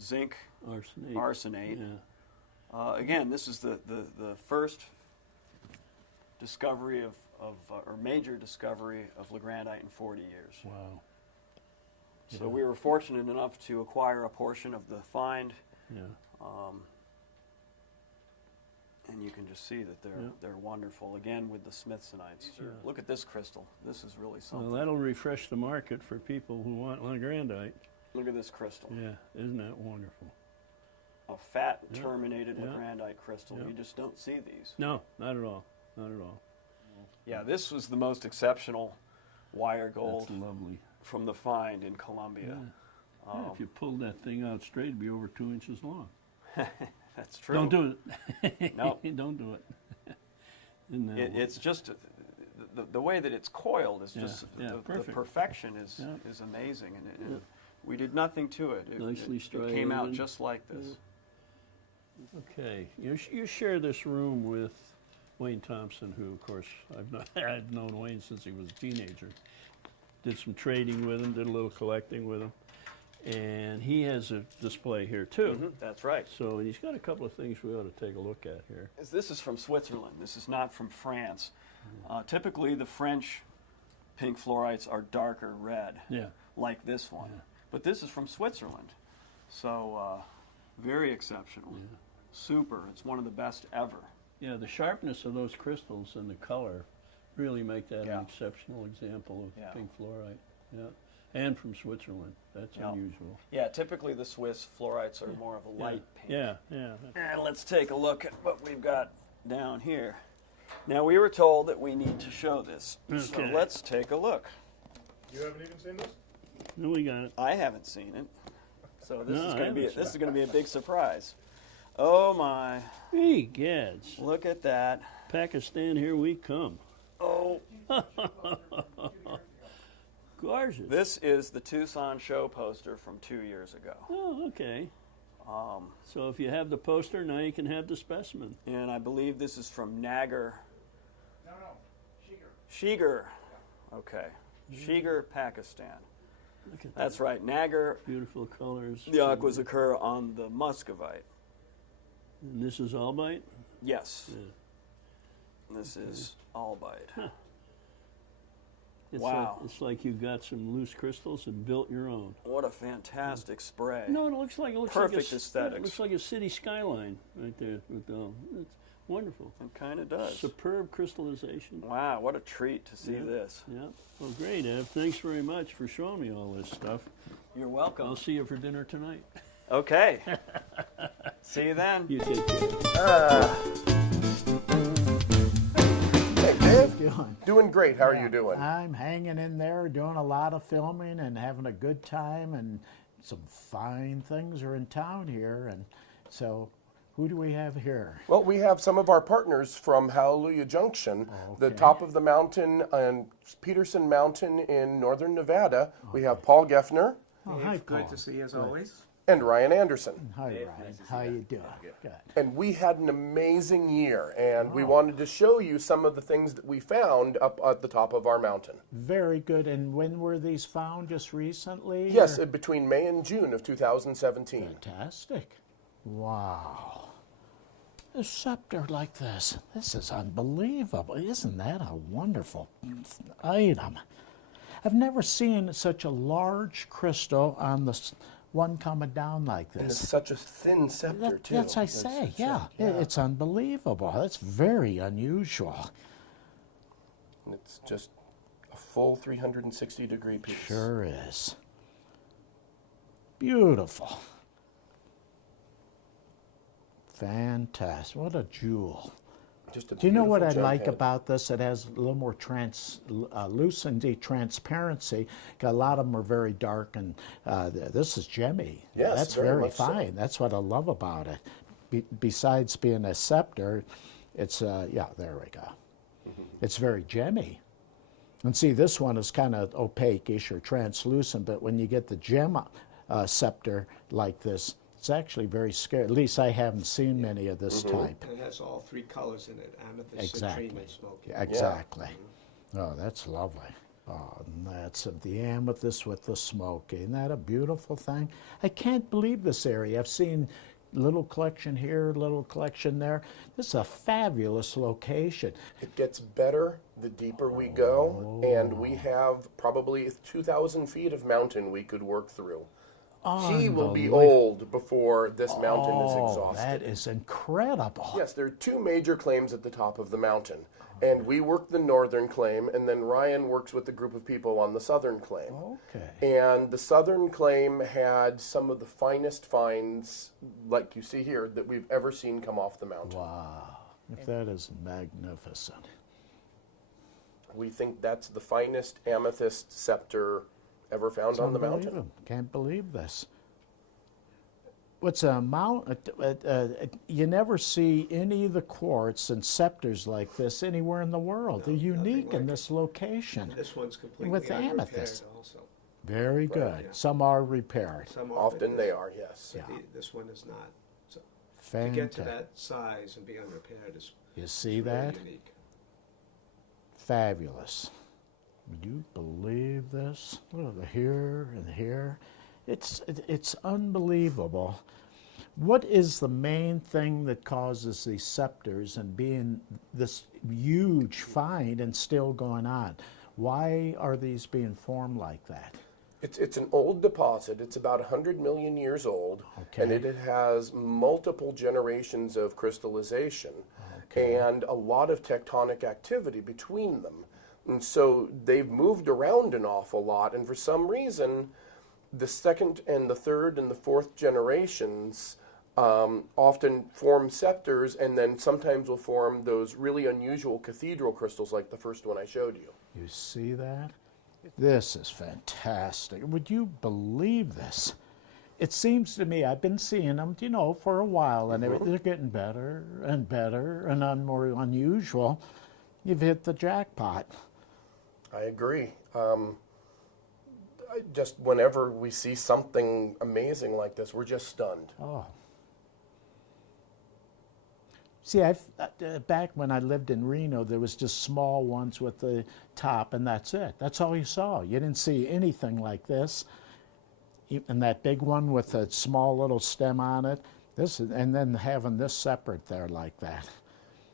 zinc Arsenate. arsenate. Yeah. Again, this is the first discovery or major discovery of legrandite in 40 years. Wow. So we were fortunate enough to acquire a portion of the find. Yeah. And you can just see that they're wonderful. Again, with the smithsonites. Yeah. Look at this crystal. This is really something. Well, that'll refresh the market for people who want legrandite. Look at this crystal. Yeah, isn't that wonderful? A fat Yeah. terminated Yeah. legrandite crystal. Yeah. You just don't see these. No, not at all. Not at all. Yeah, this was the most exceptional wire gold That's lovely. from the find in Colombia. Yeah, if you pulled that thing out straight, it'd be over 2 inches long. That's true. Don't do it. No. Don't do it. Isn't that It's just the way that it's coiled is Yeah, just yeah, the perfect. perfection is Yeah. is amazing, and we did nothing to it. Nicely it came out striated. just like this. Okay, you share this room with Wayne Thompson, who, of course, I've known Wayne since he was a teenager. Did some trading with him, did a little collecting with him, and he has a display here too. That's right. So he's got a couple of things we ought to take a look at here. This is from Switzerland. This is not from France. Typically, the French pink fluorites are darker red, Yeah. like this one. But this is from Switzerland, so very exceptional. Super. It's one of the best ever. Yeah, the sharpness of those crystals and the color really make that an exceptional example of pink fluorite. Yeah, and from Switzerland. That's unusual. Yeah, typically the Swiss fluorites are more of a light pink. Yeah, yeah. And let's take a look at what we've got down here. Now, we were told that we need to show this, so Okay. let's take a look. You haven't even seen this? No, we got it. I haven't seen it, so this No, is I going to be haven't this is going to be a big surprise. Oh my! Hey, Gads. Look at that. Pakistan, here we come. Oh, gorgeous. this is the Tucson show poster from 2 years ago. Oh, okay. So if you have the poster, now you can have the specimen. And I believe this is from Nagar. No, Shigar. Okay. Shigar, Pakistan. Look at That's right. Nagar. Beautiful colors. The aquas occur on the muscovite. And this is albite? Yes. Yeah. This is albite. Wow. It's like you got some loose crystals and built your own. What a fantastic spray. No, it looks like Perfect like aesthetics. It looks like a city skyline right there. It's wonderful. It kind of does. Superb crystallization. Wow, what a treat to see this. Yeah. Well, great, Ev. Thanks very much for showing me all this stuff. You're welcome. I'll see you for dinner tonight. Okay. See you then. You take care. Hey, Dave. Doing? Doing great. How are you doing? I'm hanging in there, doing a lot of filming and having a good time, and some fine things are in town here. And so, who do we have here? Well, we have some of our partners from Hallelujah Junction, the top of the mountain on Peterson Mountain in northern Nevada. We have Paul Geffner. Oh, hi, Paul. Good to see you as always. And Ryan Anderson. Hi, Ryan. How you doing? Good. And we had an amazing year, and we wanted to show you some of the things that we found up at the top of our mountain. Very good. And when were these found? Just recently? Yes, or? between May and June of 2017. Fantastic. Wow. A scepter like this. This is unbelievable. Isn't that a wonderful item? I've never seen such a large crystal on the one coming down like this. And it's such a thin scepter, too. That's what I say, yeah. It's unbelievable. That's very unusual. And it's just a full 360-degree piece. Sure is. Beautiful. Fantastic. What a jewel. Just a Do you know what I beautiful like gem head. about this? It has a little more lucidity, transparency. A lot of them are very dark, and this is gemmy. Yes, that's very very much so. fine. That's what I love about it. Besides being a scepter, it's yeah. There we go. It's very gemmy. And see, this one is kind of opaque-ish or translucent, but when you get the gem scepter like this, it's actually very scary. At least I haven't seen many of this type. And it has all three colors in it, amethyst, Exactly. citrine, and smoky. Exactly. Oh, that's lovely. Oh, and that's the amethyst with the smoke. Isn't that a beautiful thing? I can't believe this area. I've seen little collection here, little collection there. This is a fabulous location. It gets better the deeper we go, and we have probably 2,000 feet of mountain we could work through. He will be old before this mountain is exhausted. That is incredible. Yes, there are two major claims at the top of the mountain. And we work the northern claim, and then Ryan works with a group of people on the southern claim. Okay. And the southern claim had some of the finest finds, like you see here, that we've ever seen come off the mountain. Wow. If that is magnificent. We think that's the finest amethyst scepter ever found It's on the mountain. unbelievable. Can't believe this. What's a mount? You never see any of the quartz and scepters like this anywhere in the world. They're unique in this location. This one's completely with unrepaired amethyst. also. Very good. yeah. Some are repaired. Some are, Often but they are, yes. but this one is not. So to Fantastic. get to that size and be unrepaired is You see is really that? unique. Fabulous. Would you believe this? Look at here and here. It's unbelievable. What is the main thing that causes these scepters and being this huge find and still going on? Why are these being formed like that? It's an old deposit. It's about 100 million years old, and it has multiple generations of crystallization and a lot of tectonic activity between them. And so they've moved around an awful lot, and for some reason, the second and the third and the fourth generations often form scepters, and then sometimes will form those really unusual cathedral crystals like the first one I showed you. You see that? This is fantastic. Would you believe this? It seems to me, I've been seeing them, you know, for a while, and they're getting better and better and more unusual. You've hit the jackpot. I agree. Just whenever we see something amazing like this, we're just stunned. Oh. See, back when I lived in Reno, there was just small ones with the top, and that's it. That's all you saw. You didn't see anything like this. And that big one with a small little stem on it, and then having this separate there like that.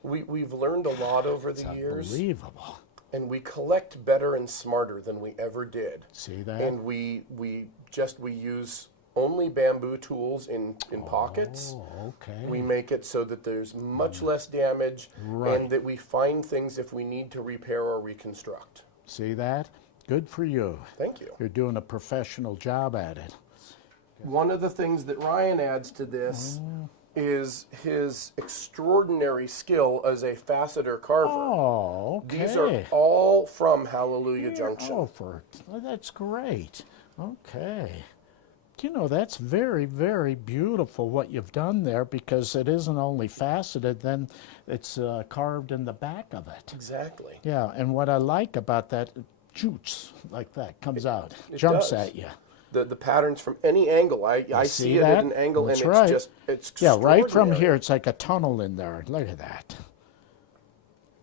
We've learned a lot over the years. Unbelievable. and we collect better and smarter than we ever did. See that? And we use only bamboo tools in pockets. Okay. We make it so that there's much less damage, Right. and that we find things if we need to repair or reconstruct. See that? Good for you. Thank you. You're doing a professional job at it. One of the things that Ryan adds to this is his extraordinary skill as a faceter carver. Oh, okay. These are all from Hallelujah Junction. Oh, that's great. Okay. You know, that's very, very beautiful what you've done there, because it isn't only faceted, then it's carved in the back of it. Exactly. Yeah, and what I like about that, it shoots like that, comes out, It jumps does. at you. The patterns from any angle. I see it that? at an angle, That's and right. it's Yeah, right from extraordinary. here, it's like a tunnel in there. Look at that.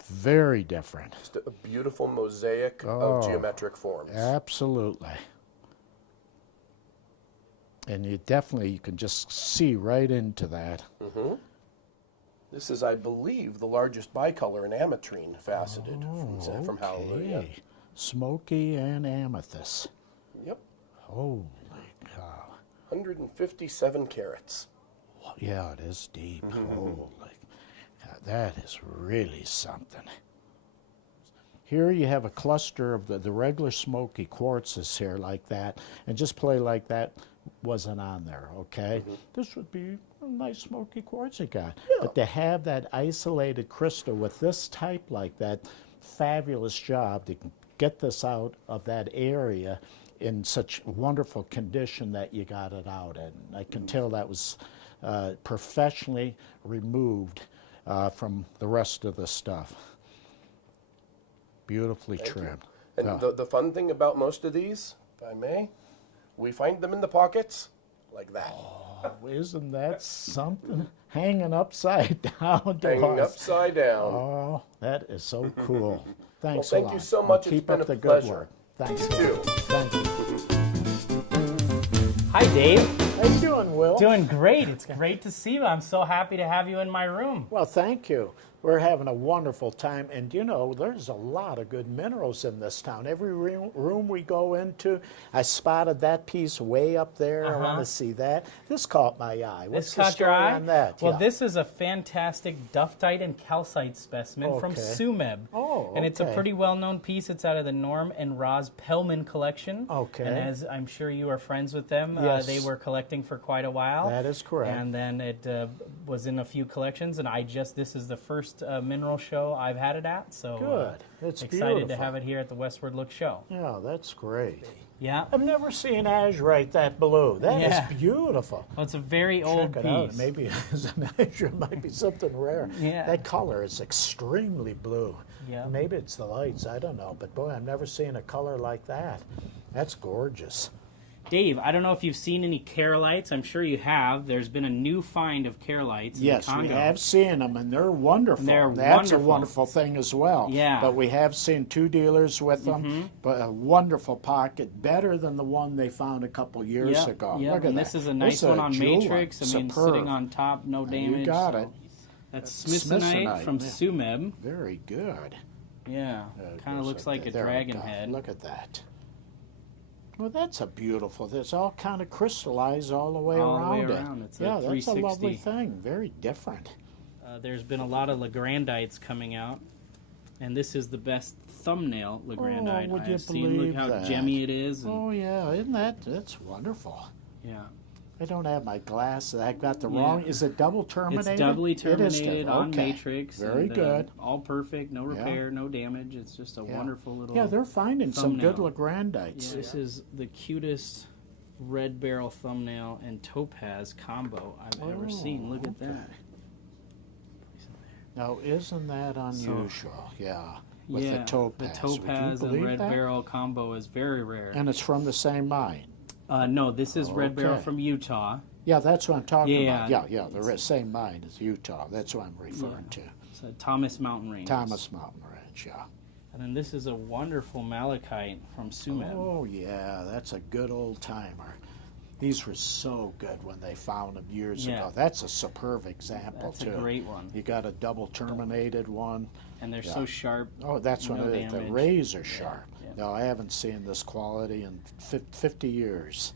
Very different. Just a beautiful mosaic Oh, of geometric forms. Absolutely. And you can just see right into that. Mm-hmm. This is, I believe, the largest bicolor in ametrine faceted from Hallelujah. Okay. Smoky and amethyst. Yep. Holy cow. 157 carats. Yeah, it is deep. Holy cow, that is really something. Here you have a cluster of the regular smoky quartzes here like that, and just play like that wasn't on there, okay? This would be a nice smoky quartz you got. But to have that isolated crystal with this type like that, fabulous job to get this out of that area in such wonderful condition that you got it out in. I can tell that was professionally removed from the rest of the stuff. Beautifully Thank you. trimmed. And the fun thing about most of these, if I may, we find them in the pockets like that. Oh, isn't that something? Hanging upside down. to Hanging us. upside down. Oh, that is so cool. Thanks Well, a thank lot. you so And much. Keep It's been up a the pleasure. good work. Thanks. You too. Thank you. Hi, Dave. How you doing, Will? Doing great. It's great to see you. I'm so happy to have you in my room. Well, thank you. We're having a wonderful time, and you know, there's a lot of good minerals in this town. Every room we go into, I spotted that piece way up there. I want to see that. This caught my eye. What's This the caught story your eye? on that? Well, Yeah. this is a fantastic duftite and calcite specimen from Okay. Sumeb. Oh, And it's a okay. pretty well-known piece. It's out of the Norm and Roz Pellman collection. Okay. And as I'm sure you are friends with them, Yes. they were collecting for quite a while. That is correct. And then it was in a few collections, and this is the first mineral show I've had it at. So Good. It's excited beautiful. to have it here at the Westward Look show. Yeah, that's great. Yeah. I've never seen azurite that blue. That is Yeah. beautiful. Well, it's a very old Check it out. piece. Maybe it's an azure. It might be something rare. Yeah. That color is extremely blue. Yeah. Maybe it's the lights. I don't know. But boy, I've never seen a color like that. That's gorgeous. Dave, I don't know if you've seen any keralites. I'm sure you have. There's been a new find of keralites in Yes, the Congo. we have seen them, and they're wonderful. They're That's wonderful. a wonderful thing as well. Yeah. But we have seen two dealers with them. But a wonderful pocket, better than the one they found a couple years Yep, ago. yep, Look at and that. this is a nice one on jewel matrix. I mean, Superb. sitting on top, no damage. You got so- it. That's smithsonite from yeah. Sumeb. Very good. Yeah, kind of looks like a There we dragon go. head. Look at that. Well, that's a beautiful. It's all kind of crystallized all the way All the way around around. it. It's a yeah, that's a 360. lovely thing. Very different. There's been a lot of Lagrandites coming out, and this is the best thumbnail Lagrandite would you I've seen. Look believe how that? gemmy it is. And Oh yeah, isn't that's wonderful? yeah. I don't have my glasses. I got the Yeah. wrong. Is it double terminated? It's doubly It is terminated on okay. matrix. Very and, good. All perfect, no Yeah. repair, no damage. It's just a Yeah. wonderful little. Yeah, they're finding some good thumbnail. Lagrandites. Yeah, this is the cutest red barrel thumbnail and topaz combo I've ever seen. Look at that. Now, isn't that unusual? Yeah. With yeah, the topaz. the Would you topaz and believe red that? barrel combo is very rare. And it's from the same mine. No, this is red barrel Okay. from Utah. Yeah, that's what I'm talking Yeah, about. Yeah, the same mine as Utah. That's what I'm referring to. It's a Thomas Mountain Range. Thomas Mountain Range, yeah. And then this is a wonderful malachite from Sumeb. Oh, yeah, that's a good old timer. These were so good when they found them years Yeah. ago. That's a superb example, That's too. a great one. You got a double terminated one. And they're Yeah. so sharp. Oh, that's no one of the damage. razor sharp. Yeah. No, I haven't seen this quality in 50 years.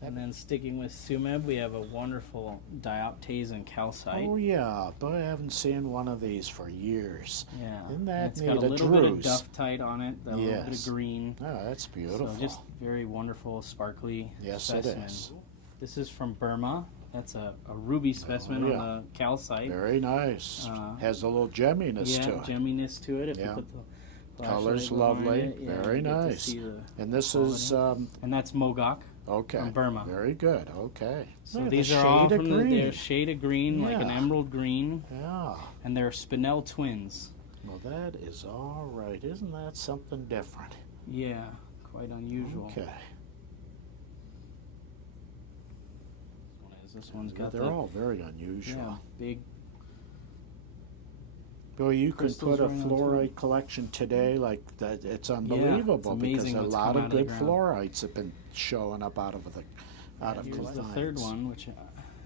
And then sticking with Sumeb, we have a wonderful dioptase and calcite. Oh, yeah, but I haven't seen one of these for years. Yeah. Isn't that It's neat? got a little bit of druze. duftite on it, a little bit of Yes. green. Oh, that's beautiful. So just very wonderful, sparkly Yes, it specimen. is. This is from Burma. That's a ruby specimen Oh, yeah. on the calcite. Very nice. Has a little gemminess yeah, to it. gemminess to it. If Yeah. you put the Color's flashlight behind lovely. it, yeah, Very you get to nice. see the And this quality. is and that's Mogok. okay. From Burma. Very good. Okay. So Look at these the are all shade of from the green. they're shade of green, like an Yeah. emerald green. Yeah. And they're Spinel twins. Well, that is all right. Isn't that something different? Yeah, quite unusual. Okay. This one's got They're the, all very unusual. yeah, big. Boy, you could crystals put a right on top. fluorite collection today like that. It's unbelievable because amazing a what's lot come of out of the good ground. fluorites have been showing up out of Here's the collections. third one, which is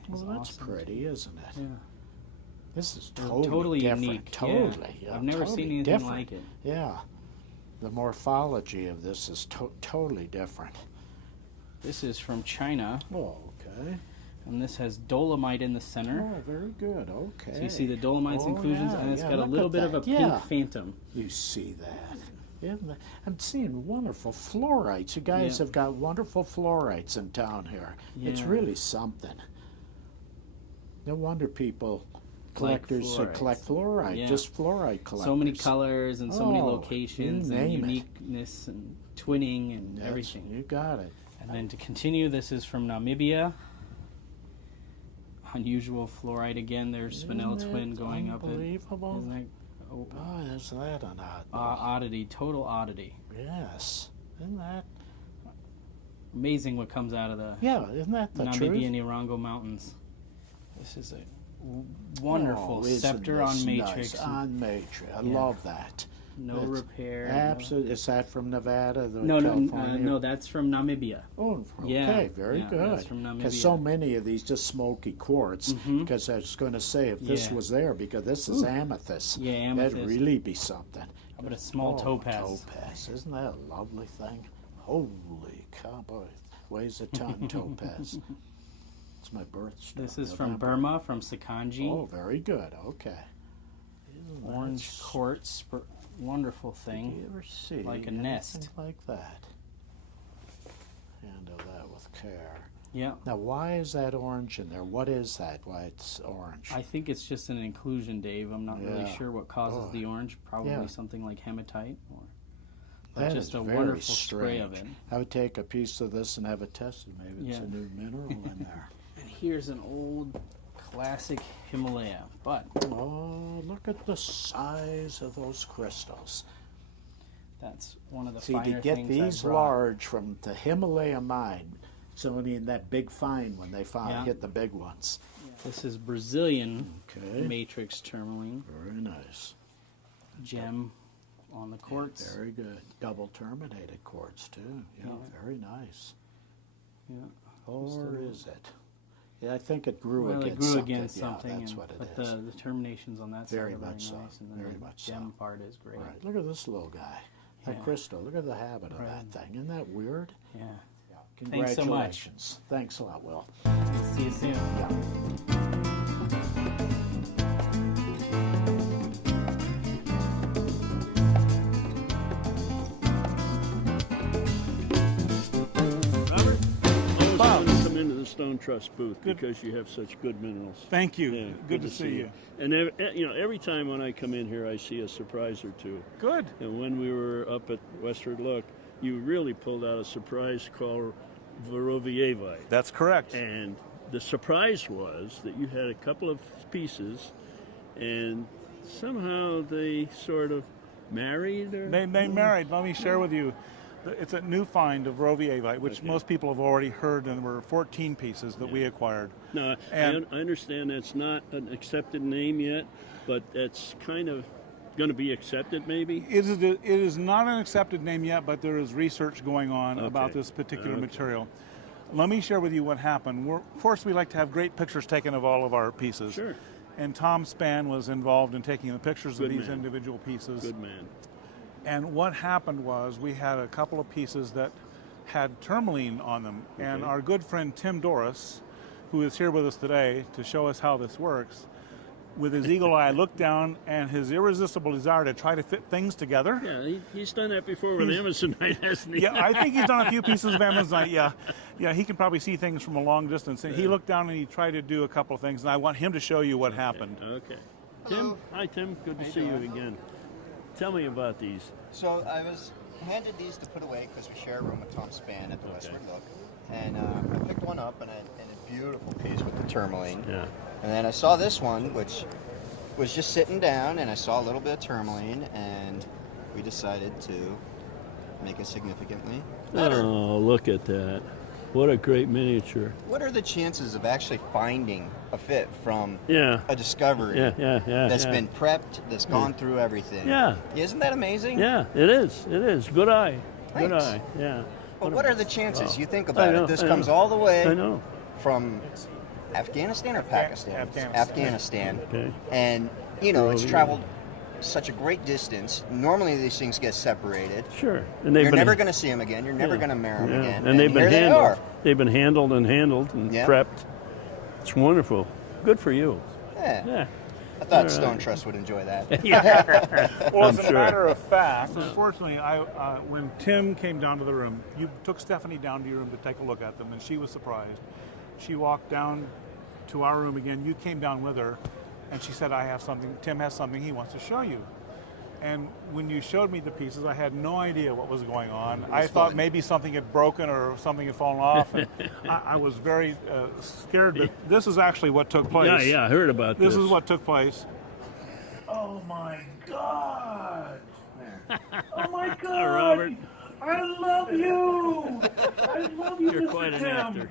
Well, that's awesome. pretty, isn't it? Yeah. This is They're totally different. unique. Totally. Yeah. Yeah, I've never totally seen anything different. like it. Yeah. The morphology of this is totally different. This is from China. Oh, okay. And this has dolomite in the center. Oh, very good. Okay. So you see the dolomite's inclusions, yeah, and it's yeah, got a look little at bit of a that. pink Yeah. phantom. You see that. Isn't that- I'm seeing wonderful fluorites. You guys Yeah. have got wonderful fluorites in town here. It's Yeah. really something. No wonder people, collectors fluorites. collect fluorite, Yeah. just fluorite collectors. So many colors and so many Oh, locations you and name it. uniqueness and twinning and That's- everything. You got it. And then to continue, this is from Namibia. Unusual fluorite again. There's Spinel Isn't twin it going up it. unbelievable? Isn't that Oh, is that an odd oddity? Total oddity. Yes. Isn't that? Amazing what comes out of the Yeah, isn't that the truth? Namibian Irango Mountains. This is a wonderful Oh, isn't scepter on this matrix. Nice? On matrix. I Yeah. love that. No That's repair. Absolutely. Is that from Nevada? No, California? no, that's from Namibia. Oh, okay, Yeah, very yeah, good. that's from Because Namibia. so many of these just smoky quartz. Mhm. Because I was going to say, if this Yeah. was there, because this is Ooh. amethyst, Yeah, amethyst. that'd really be something. How about a small Oh, topaz? Topaz, isn't that a lovely thing? Holy cow, boy, weighs a ton, topaz. It's my birthstone. This is from November. Burma, from Sakanji. Oh, very good. Okay. Isn't that Orange quartz, wonderful Did thing. you ever see Like a anything nest. like that? Handle that with care. Yeah. Now, why is that orange in there? What is that? Why it's orange? I think it's just an inclusion, Dave. I'm not really Yeah. sure what causes Boy. the orange. Probably Yeah. something like hematite, or That just is a very wonderful spray strange. of it. I would take a piece of this and have it tested. Maybe it's Yeah. a new mineral in there. And here's an old classic Himalaya, but Oh, look at the size of those crystals. that's one of the See, finer to get things these I brought. large from the Himalaya mine, so I mean that big find when they Yeah. hit the big ones. This is Brazilian Okay. matrix tourmaline Very nice. gem on the quartz. Very good. Double terminated quartz too. Yeah, Yeah. very nice. Yeah. Or Just a little- is it? Yeah, I think it grew Well, against it grew something. against something, Yeah, that's and, what it but is. the terminations on that Very side are much so. very nice, and then Very the much gem so. part is great. Right. Look at this little guy. That Yeah. crystal. Look at the habit of Right. that thing. Isn't that weird? Yeah. Congratulations. Thanks so much. Thanks a lot, Will. See you soon. Yeah. Robert, always wanted to come into the Stonetrust booth because you have such good minerals. Thank you. Yeah, Good to see you. And every time when I come in here, I see a surprise or two. Good. And when we were up at Westward Look, you really pulled out a surprise called Vorovievite. That's correct. And the surprise was that you had a couple of pieces, and somehow they sort of married. Or They married. Let me share with you. It's a new find of Rovievite, which Okay. most people have already heard, and there were 14 pieces that we acquired. No, And- I understand that's not an accepted name yet, but that's kind of going to be accepted, maybe. It is not an accepted name yet, but there is research going on about Okay. this particular Okay. material. let me share with you what happened. Of course, we like to have great pictures taken of all of our pieces. Sure. And Tom Spann was involved in taking the pictures of Good these man. individual pieces. Good man. And what happened was we had a couple of pieces that had tourmaline on them. And Okay. our good friend Tim Doris, who is here with us today to show us how this works, with his eagle eye looked down and his irresistible desire to try to fit things together. Yeah, he's done that before with Amazonite, hasn't he? Yeah, I think he's done a few pieces of Amazonite. Yeah, he can probably see things from a long distance. And he looked down and he tried to do a couple of things, and I want him to show you what happened. Okay. Tim, hi Tim, good to see you again. Tell me about these. So I was handed these to put away because we share a room with Tom Spann at the Westward Look. And I picked one up and a beautiful piece with the tourmaline. Yeah. And then I saw this one, which was just sitting down, and I saw a little bit of tourmaline, and we decided to make it significantly better. Oh, look at that. What a great miniature. What are the chances of actually finding a fit from Yeah. a discovery Yeah. that's been prepped, that's gone through everything? Yeah. Isn't that amazing? Yeah, it is. It is. Good eye. Good Thanks. eye. Yeah. But what are the chances? Wow. You think I about know, it. This I comes know. all the way I know. from Afghanistan or Pakistan? Afghanistan. Okay. And, it's traveled such a great distance. Normally these things get separated. Sure. And they've You're been, never going to see them again. You're never Yeah. going to marry them Yeah. again. And they've been here they handled. are. They've been handled and Yeah. prepped. It's wonderful. Good for you. Yeah. Yeah. I thought All right. Stonetrust would enjoy that. Well, as I'm a sure. matter of fact, unfortunately, when Tim came down to the room, you took Stephanie down to your room to take a look at them, and she was surprised. She walked down to our room again. You came down with her, and she said, "I have something. Tim has something he wants to show you." And when you showed me the pieces, I had no idea what was going on. I thought maybe something had broken or something had fallen off. And I was very scared, but this is actually what took place. Yeah, I heard about this. This is what took place. Oh my God! Oh my God! Robert. I love you! I love you, You're Mr. quite an Tim. actor.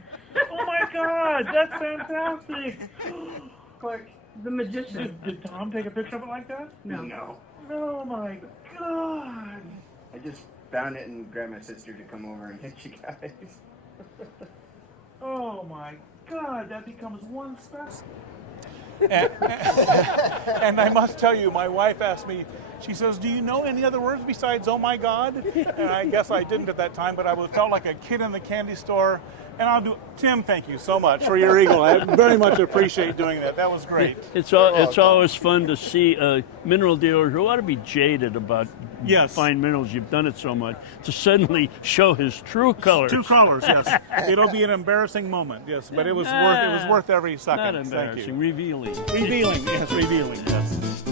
Oh my God! That's fantastic! Like the magician. Did Tom take a picture of it like that? No. Oh my God! I just found it and grabbed my sister to come over and get you guys. Oh my God! That becomes one specimen. And I must tell you, my wife asked me, she says, "Do you know any other words besides 'oh my God'?" And I guess I didn't at that time, but I felt like a kid in the candy store. And Tim, thank you so much for your eagle. I very much appreciate doing that. That was great. It's always fun to see mineral dealers who ought to be jaded about fine minerals. You've done it so much to suddenly show his true colors. True colors, yes. It'll be an embarrassing moment, yes, but it was worth every second. Not Thank embarrassing, you. revealing. Revealing, yes.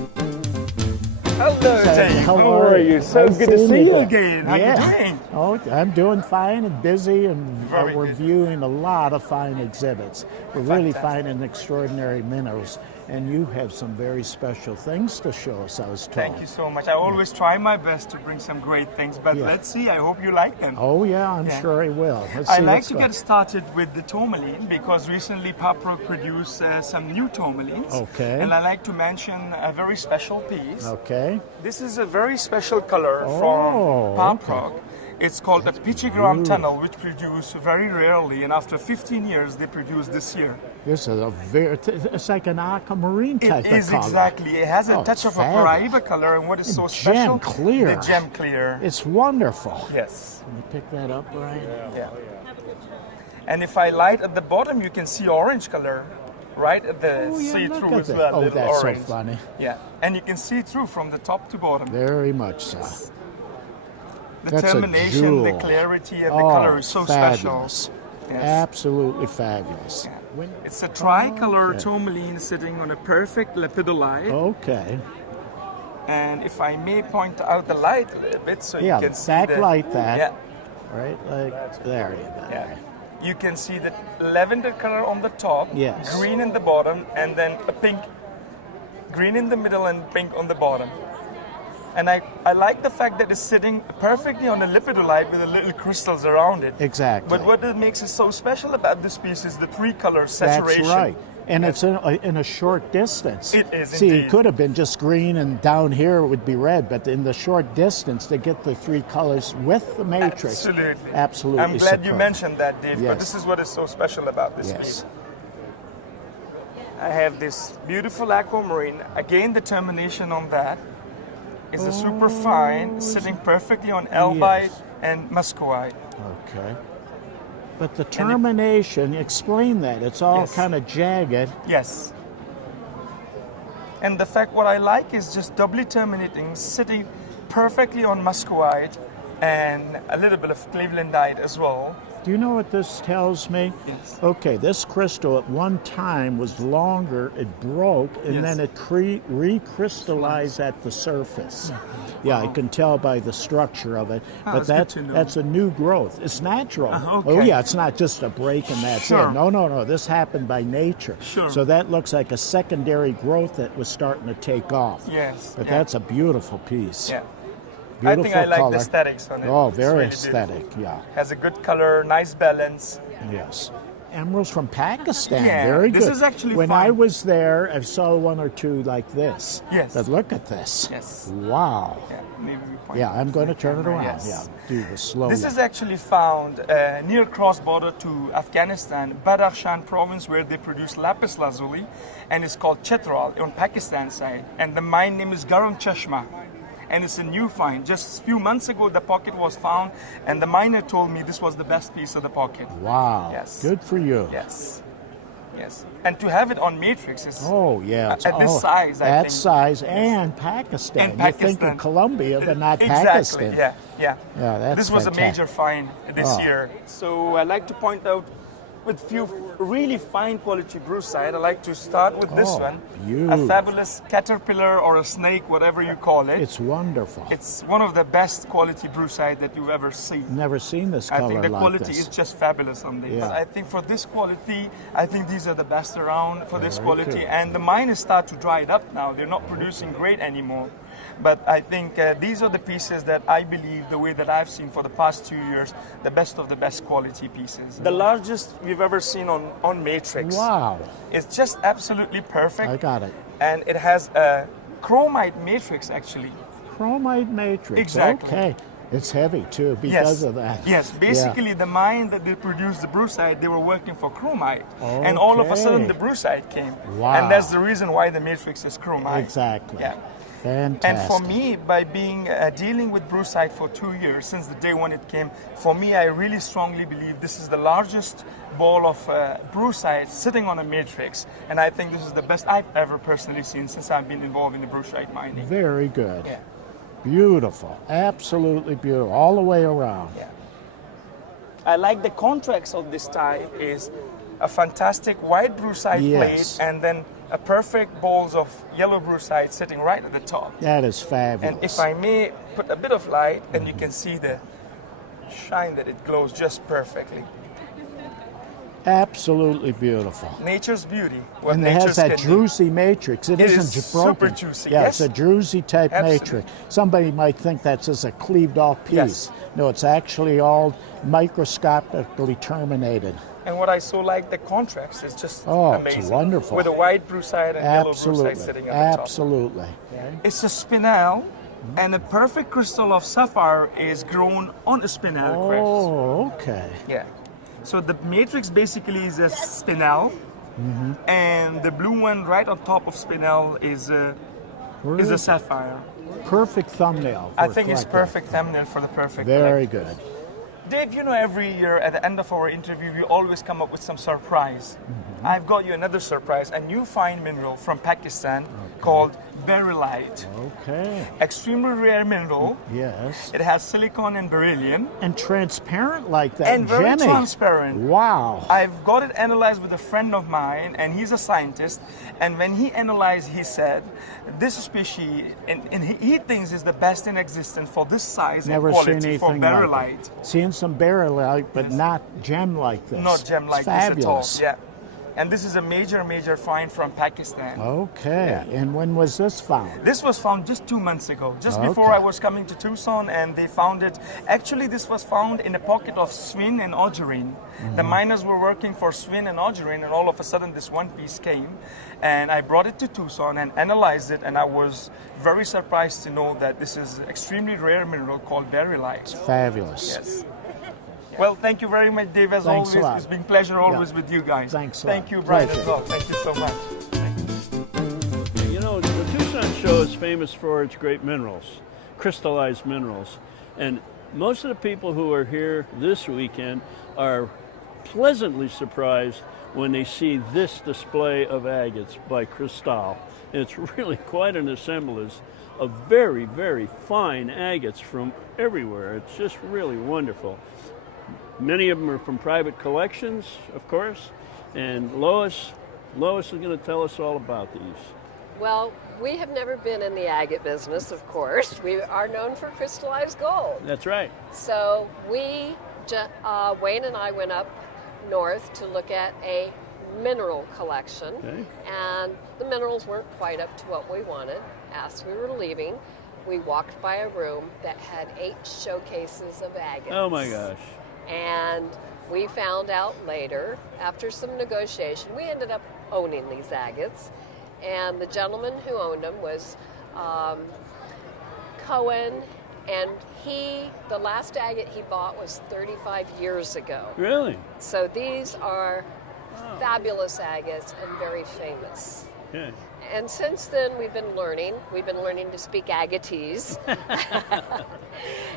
Hello, Dave. Hello. How are you? So Nice good to seeing see you you. again. How Yeah. you doing? Oh, I'm doing fine and busy, and Very we're good. viewing a lot of fine exhibits. We're really finding extraordinary minerals, and you have some very special things to show us, I was told. Thank you so much. I always try my best to bring some great things, but Yeah. let's see. I hope you like them. Oh, yeah, I'm Yeah. sure he will. Let's I see like what's to going. get started with the tourmaline because recently Papro produced some new tourmalines. Okay. And I like to mention a very special piece. Okay. This is a very special color Oh, from Papro. okay. It's called the Pichigram tunnel, which produce very rarely, and after 15 years they produce this year. This is it's like an aquamarine type It is of color. exactly. It has a Oh, touch of a fabulous. Paraiba color, and what is so Gem special? clear. The gem clear. It's wonderful. Yes. Can you pick that up, Brian? Yeah. And if I light at the bottom, you can see orange color. Right at the Oh, yeah, look see-through at as that. well. Oh, little that's so orange. funny. Yeah, and you can see through from the top to bottom. Very much so. The That's a termination, the jewel. clarity, and the Oh, color is so fabulous. special. Yes. Absolutely fabulous. It's a tricolor tourmaline sitting on a perfect lepidolite. Okay. And if I may point out the light a little bit so Yeah, you can see backlight that. Yeah. Right, like there you go. Yeah. You can see the lavender color on the top, Yes. green in the bottom, and then a pink, green in the middle and pink on the bottom. And I like the fact that it's sitting perfectly on a lepidolite with the little crystals around it. Exactly. But what makes it so special about this piece is the three color saturation. That's right. And it's in a short distance. It is See, indeed. it could have been just green and down here it would be red, but in the short distance to get the three colors with the matrix. Absolutely. Absolutely. I'm glad you superb. mentioned that, Dave, Yes. but this is what is so special about this Yes. piece. I have this beautiful aquamarine. Again, the termination on that is a super fine, sitting perfectly on elbite and muscovite. Okay. But the termination, explain that. It's all Yes. kind of jagged. Yes. And the fact what I like is just doubly terminating, sitting perfectly on muscovite and a little bit of clevelandite as well. Do you know what this tells me? Yes. Okay, this crystal at one time was longer, it broke, and Yes. then it recrystallized at the surface. Yeah, I can tell by the structure of it. Oh, But that's good to know. that's a new growth. It's natural. Okay. Oh yeah, it's not just a break and that's Sure. it. No. This happened by nature. Sure. So that looks like a secondary growth that was starting to take off. Yes, But yeah. that's a beautiful piece. Yeah. Beautiful I think I like color. the aesthetics on it. Oh, It's very really aesthetic, beautiful. yeah. Has a good color, nice balance. Yes. Emeralds from Pakistan. Yeah, Very this good. is actually when fine. I was there, I saw one or two like this. Yes. But look at this. Yes. Wow. Yeah, maybe we point Yeah, it I'm to going to the turn it camera, around. yes. Yeah, do this slowly. This is actually found near cross border to Afghanistan, Badakhshan province, where they produce lapis lazuli, and it's called Chetral on Pakistan side. And the mine name is Garam Chashma, and it's a new find. Just a few months ago, the pocket was found, and the miner told me this was the best piece of the pocket. Wow. Yes. Good for you. Yes. Yes. And to have it on matrix is Oh, yeah. It's, at this size, I that think. size and Pakistan. And You think Pakistan. of Colombia, but not Exactly. Pakistan. Yeah. Yeah, that's This was a major fantastic. find this Oh. year. So I like to point out with few really fine quality brucite. I like to start with this Oh, one. beautiful. A fabulous caterpillar or a snake, whatever you call it. It's wonderful. It's one of the best quality brucite that you've ever seen. Never seen this I color think the like quality this. is just fabulous on this. Yeah. I think for this quality, I think these are the best around for this Very quality. good. And the miners start to dry it up now. They're not producing great anymore. But I think these are the pieces that I believe, the way that I've seen for the past 2 years, the best of the best quality pieces. The largest we've ever seen on matrix. Wow. It's just absolutely perfect. I got it. And it has a chromite matrix actually. Chromite matrix. Exactly. Okay. It's heavy too because of that. Yes, Yeah. basically the mine that they produced the brucite, they were working for chromite. And all of a sudden the Okay. brucite came. Wow. And that's the reason why the matrix is chromite. Exactly. Yeah. Fantastic. And for me, by being dealing with brucite for 2 years, since the day when it came, for me, I really strongly believe this is the largest ball of brucite sitting on a matrix. And I think this is the best I've ever personally seen since I've been involved in the brucite mining. Very good. Yeah. Beautiful. Absolutely beautiful. All the way around. Yeah. I like the contrast of this type is a fantastic white brucite Yes. plate and then a perfect balls of yellow brucite sitting right at the top. That is fabulous. And if I may put a bit of light, and you can see the shine that it glows just perfectly. Absolutely beautiful. Nature's beauty. What And it has nature's that can do. druicy matrix. It It isn't is just broken. super juicy, Yeah, yes. it's a druicy type Absolutely. matrix. Somebody might think that's just a cleaved off piece. Yes. No, it's actually all microscopically terminated. And what I so like, the contrast is just Oh, amazing. it's wonderful. With a white brucite and yellow Absolutely. brucite sitting at the top. Absolutely. It's a spinel, and a perfect crystal of sapphire is grown on a spinel crest. Oh, okay. Yeah. So the matrix basically is a spinel, Mhm. and the blue one right on top of spinel is a Really? sapphire. Perfect thumbnail. I for think it's collecting. perfect thumbnail for the perfect. Very collector. good. Dave, you know, every year at the end of our interview, we always come up with some surprise. I've got you another surprise, a new fine mineral from Pakistan called beryllite. Okay. Extremely rare mineral. Yes. It has silicon and beryllium. And transparent like that. And very Jenny. transparent. Wow. I've got it analyzed with a friend of mine, and he's a scientist. And when he analyzed, he said, this species, and he thinks is the best in existence for this size Never and seen quality for anything like beryllite. it. Seen some beryllite, but not gem like this. Not gem like It's this at all. fabulous. Yeah. And this is a major find from Pakistan. Okay. And when was this found? This was found just 2 months ago, just before Okay. I was coming to Tucson, and they found it. Actually, this was found in a pocket of Swin and Ogerine. The miners were working for Swin and Ogerine, and all of a sudden this one piece came, and I brought it to Tucson and analyzed it, and I was very surprised to know that this is an extremely rare mineral called beryllite. Fabulous. Yes. Well, thank you very much, Dave, as Thanks always. a lot. It's been a pleasure always Yeah. with you guys. Thanks a Thank lot. you, Brian, as Pleasure. well. Thank you so much. You know, the Tucson show is famous for its great minerals, crystallized minerals. And most of the people who are here this weekend are pleasantly surprised when they see this display of agates by Kristalle. It's really quite an assemblage of very, very fine agates from everywhere. It's just really wonderful. Many of them are from private collections, of course, and Lois is going to tell us all about these. Well, we have never been in the agate business, of course. We are known for crystallized gold. That's right. So Wayne and I went up north to look at a mineral collection, Okay. and the minerals weren't quite up to what we wanted. As we were leaving, we walked by a room that had 8 showcases of agates. Oh my gosh. And we found out later, after some negotiation, we ended up owning these agates. And the gentleman who owned them was Cohen, and the last agate he bought was 35 years ago. Really? So these are fabulous agates and very famous. Okay. And since then, we've been learning to speak Agatese.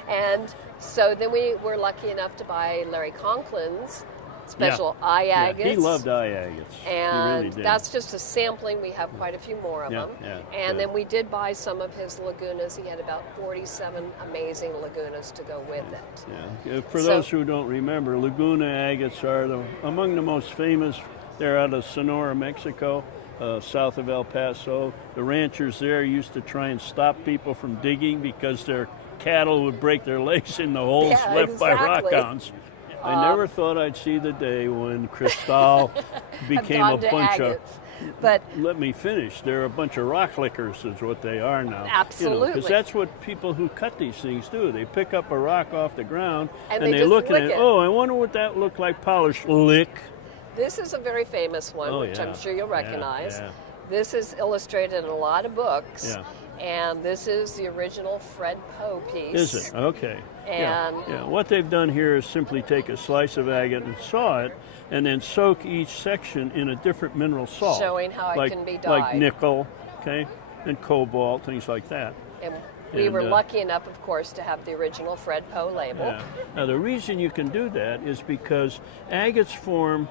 And so then we were lucky enough to buy Larry Conklin's special eye agates. He loved eye agates. And he really did. that's just a sampling. We have quite a few more of them. And then we did buy some of his lagunas. He had about 47 amazing lagunas to go with it. Yeah. For those who don't remember, Laguna agates are among the most famous. They're out of Sonora, Mexico, south of El Paso. The ranchers there used to try and stop people from digging because their cattle would break their legs in the holes left by rock-hounds. I never thought I'd see the day when Kristalle became a bunch of... But let me finish. They're a bunch of rock lickers is what they are now. Absolutely. Because that's what people who cut these things do. They pick up a rock off the ground and they just look at lick it. it. Oh, I wonder what that looked like. Polished. Lick. This is a very famous one, which I'm sure you'll recognize. This is illustrated in a lot of books. And this is the original Fred Poe piece. Is it? Okay. And What they've done here is simply take a slice of agate and saw it, and then soak each section in a different mineral salt. Showing how it can be dyed. Like nickel, okay, and cobalt, things like that. And we were lucky enough, of course, to have the original Fred Poe label. Yeah. Now, the reason you can do that is because agates form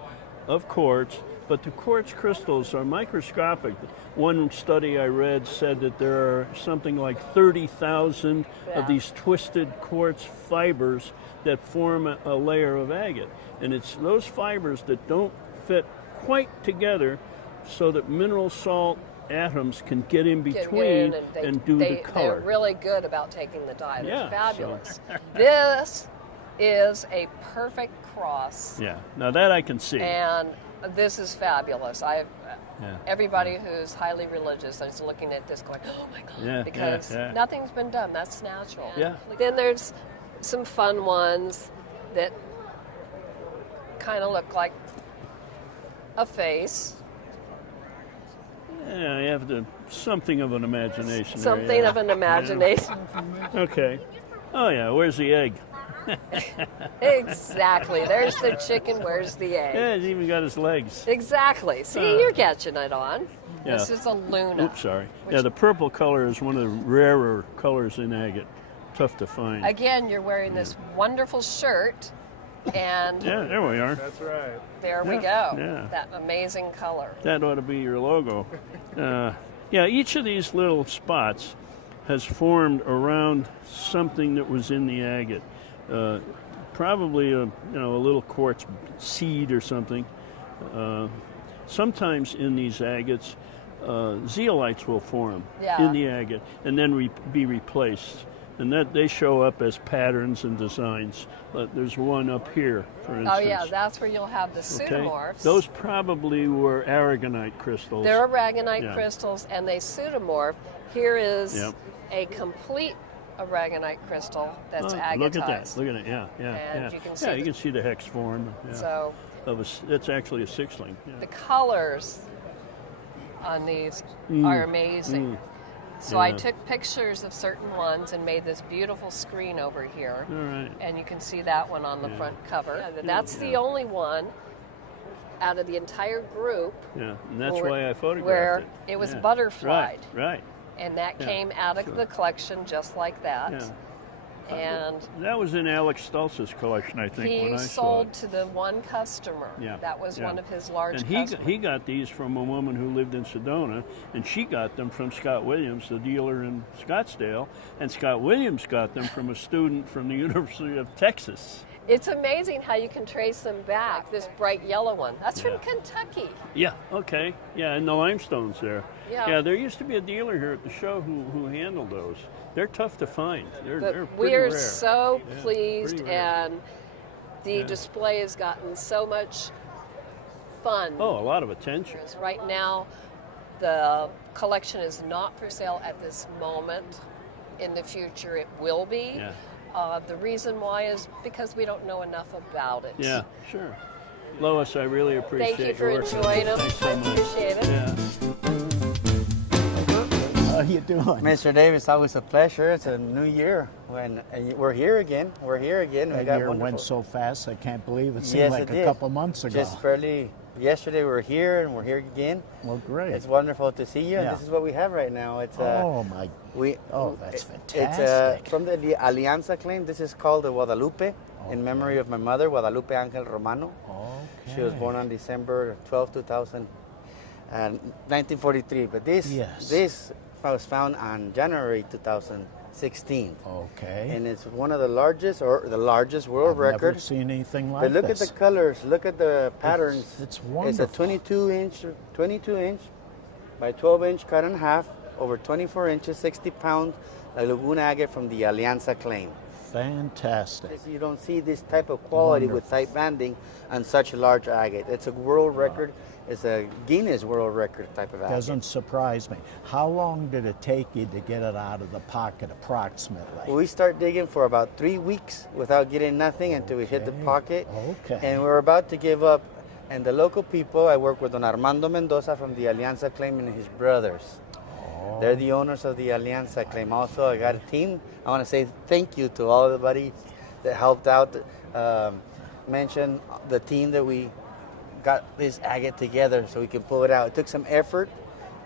of quartz, but the quartz crystals are microscopic. One study I read said that there are something like 30,000 of these twisted quartz fibers that form a layer of agate. And it's those fibers that don't fit quite together so that mineral salt atoms can get in between and do the color. They're really good about taking the dye. They're Yeah, fabulous. This is a perfect cross. Yeah, now that I can see. And this is fabulous. Everybody who's highly religious is looking at this going, oh my God, because nothing's been done. That's natural. Yeah. Then there's some fun ones that kind of look like a face. Yeah, you have something of an imagination. Something of an imagination. Okay. Oh yeah, where's the egg? Exactly. There's the chicken. Where's the egg? Yeah, he's even got his legs. Exactly. See, you're catching it on. Yeah. This is a Luna. Oops, sorry. Yeah, the purple color is one of the rarer colors in agate. Tough to find. Again, you're wearing this wonderful shirt, and yeah, there we are. That's right. There we go. Yeah. That amazing color. That ought to be your logo. Yeah, each of these little spots has formed around something that was in the agate. Probably a little quartz seed or something. Sometimes in these agates, zeolites will form in the agate and then be replaced. And that they show up as patterns and designs. But there's one up here, for instance. Oh yeah, that's where you'll have the pseudomorphs. Those probably were aragonite crystals. They're aragonite Yeah. crystals, and they pseudomorph. Here is a complete aragonite crystal that's agatized. Look at that! Look at it! Yeah, yeah, And yeah. you can see you can see the hex form. Yeah. So That's actually a sixling. Yeah. the colors on these are amazing. So I took pictures of certain ones and made this beautiful screen over here. All right. And you can see that one on the front cover. That's the only one out of the entire group. Yeah, and that's why I photographed where it. it was Yeah. butterflied. Right. And that Yeah, came out of sure. the collection just like that. Yeah. And That was in Alex Stulz's collection, I think, when he I saw it. sold to the one customer. Yeah, That was yeah. one of his large And customers. he got these from a woman who lived in Sedona, and she got them from Scott Williams, the dealer in Scottsdale, and Scott Williams got them from a student from the University of Texas. It's amazing how you can trace them back. This bright yellow one, that's from Yeah. Kentucky. Yeah, okay. Yeah, and the limestones there. Yeah. There used to be a dealer here at the show who handled those. They're tough to find. They're But pretty we're rare. so Yeah, pleased, pretty rare. and the Yeah. display has gotten so much fun. Oh, a lot of attention. Right now, the collection is not for sale at this moment. In the future, it will be. Yeah. The reason why is because we don't know enough about it. Yeah, sure. Lois, I really appreciate Thank you for your work. enjoying them. Thanks so I much. appreciate it. Yeah. How you doing? Mr. Davis, always a pleasure. It's a new year. We're here again. We That got year wonderful. went so fast, I can't believe it. Seemed Yes, like it a did. couple months ago. Just barely. Yesterday we were here, and we're here again. Well, great. It's wonderful to see you, and Yeah. this is what we have right now. It's Oh, my. we. That's It's fantastic. from the Alianza claim. This is called the Guadalupe, in memory of my mother, Guadalupe Angel Romano. She was born on December 12, 1943. But this was found on January 2016. Okay. And it's one of the largest, or the largest world I've record. never seen anything like But look this. at the colors, look at the patterns. It's It's wonderful. a 22 inch by 12 inch cut in half, over 24 inches, 60 pounds, a Laguna agate from the Alianza claim. Fantastic. You don't see this type of quality with tight banding on such a large agate. It's a world record. It's a Guinness World Record type of agate. Doesn't surprise me. How long did it take you to get it out of the pocket, approximately? We start digging for about 3 weeks without getting nothing until we hit the pocket. Okay. And we're about to give up. And the local people, I work with Don Armando Mendoza from the Alianza Claim and his brothers. They're the owners of the Alianza Claim. Also, I got a team. I want to say thank you to all everybody that helped out. Mention the team that we got this agate together so we can pull it out. It took some effort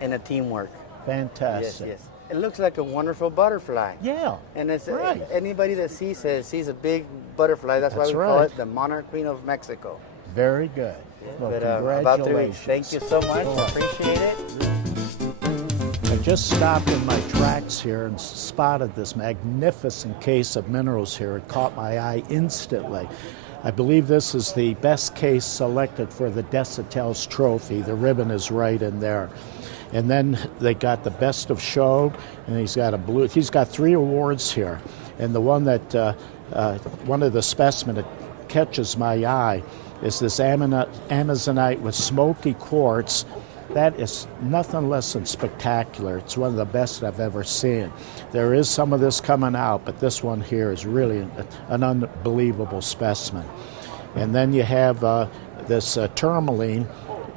and a teamwork. Fantastic. Yes, yes. It looks like a wonderful butterfly. Yeah. And it's right. Anybody that sees it sees a big butterfly. That's why That's we call right. it the Monarch Queen of Mexico. Very good. Well, But about to reach. congratulations. Thank you so much. Boy. Appreciate it. I just stopped in my tracks here and spotted this magnificent case of minerals here. It caught my eye instantly. I believe this is the best case selected for the Desautel's trophy. The ribbon is right in there. And then they got the best of show, and he's got a blue. He's got 3 awards here, and the one that one of the specimen that catches my eye is this Amazonite with smoky quartz. That is nothing less than spectacular. It's one of the best I've ever seen. There is some of this coming out, but this one here is really an unbelievable specimen. And then you have this tourmaline,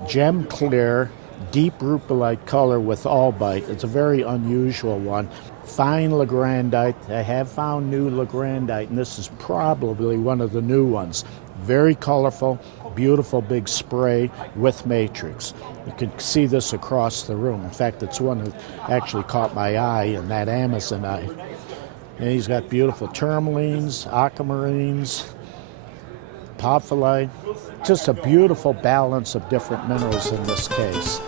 gem clear, deep rupelite color with albite. It's a very unusual one. Fine Legrandite. I have found new Legrandite, and this is probably one of the new ones. Very colorful, beautiful big spray with matrix. You can see this across the room. In fact, it's one that actually caught my eye in that Amazonite. And he's got beautiful tourmalines, aquamarines, apophyllite. Just a beautiful balance of different minerals in this case.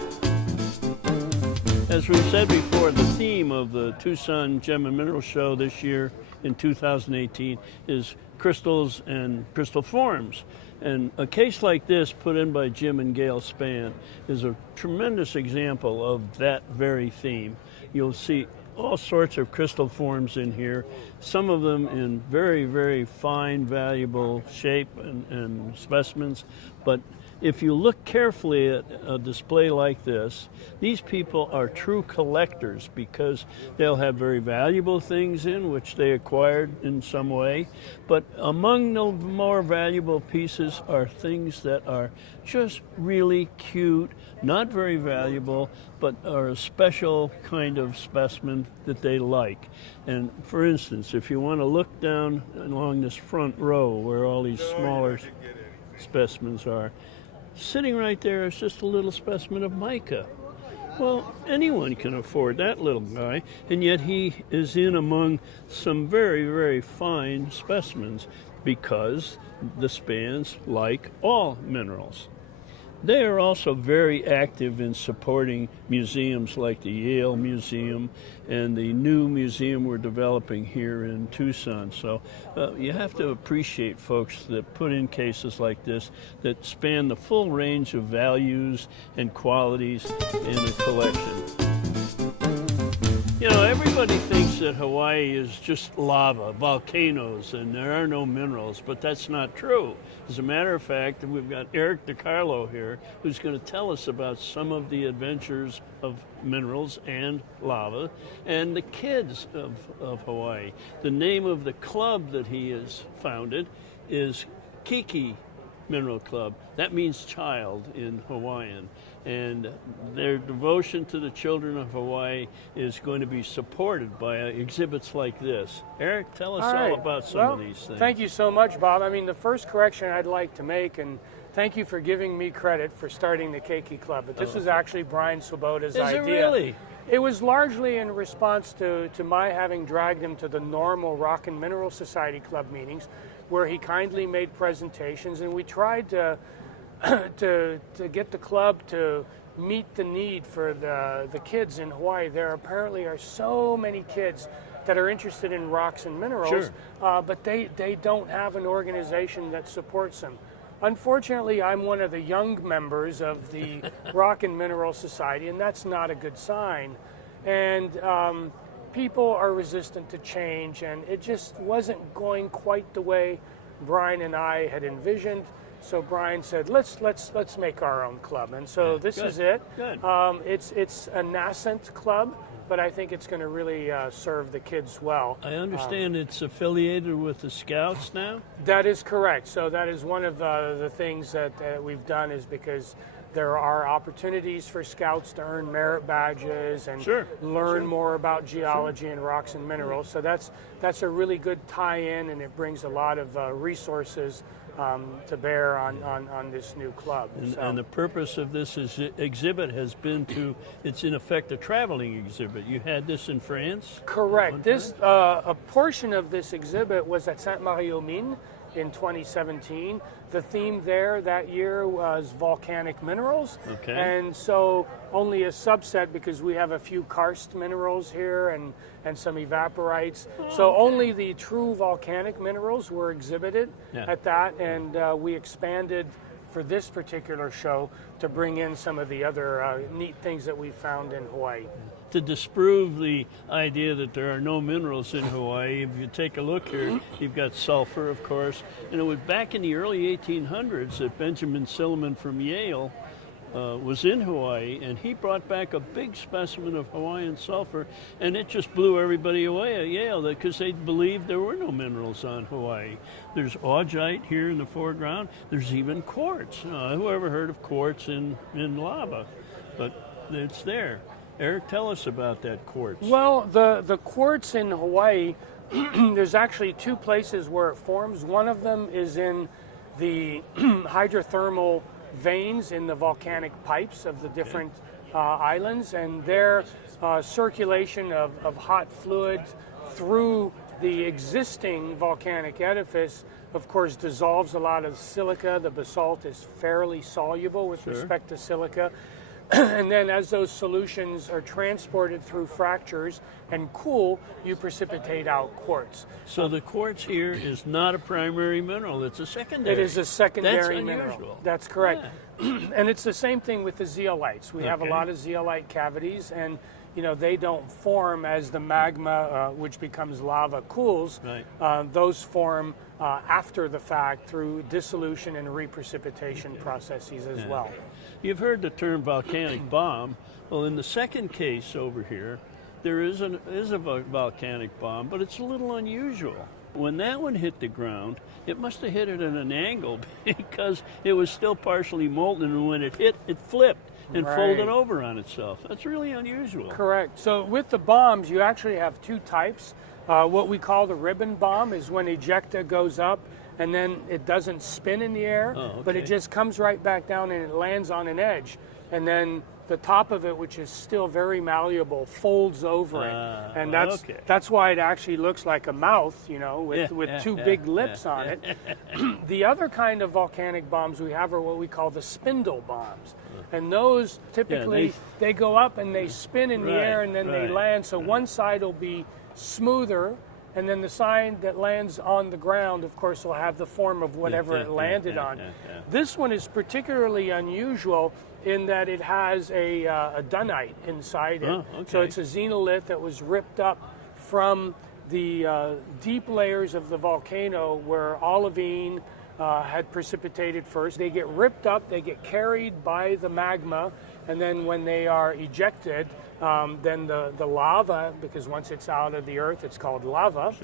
As we said before, the theme of the Tucson Gem and Mineral Show this year in 2018 is crystals and crystal forms. And a case like this put in by Jim and Gail Spann is a tremendous example of that very theme. You'll see all sorts of crystal forms in here, some of them in very, very fine, valuable shape and specimens. But if you look carefully at a display like this, these people are true collectors because they'll have very valuable things in which they acquired in some way. But among the more valuable pieces are things that are just really cute, not very valuable, but are a special kind of specimen that they like. And for instance, if you want to look down along this front row where all these smaller specimens are, sitting right there is just a little specimen of mica. Well, anyone can afford that little guy, and yet he is in among some very, very fine specimens because the Spans like all minerals. They are also very active in supporting museums like the Yale Museum and the new museum we're developing here in Tucson. So you have to appreciate folks that put in cases like this that span the full range of values and qualities in a collection. You know, everybody thinks that Hawaii is just lava, volcanoes, and there are no minerals, but that's not true. As a matter of fact, we've got Eric DiCarlo here, who's going to tell us about some of the adventures of minerals and lava, and the kids of Hawaii. The name of the club that he has founded is Kiki Mineral Club. That means child in Hawaiian. And their devotion to the children of Hawaii is going to be supported by exhibits like this. Eric, tell us all about some of these things. Thank you so much, Bob. I mean, the first correction I'd like to make, and thank you for giving me credit for starting the Keiki Club, but this was actually Brian Swoboda's idea. Is it really? It was largely in response to my having dragged him to the normal Rock and Mineral Society Club meetings, where he kindly made presentations, and we tried to get the club to meet the need for the kids in Hawaii. There apparently are so many kids that are interested in rocks and minerals, but they don't have an organization that supports them. Unfortunately, I'm one of the young members of the Rock and Mineral Society, and that's not a good sign. And people are resistant to change, and it just wasn't going quite the way Brian and I had envisioned. So Brian said, let's make our own club, and so this is it. Good. It's a nascent club, but I think it's going to really serve the kids well. I understand it's affiliated with the Scouts now? That is correct. So that is one of the things that we've done, is because there are opportunities for Scouts to earn merit badges and learn more about geology and rocks and minerals. So that's a really good tie-in, and it brings a lot of resources to bear on this new club. And the purpose of this exhibit has been it's in effect a traveling exhibit. You had this in France? Correct. This a portion of this exhibit was at Sainte-Marie-aux-Mines in 2017. The theme there that year was volcanic minerals. Okay. And so only a subset, because we have a few karst minerals here and some evaporites. So only the true volcanic minerals were exhibited at that, and we expanded for this particular show to bring in some of the other neat things that we found in Hawaii. To disprove the idea that there are no minerals in Hawaii, if you take a look here, you've got sulfur, of course. And it was back in the early 1800s that Benjamin Silliman from Yale was in Hawaii, and he brought back a big specimen of Hawaiian sulfur, and it just blew everybody away at Yale because they believed there were no minerals on Hawaii. There's augite here in the foreground. There's even quartz. Who ever heard of quartz in lava? But it's there. Eric, tell us about that quartz. Well, the quartz in Hawaii, there's actually two places where it forms. One of them is in the hydrothermal veins in the volcanic pipes of the different islands, and their circulation of hot fluid through the existing volcanic edifice, of course, dissolves a lot of silica. The basalt is fairly soluble with respect to silica. And then as those solutions are transported through fractures and cool, you precipitate out quartz. So the quartz here is not a primary mineral, it's a secondary. It is a secondary That's mineral. unusual. That's correct. And it's the same thing with the zeolites. We have a Okay. lot of zeolite cavities, and you know, they don't form as the magma, which becomes lava, cools. Right. Those form after the fact through dissolution and reprecipitation processes as well. You've heard the term volcanic bomb. Well, in the second case over here, there is a volcanic bomb, but it's a little unusual. When that one hit the ground, it must have hit it at an angle because it was still partially molten, and when it hit, it flipped and folded over on itself. That's really unusual. Correct. So with the bombs, you actually have two types. What we call the ribbon bomb is when ejecta goes up and then it doesn't spin in the air, but it just comes right back down and it lands on an edge. And then the top of it, which is still very malleable, folds over it. And that's why it actually looks like a mouth, you know, with two big lips on it. The other kind of volcanic bombs we have are what we call the spindle bombs. And those typically, they go up and they spin in the air and then they land. So one side will be smoother, and then the side that lands on the ground, of course, will have the form of whatever it landed on. This one is particularly unusual in that it has a dunite inside it. So it's a xenolith that was ripped up from the deep layers of the volcano where olivine had precipitated first. They get ripped up, they get carried by the magma, and then when they are ejected, then the lava, because once it's out of the earth, it's called lava.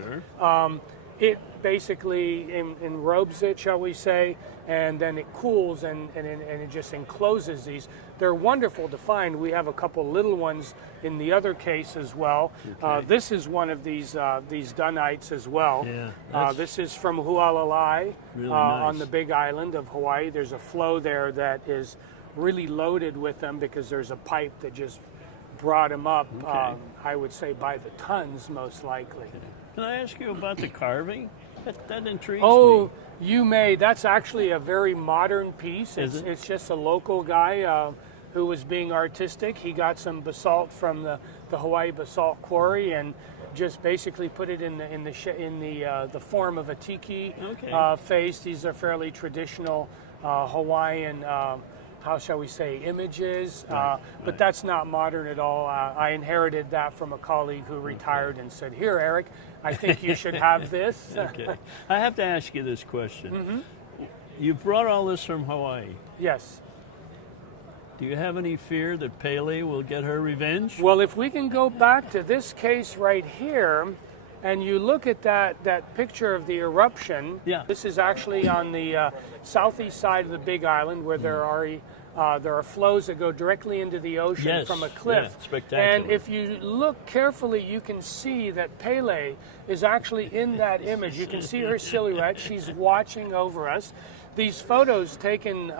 It basically enrobes it, shall we say, and then it cools and it just encloses these. They're wonderful to find. We have a couple little ones in the other case as well. This is one of these dunites as well. This is from Hualalai on the Big Island of Hawaii. There's a flow there that is really loaded with them because there's a pipe that just brought them up, I would say by the tons most likely. Can I ask you about the carving? That intrigues me. You may. That's actually a very modern piece. It's just a local guy who was being artistic. He got some basalt from the Hawaii Basalt Quarry and just basically put it in the form of a tiki face. These are fairly traditional Hawaiian how shall we say, images, but that's not modern at all. I inherited that from a colleague who retired and said, here, Eric, I think you should have this. I have to ask you this question. You brought all this from Hawaii. Yes. Do you have any fear that Pele will get her revenge? Well, if we can go back to this case right here, and you look at that picture of the eruption, this is actually on the southeast side of the Big Island where there are flows that go directly into the ocean from a cliff. Spectacular. And if you look carefully, you can see that Pele is actually in that image. You can see her silhouette. She's watching over us. These photos taken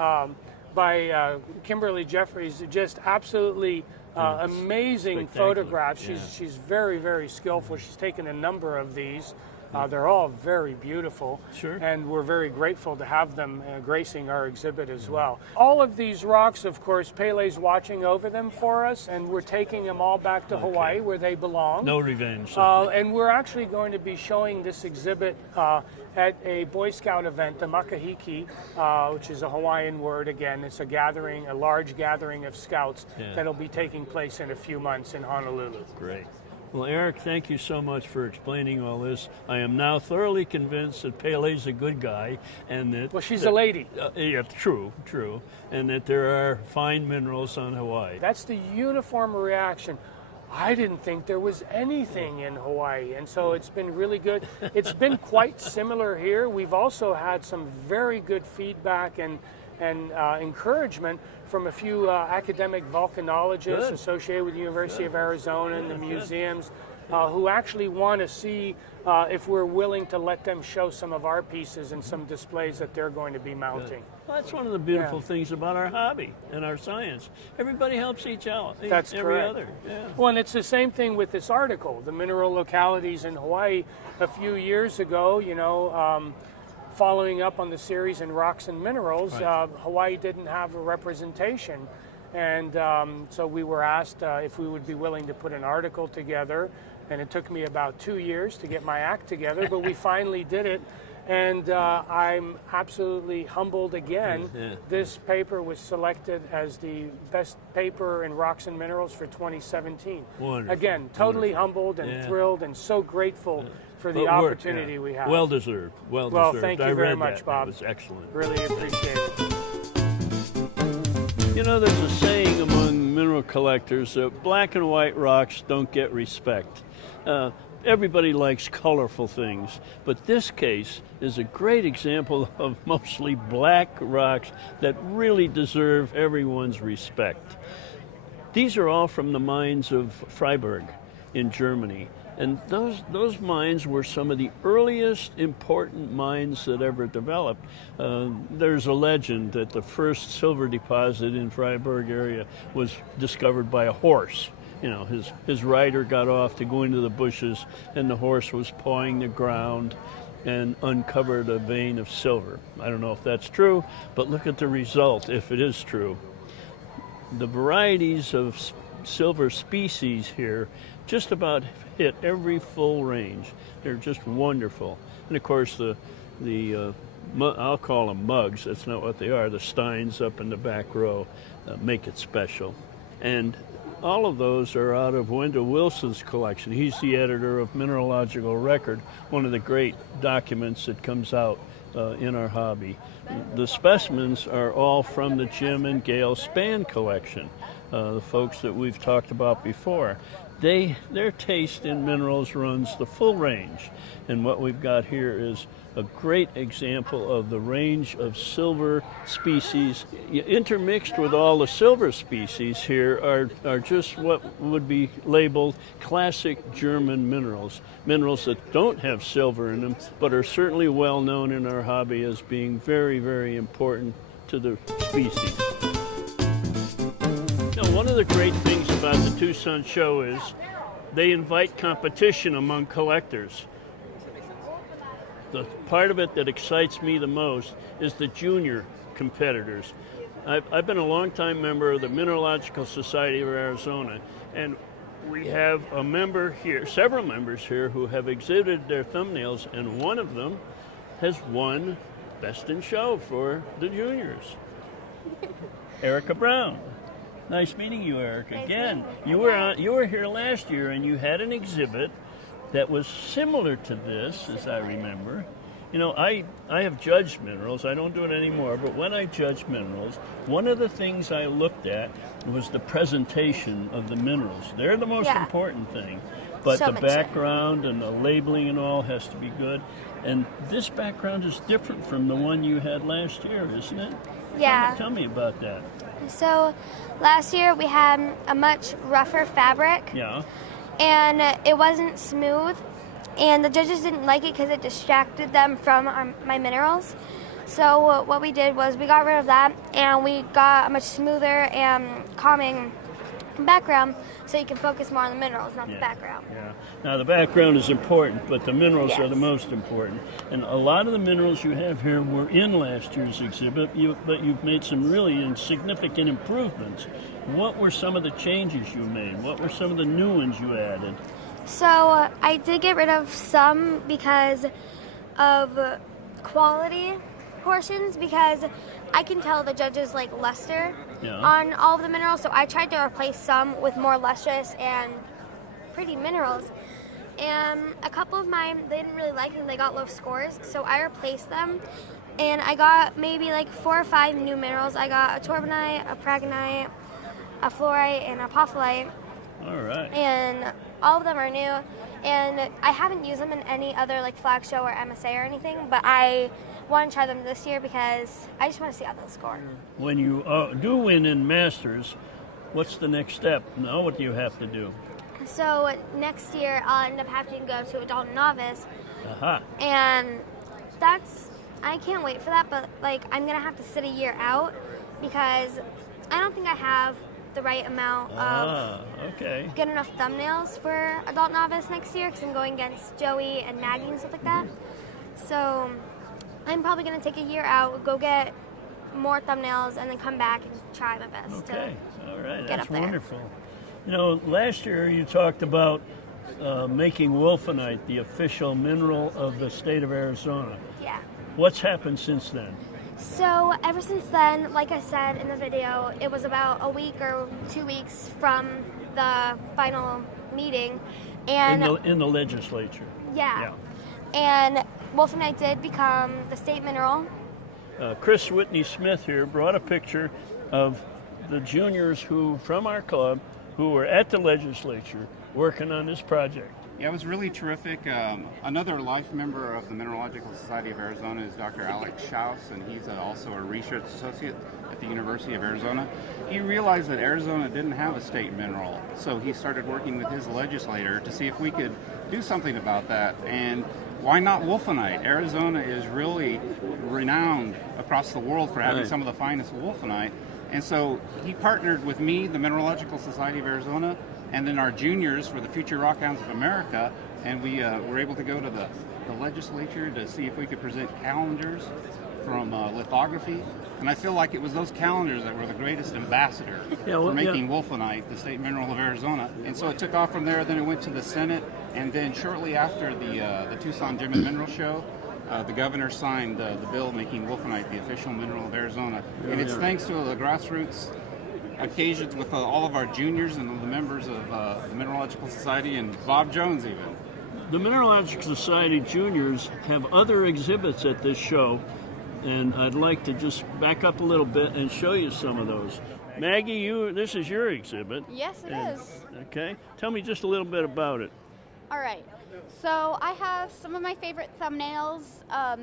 by Kimberly Jeffries are just absolutely amazing photographs. She's very, very skillful. She's taken a number of these. They're all very beautiful, and we're very grateful to have them gracing our exhibit as well. All of these rocks, of course, Pele's watching over them for us, and we're taking them all back to Hawaii where they belong. No revenge. And we're actually going to be showing this exhibit at a Boy Scout event, the Makahiki, which is a Hawaiian word again. It's a gathering, a large gathering of scouts that'll be taking place in a few months in Honolulu. Great. Well, Eric, thank you so much for explaining all this. I am now thoroughly convinced that Pele's a good guy, and that... Well, she's a lady. True. And that there are fine minerals on Hawaii. That's the uniform reaction. I didn't think there was anything in Hawaii, and so it's been really good. It's been quite similar here. We've also had some very good feedback and encouragement from a few academic volcanologists associated with the University of Arizona and the museums who actually want to see if we're willing to let them show some of our pieces and some displays that they're going to be mounting. Well, that's one of the beautiful things about our hobby and our science. Everybody helps each other. That's every correct. other. Well, and it's the same thing with this article, the mineral localities in Hawaii. A few years ago, following up on the series in Rocks and Minerals, Hawaii didn't have a representation. And so we were asked if we would be willing to put an article together. And it took me about 2 years to get my act together, but we finally did it. And I'm absolutely humbled again. This paper was selected as the best paper in rocks and minerals for 2017. Wonderful. Again, totally humbled and thrilled and so grateful for the opportunity we have. Well deserved. Well deserved. Thank you very much, Bob. It was excellent. Really appreciate it. You know, there's a saying among mineral collectors that black and white rocks don't get respect. Everybody likes colorful things, but this case is a great example of mostly black rocks that really deserve everyone's respect. These are all from the mines of Freiberg in Germany, and those mines were some of the earliest important mines that ever developed. There's a legend that the first silver deposit in Freiberg area was discovered by a horse. You know, his rider got off to go into the bushes, and the horse was pawing the ground and uncovered a vein of silver. I don't know if that's true, but look at the result if it is true. The varieties of silver species here just about hit every full range. They're just wonderful. And of course, I'll call them mugs. That's not what they are. The steins up in the back row make it special. And all of those are out of Wendel Wilson's collection. He's the editor of Mineralogical Record, one of the great documents that comes out in our hobby. The specimens are all from the Jim and Gail Spann collection, the folks that we've talked about before. Their taste in minerals runs the full range, and what we've got here is a great example of the range of silver species. Intermixed with all the silver species here are just what would be labeled classic German minerals that don't have silver in them, but are certainly well known in our hobby as being very, very important to the species. Now, one of the great things about the Tucson show is they invite competition among collectors. The part of it that excites me the most is the junior competitors. I've been a long-time member of the Mineralogical Society of Arizona, and we have a member here, several members here, who have exhibited their thumbnails, and one of them has won Best in Show for the juniors. Erica Brown. Nice meeting you, Erica. Again, you were here last year, and you had an exhibit that was similar to this, as I remember. You know, I have judged minerals. I don't do it anymore, but when I judge minerals, one of the things I looked at was the presentation of the minerals. They're the most important thing. But the background and the labeling and all has to be good. And this background is different from the one you had last year, isn't it? Yeah. Tell me about that. So last year we had a much rougher fabric. Yeah. And it wasn't smooth, and the judges didn't like it because it distracted them from my minerals. So what we did was we got rid of that, and we got a much smoother and calming background, so you can focus more on the minerals, not the background. Yeah. Now the background is important, but the minerals are the most important. And a lot of the minerals you have here were in last year's exhibit, but you've made some really significant improvements. What were some of the changes you made? What were some of the new ones you added? So I did get rid of some because of quality portions, because I can tell the judges like luster on all of the minerals, so I tried to replace some with more lustrous and pretty minerals. And a couple of mine, they didn't really like them, they got low scores, so I replaced them. And I got maybe like 4 or 5 new minerals. I got a torbanite, a pragonite, a fluorite, and a apophyllite. All right. And all of them are new. And I haven't used them in any other like flag show or MSA or anything, but I want to try them this year because I just want to see how they'll score. When you do win in Masters, what's the next step? Now what do you have to do? So next year I'll end up having to go to adult and novice. Aha. And I can't wait for that, but like I'm going to have to sit a year out because I don't think I have the right amount of good enough thumbnails for adult novice next year because I'm going against Joey and Maggie and stuff like that. So I'm probably going to take a year out, go get more thumbnails, and then come back and try my best. Okay, all right, get that's up there. wonderful. You know, last year you talked about making wolfenite the official mineral of the state of Arizona. Yeah. What's happened since then? So ever since then, like I said in the video, it was about a week or 2 weeks from the final meeting, and in the legislature. Yeah. And wolfenite did become the state mineral. Chris Whitney Smith here brought a picture of the juniors from our club who were at the legislature working on this project. Yeah, it was really terrific. Another life member of the Mineralogical Society of Arizona is Dr. Alex Schaus, and he's also a research associate at the University of Arizona. He realized that Arizona didn't have a state mineral, so he started working with his legislator to see if we could do something about that. And why not wolfenite? Arizona is really renowned across the world for having some of the finest wolfenite. And so he partnered with me, the Mineralogical Society of Arizona, and then our juniors for the Future Rockhounds of America, and we were able to go to the legislature to see if we could present calendars from lithography. And I feel like it was those calendars that were the greatest ambassador for making wolfenite the state mineral of Arizona. And so it took off from there, then it went to the Senate, and then shortly after the Tucson Gem and Mineral Show, the governor signed the bill making wolfenite the official mineral of Arizona. And it's thanks to the grassroots occasions with all of our juniors and the members of the Mineralogical Society and Bob Jones even. The Mineralogical Society juniors have other exhibits at this show, and I'd like to just back up a little bit and show you some of those. Maggie, this is your exhibit. Yes, it is. Okay. Tell me just a little bit about it. All right. So I have some of my favorite thumbnails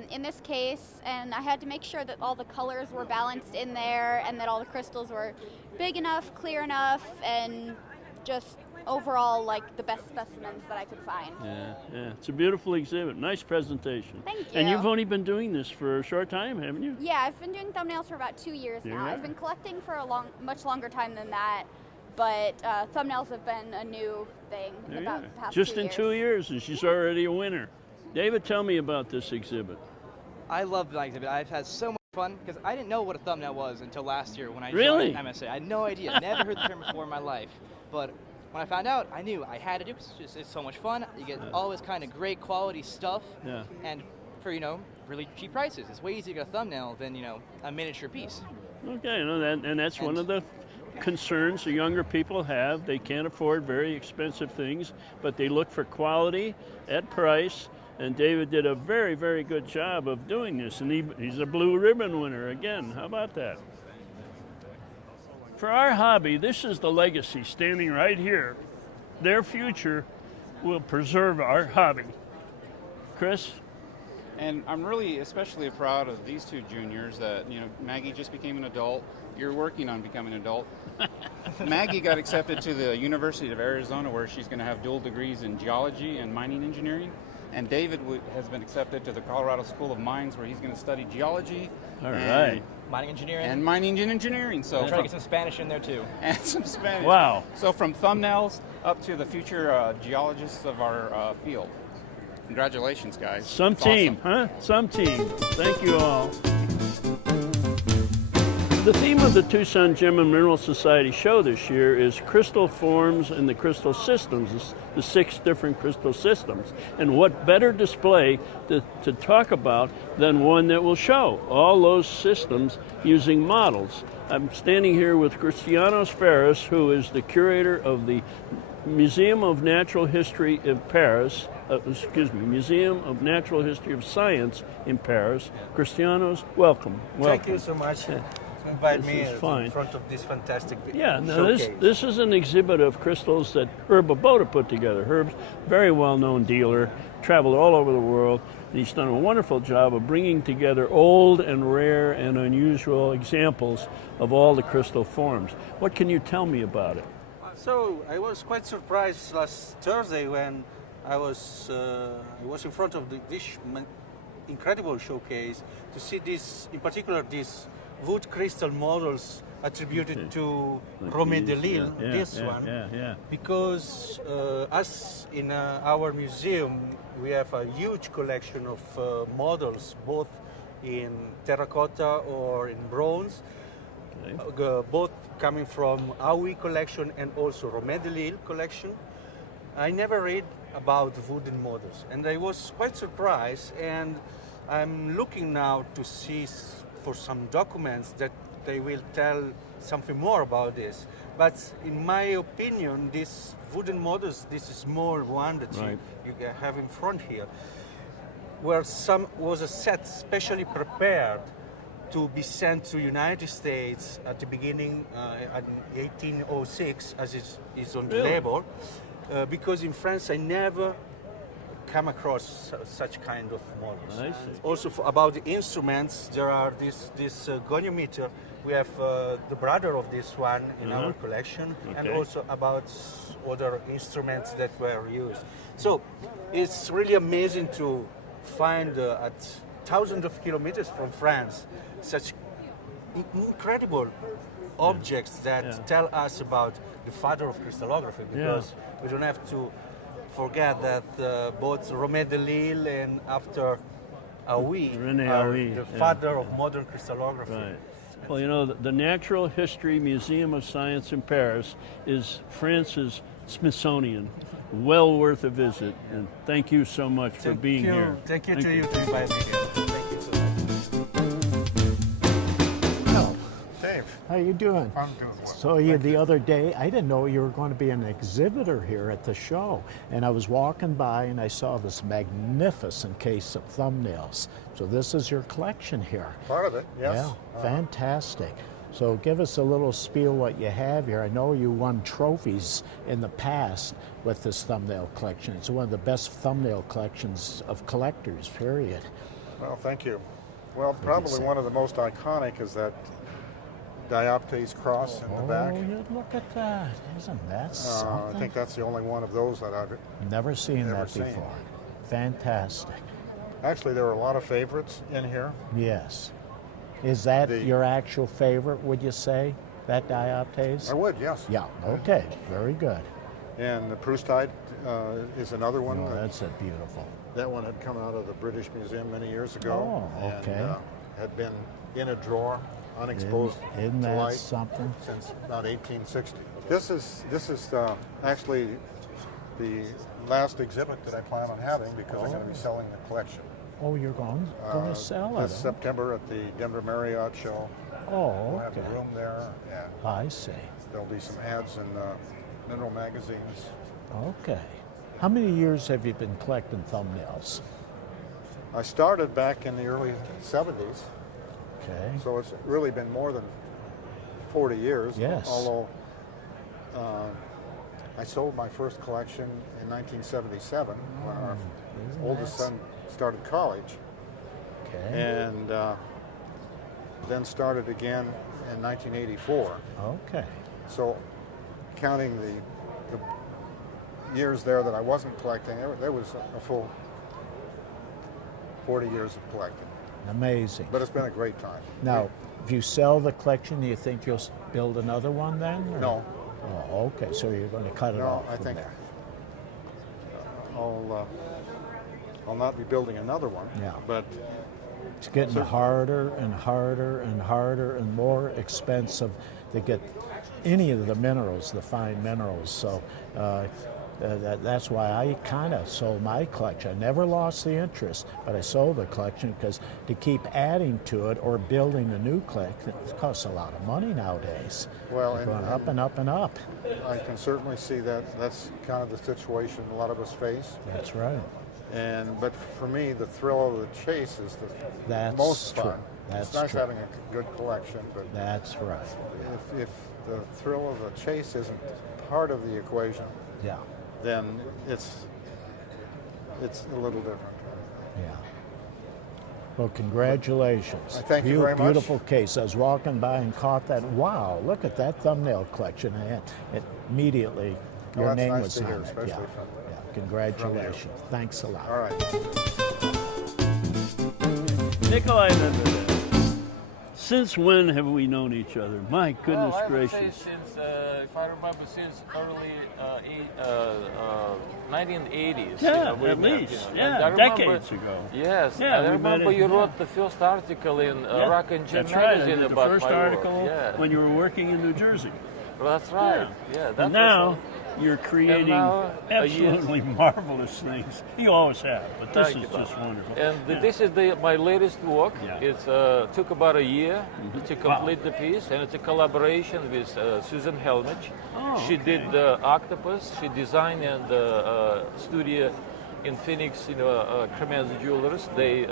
in this case, and I had to make sure that all the colors were balanced in there and that all the crystals were big enough, clear enough, and just overall like the best specimens that I could find. Yeah. It's a beautiful exhibit. Nice presentation. Thank you. And you've only been doing this for a short time, haven't you? Yeah, I've been doing thumbnails for about 2 years now. Yeah. I've been collecting for a much longer time than that, but thumbnails have been a new thing about the past Just 2 in years. 2 years, and she's already a winner. David, tell me about this exhibit. I love my exhibit. I've had so much fun because I didn't know what a thumbnail was until last year when I Really? joined MSA. I had no idea. Never heard the term before in my life. But when I found out, I knew I had to do it. It's so much fun. You get all this kind of great quality stuff. Yeah. And for, really cheap prices. It's way easier to get a thumbnail than, a miniature piece. Okay, and that's one of the concerns the younger people have. They can't afford very expensive things, but they look for quality at price. And David did a very, very good job of doing this. And he's a blue ribbon winner again. How about that? For our hobby, this is the legacy standing right here. Their future will preserve our hobby. Chris? And I'm really especially proud of these two juniors that, Maggie just became an adult. You're working on becoming an adult. Maggie got accepted to the University of Arizona, where she's going to have dual degrees in geology and mining engineering. And David has been accepted to the Colorado School of Mines, where he's going to study geology. All right. Mining engineering. And mining and engineering. So I'm trying to get some Spanish in there too. And some Spanish. Wow. So from thumbnails up to the future geologists of our field. Congratulations, guys. Some It's team, awesome. huh? Some team. Thank you all. The theme of the Tucson Gem and Mineral Society show this year is crystal forms and the crystal systems, the 6 different crystal systems. And what better display to talk about than one that will show all those systems using models. I'm standing here with Cristianos Ferris, who is the curator of the Museum of Natural History in Paris, Museum of Natural History of Science in Paris. Cristianos, welcome. Thank you so much. To invite me in fine. front of this fantastic Yeah, now showcase. this is an exhibit of crystals that Herb Abota put together. Herb's very well-known dealer, traveled all over the world, and he's done a wonderful job of bringing together old and rare and unusual examples of all the crystal forms. What can you tell me about it? So I was quite surprised last Thursday when I was in front of this incredible showcase to see this, in particular, these wood crystal models attributed to Romé de Lille, because as in our museum we have a huge collection of models, both in terracotta or in bronze, both coming from Aui collection and also Romé de Lille collection. I never read about wooden models, and I was quite surprised. And I'm looking now to see for some documents that they will tell something more about this. But in my opinion, these wooden models, this small one that you have in front here, was a set specially prepared to be sent to United States at the beginning in 1806, as is on the label, because in France I never come across such kind of models. I see. Also about the instruments, there are this goniometer. We have the brother of this one in our collection, and also about other instruments that were used. So it's really amazing to find at thousands of kilometers from France such incredible objects that tell us about the father of crystallography, because we don't have to forget that both Romain Delille and after Hauy are the father of modern crystallography. Right. Well, you know, the Natural History Museum of Science in Paris is France's Smithsonian. Well worth a visit, and thank you so much for being here. Thank you to you to invite me here. Thank you so much. Well, Dave. how you doing? I'm doing well. Saw you the other day. I didn't know you were going to be an exhibitor here at the show. And I was walking by and I saw this magnificent case of thumbnails. So this is your collection here. Part of it, yes. Yeah, fantastic. So give us a little spiel what you have here. I know you won trophies in the past with this thumbnail collection. It's one of the best thumbnail collections of collectors, period. Well, thank you. Well, probably one of the most iconic is that dioptase cross in the back. Oh, you look at that. Isn't that something? I think that's the only one of those that I've never seen that before. Fantastic. Actually, there are a lot of favorites in here. Yes. Is that your actual favorite, would you say, that dioptase? I would, yes. Yeah, okay, very good. And the Proustide is another one. Oh, that's beautiful. That one had come out of the British Museum many years ago. Oh, okay. And had been in a drawer, unexposed Isn't to that light something? since about 1860. This is actually the last exhibit that I plan on having because I'm going to be selling the collection. Oh, you're going to sell it? This September at the Denver Marriott show. Oh, We'll have a room there. And I see. there'll be some ads in mineral magazines. Okay. How many years have you been collecting thumbnails? I started back in the early 70s. Okay. So it's really been more than 40 years. Yes. Although I sold my first collection in 1977 when our oldest son started college. Okay. And then started again in 1984. Okay. So counting the years there that I wasn't collecting, there was a full 40 years of collecting. Amazing. But it's been a great time. Now, if you sell the collection, do you think you'll build another one then? or- No. Oh, okay. So you're going to cut it off I from think there. I'll not be building another one. Yeah. But it's getting harder and harder and harder and more expensive to get any of the minerals, the fine minerals. So that's why I kind of sold my collection. I never lost the interest, but I sold the collection because to keep adding to it or building a new collection, it costs a lot of money nowadays. Well, They're going up and up and up. I can certainly see that that's kind of the situation a lot of us face. That's right. But for me, the thrill of the chase is the most fun. That's it's nice true. having a good collection, but that's right. If the thrill of the chase isn't part of the equation, then it's a little different. Yeah. Well, congratulations. Thank you very much. Beautiful case. I was walking by and caught that. Wow, look at that thumbnail collection. And it immediately, your that's name nice was to hear, on it. especially Yeah. from Congratulations. Thanks a lot. All right. Nikolai Medvedev, since when have we known each other? My goodness I would gracious. say since, if I remember, since early 1980s. Yeah, we at met, least. And Yeah, I remember, decades ago. Yes, Yeah, I we met remember it, you yeah. wrote the first article in Rock and Gym That's right. I magazine did the about first my article work. Yeah. when you were working in New Jersey. That's right. Yeah, that And now, you're creating now, absolutely marvelous things. You always have, but this Thank is you, just Bob. wonderful. And Yeah. this is my latest work. Yeah. It took about a year to complete the piece, and it's a collaboration with Susan Helmich. Oh, She okay. did the octopus. She designed and studio in Phoenix, Cremens Jewelers. They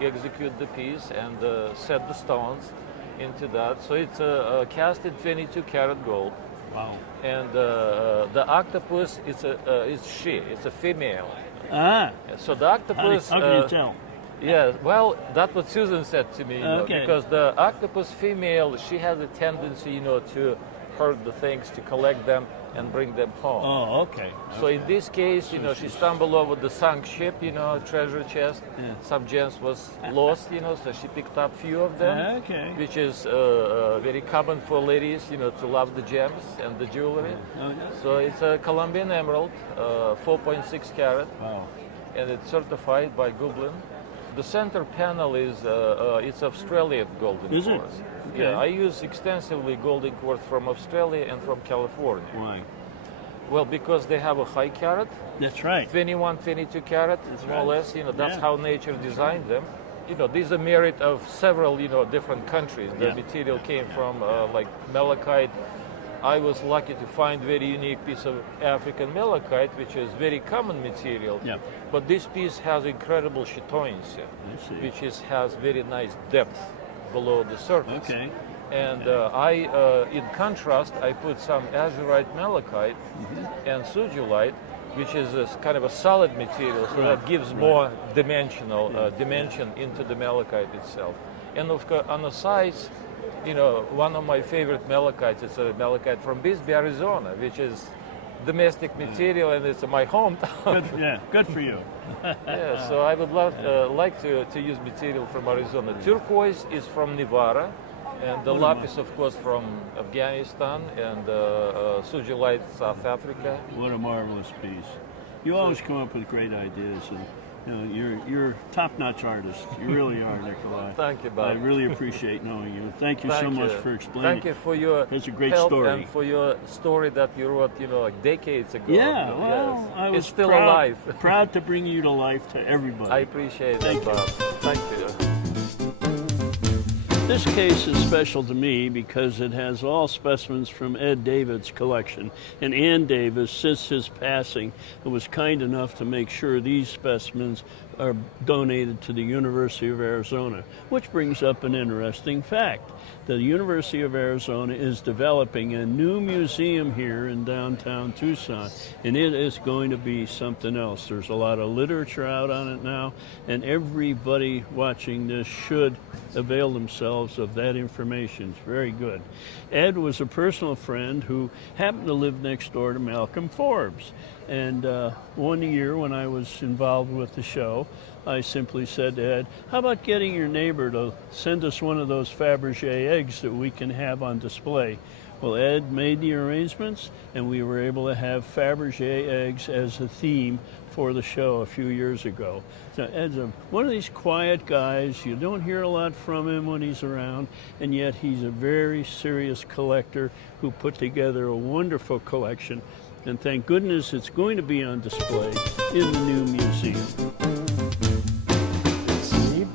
execute the piece and set the stones into that. So it's cast in 22 karat gold. Wow. And the octopus is she. It's a female. Ah. So the octopus. How can you tell? Yeah, well, that's what Susan said to me. Okay. Because the octopus female, she has a tendency, to hurt the things, to collect them and bring them home. Oh, okay. So in this case, she stumbled over the sunk ship, treasure chest. Yeah. Some gems was lost, so she picked up few of them. Okay. Which is very common for ladies, to love the gems and the jewelry. Oh, yeah. So it's a Colombian emerald, 4.6 carat. Wow. And it's certified by Gobin. The center panel is it's Australian golden Is it? quartz. Okay. Yeah, I use extensively golden quartz from Australia and from California. Why? Well, because they have a high carat. That's right. 21, 22 carat, more or less. That's Yeah. how nature designed them. These are merit of several, different countries. The Yeah. material came from like malachite. I was lucky to find very unique piece of African malachite, which is very common material. Yeah. But this piece has incredible chatoyancy, see. which has very nice depth below the surface. Okay. And in contrast, I put some azurite malachite and sugilite, which is kind of a solid material, so that gives more dimension into the malachite itself. And of course, on the sides, one of my favorite malachites, it's a malachite from Bisbee, Arizona, which is domestic material, and it's my hometown. Good for you. Yeah, so I would like to use material from Arizona. Turquoise is from Nevada, and the lapis, of course, from Afghanistan, and sugilite, South Africa. What a marvelous piece. You always come up with great ideas, and you're a top-notch artist. You really are, Nikolai. Thank you, Bob. I really appreciate knowing you. Thank you so much for explaining. Thank you for your It's a great help story. and for your story that you wrote, like decades ago. Yeah, well, Yes. I was it's still proud, alive. proud to bring you to life to everybody. I appreciate Thank it, you. Bob. Thank you. This case is special to me because it has all specimens from Ed David's collection. And Ann Davis, since his passing, was kind enough to make sure these specimens are donated to the University of Arizona, which brings up an interesting fact. The University of Arizona is developing a new museum here in downtown Tucson, and it is going to be something else. There's a lot of literature out on it now, and everybody watching this should avail themselves of that information. It's very good. Ed was a personal friend who happened to live next door to Malcolm Forbes. And one year when I was involved with the show, I simply said to Ed, how about getting your neighbor to send us one of those Fabergé eggs that we can have on display? Well, Ed made the arrangements, and we were able to have Fabergé eggs as a theme for the show a few years ago. So Ed's one of these quiet guys. You don't hear a lot from him when he's around, and yet he's a very serious collector who put together a wonderful collection. And thank goodness it's going to be on display in the new museum. Steve?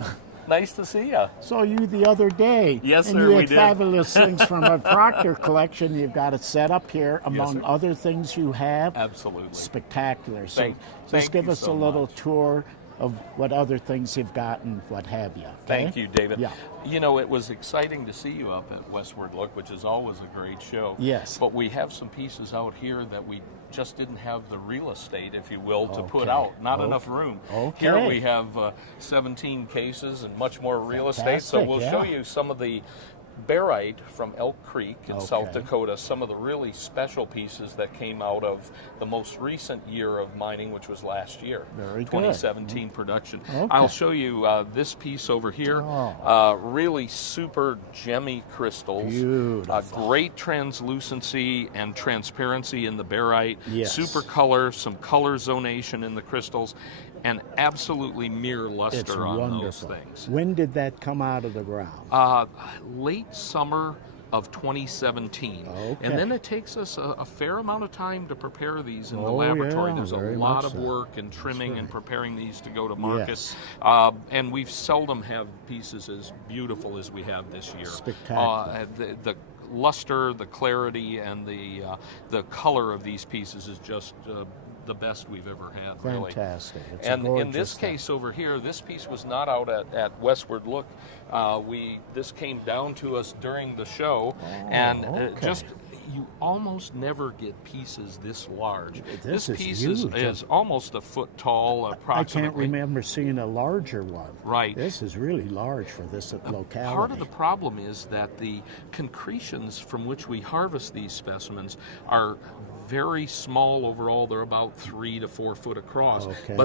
Nice to see you. Saw you the other day. Yes, and sir, you we had did. fabulous things from a Proctor collection. You've got it set up here among sir. other things you have. Absolutely. Spectacular. So Thank just give you us so a little much. tour of what other things you've got and what have you. Okay? Thank you, David. Yeah. It was exciting to see you up at Westward Look, which is always a great show. Yes. But we have some pieces out here that we just didn't have the real estate, if you will, to put Okay. out. Not Oh. enough room. Okay. Here we have 17 cases and much more real estate. So Fantastic, we'll yeah. show you some of the barite from Elk Creek in South Okay. Dakota, some of the really special pieces that came out of the most recent year of mining, which was last year, Very good. 2017 production. Okay. I'll show you this piece over here. Oh. Really super gemmy crystals. Beautiful. Great translucency and transparency in the barite. Yes. Super color, some color zonation in the crystals, and absolutely mere luster It's on wonderful. those things. When did that come out of the ground? Late summer, of 2017. Okay. And then it takes us a fair amount of time to prepare these in the Oh, laboratory. yeah, There's a very lot much of so. work and trimming and preparing these to go to market. Yes. And we've seldom have pieces as beautiful as we have this year. Spectacular. The luster, the clarity, and the color of these pieces is just the best we've ever had, really. Fantastic. It's a And in gorgeous this thing. case over here, this piece was not out at Westward. Look, this came down to us during the show, and okay. you almost never get pieces this large. This is piece huge. is almost a foot tall, approximately. I can't remember seeing a larger one. Right. This is really large for this locality. Part of the problem is that the concretions from which we harvest these specimens are very small overall. They're about 3 to 4 foot across. Okay.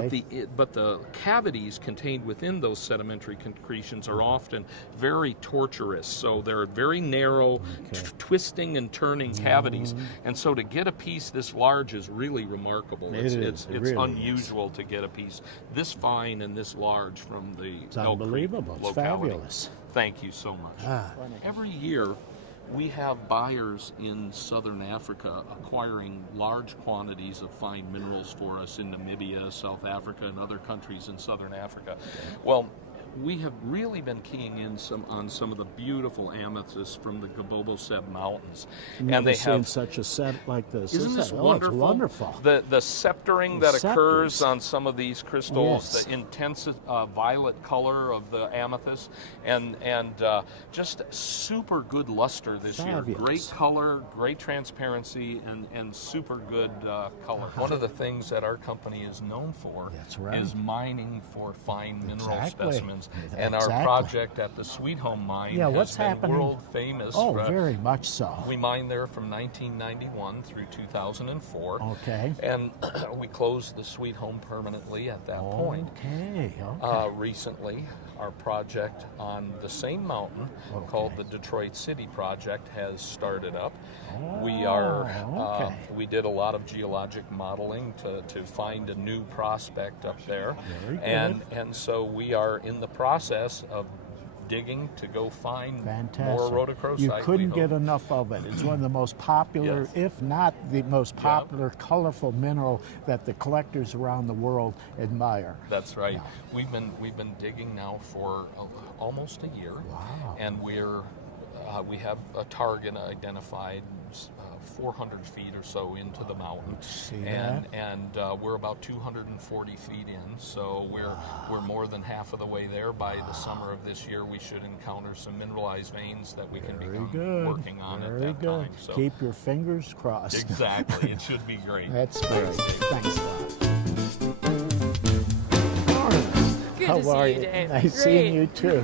But the cavities contained within those sedimentary concretions are often very tortuous. So they're very narrow, twisting and turning cavities. And so to get a piece this large is really remarkable. It's really unusual to get a piece this fine and this large from the It's Elk Creek unbelievable. It's locality. fabulous. Thank you so much. Every year, we have buyers in southern Africa acquiring large quantities of fine minerals for us in Namibia, South Africa, and other countries in southern Africa. Well, we have really been keying in on some of the beautiful amethysts from the Goboboseb Mountains. And they have such a set like this. Isn't this wonderful? wonderful? Wonderful. The sceptering that occurs on some of these crystals, Yes. the intense violet color of the amethyst, and just super good luster this year. Fabulous. Great color, great transparency, and super good color. One of the things that our company is known for is mining for fine mineral specimens. And our project at the Sweet Home Mine what's has been happening? world famous. Oh, very much so. We mined there from 1991 through 2004. Okay. And we closed the Sweet Home permanently at that point. Okay. Recently, our project on the same mountain called the Detroit City Project has started up. We did a lot of geologic modeling to find a new prospect up there. Very good. And so we are in the process of digging to go find Fantastic. more rhodochrosite. You couldn't we hope. get enough of it. It's one of the most popular, if not the most popular, colorful mineral that the collectors around the world admire. That's right. We've been digging now for almost a year, and we have a target identified 400 feet or so into the mountain, and we're about 240 feet in. So we're more than half of the way there. By the summer of this year, we should encounter some mineralized veins that we can begin working on at that time. So Keep your fingers crossed. Exactly. It should be great. That's great. Thanks, Bob. Good How to are see you, you? Dave. Nice seeing you too.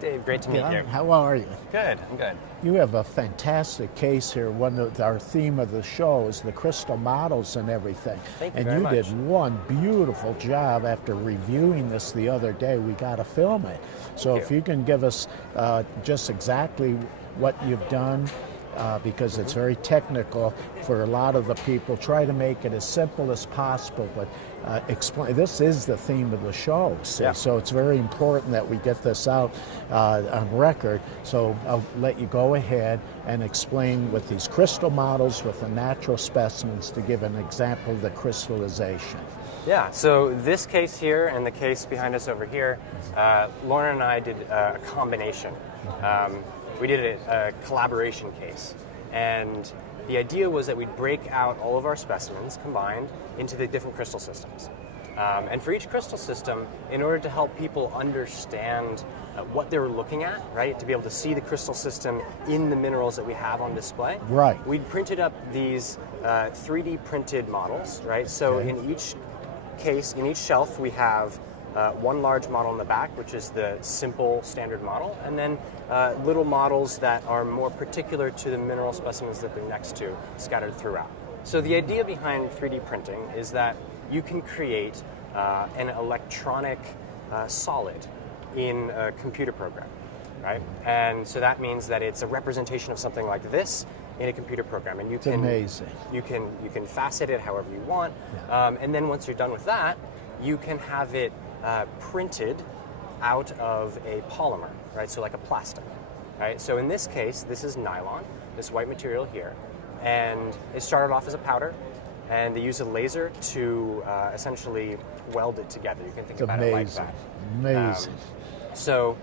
Dave, great to meet you. How are you? Good, I'm good. You have a fantastic case here. Our theme of the show is the crystal models and everything. Thank you and very you much. did one beautiful job after reviewing this the other day. We got to film it. So if you can give us just exactly what you've done, because it's very technical for a lot of the people. Try to make it as simple as possible, but explain. This is the theme of the show, see? So it's very important that we get this out on record. So I'll let you go ahead and explain with these crystal models with the natural specimens to give an example of the crystallization. Yeah, so this case here and the case behind us over here, Lauren and I did a combination. We did a collaboration case, and the idea was that we'd break out all of our specimens combined into the different crystal systems. And for each crystal system, in order to help people understand what they were looking at, right, to be able to see the crystal system in the minerals that we have on display, we printed up these 3D printed models, right? So in each case, in each shelf, we have one large model in the back, which is the simple standard model, and then little models that are more particular to the mineral specimens that they're next to, scattered throughout. So the idea behind 3D printing is that you can create an electronic solid in a computer program, right? And so that means that it's a representation of something like this in a computer program, and you can amazing. You can facet it however you want, and then once you're done with that, you can have it printed out of a polymer, right? So like a plastic. Right? So in this case, this is nylon, this white material here, and it started off as a powder, and they use a laser to essentially weld it together. You can think about it like that. Amazing. So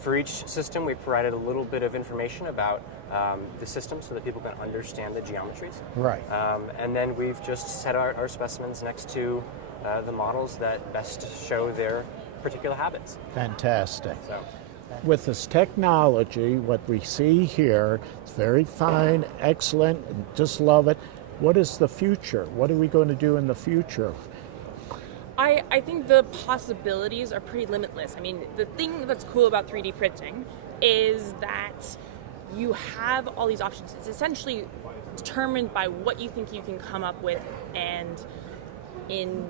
for each system, we provided a little bit of information about the system so that people can understand the geometries. Right. And then we've just set our specimens next to the models that best show their particular habits. Fantastic. So, with this technology, what we see here, it's very fine, excellent, and just love it. What is the future? What are we going to do in the future? I think the possibilities are pretty limitless. I mean, the thing that's cool about 3D printing is that you have all these options. It's essentially determined by what you think you can come up with, and in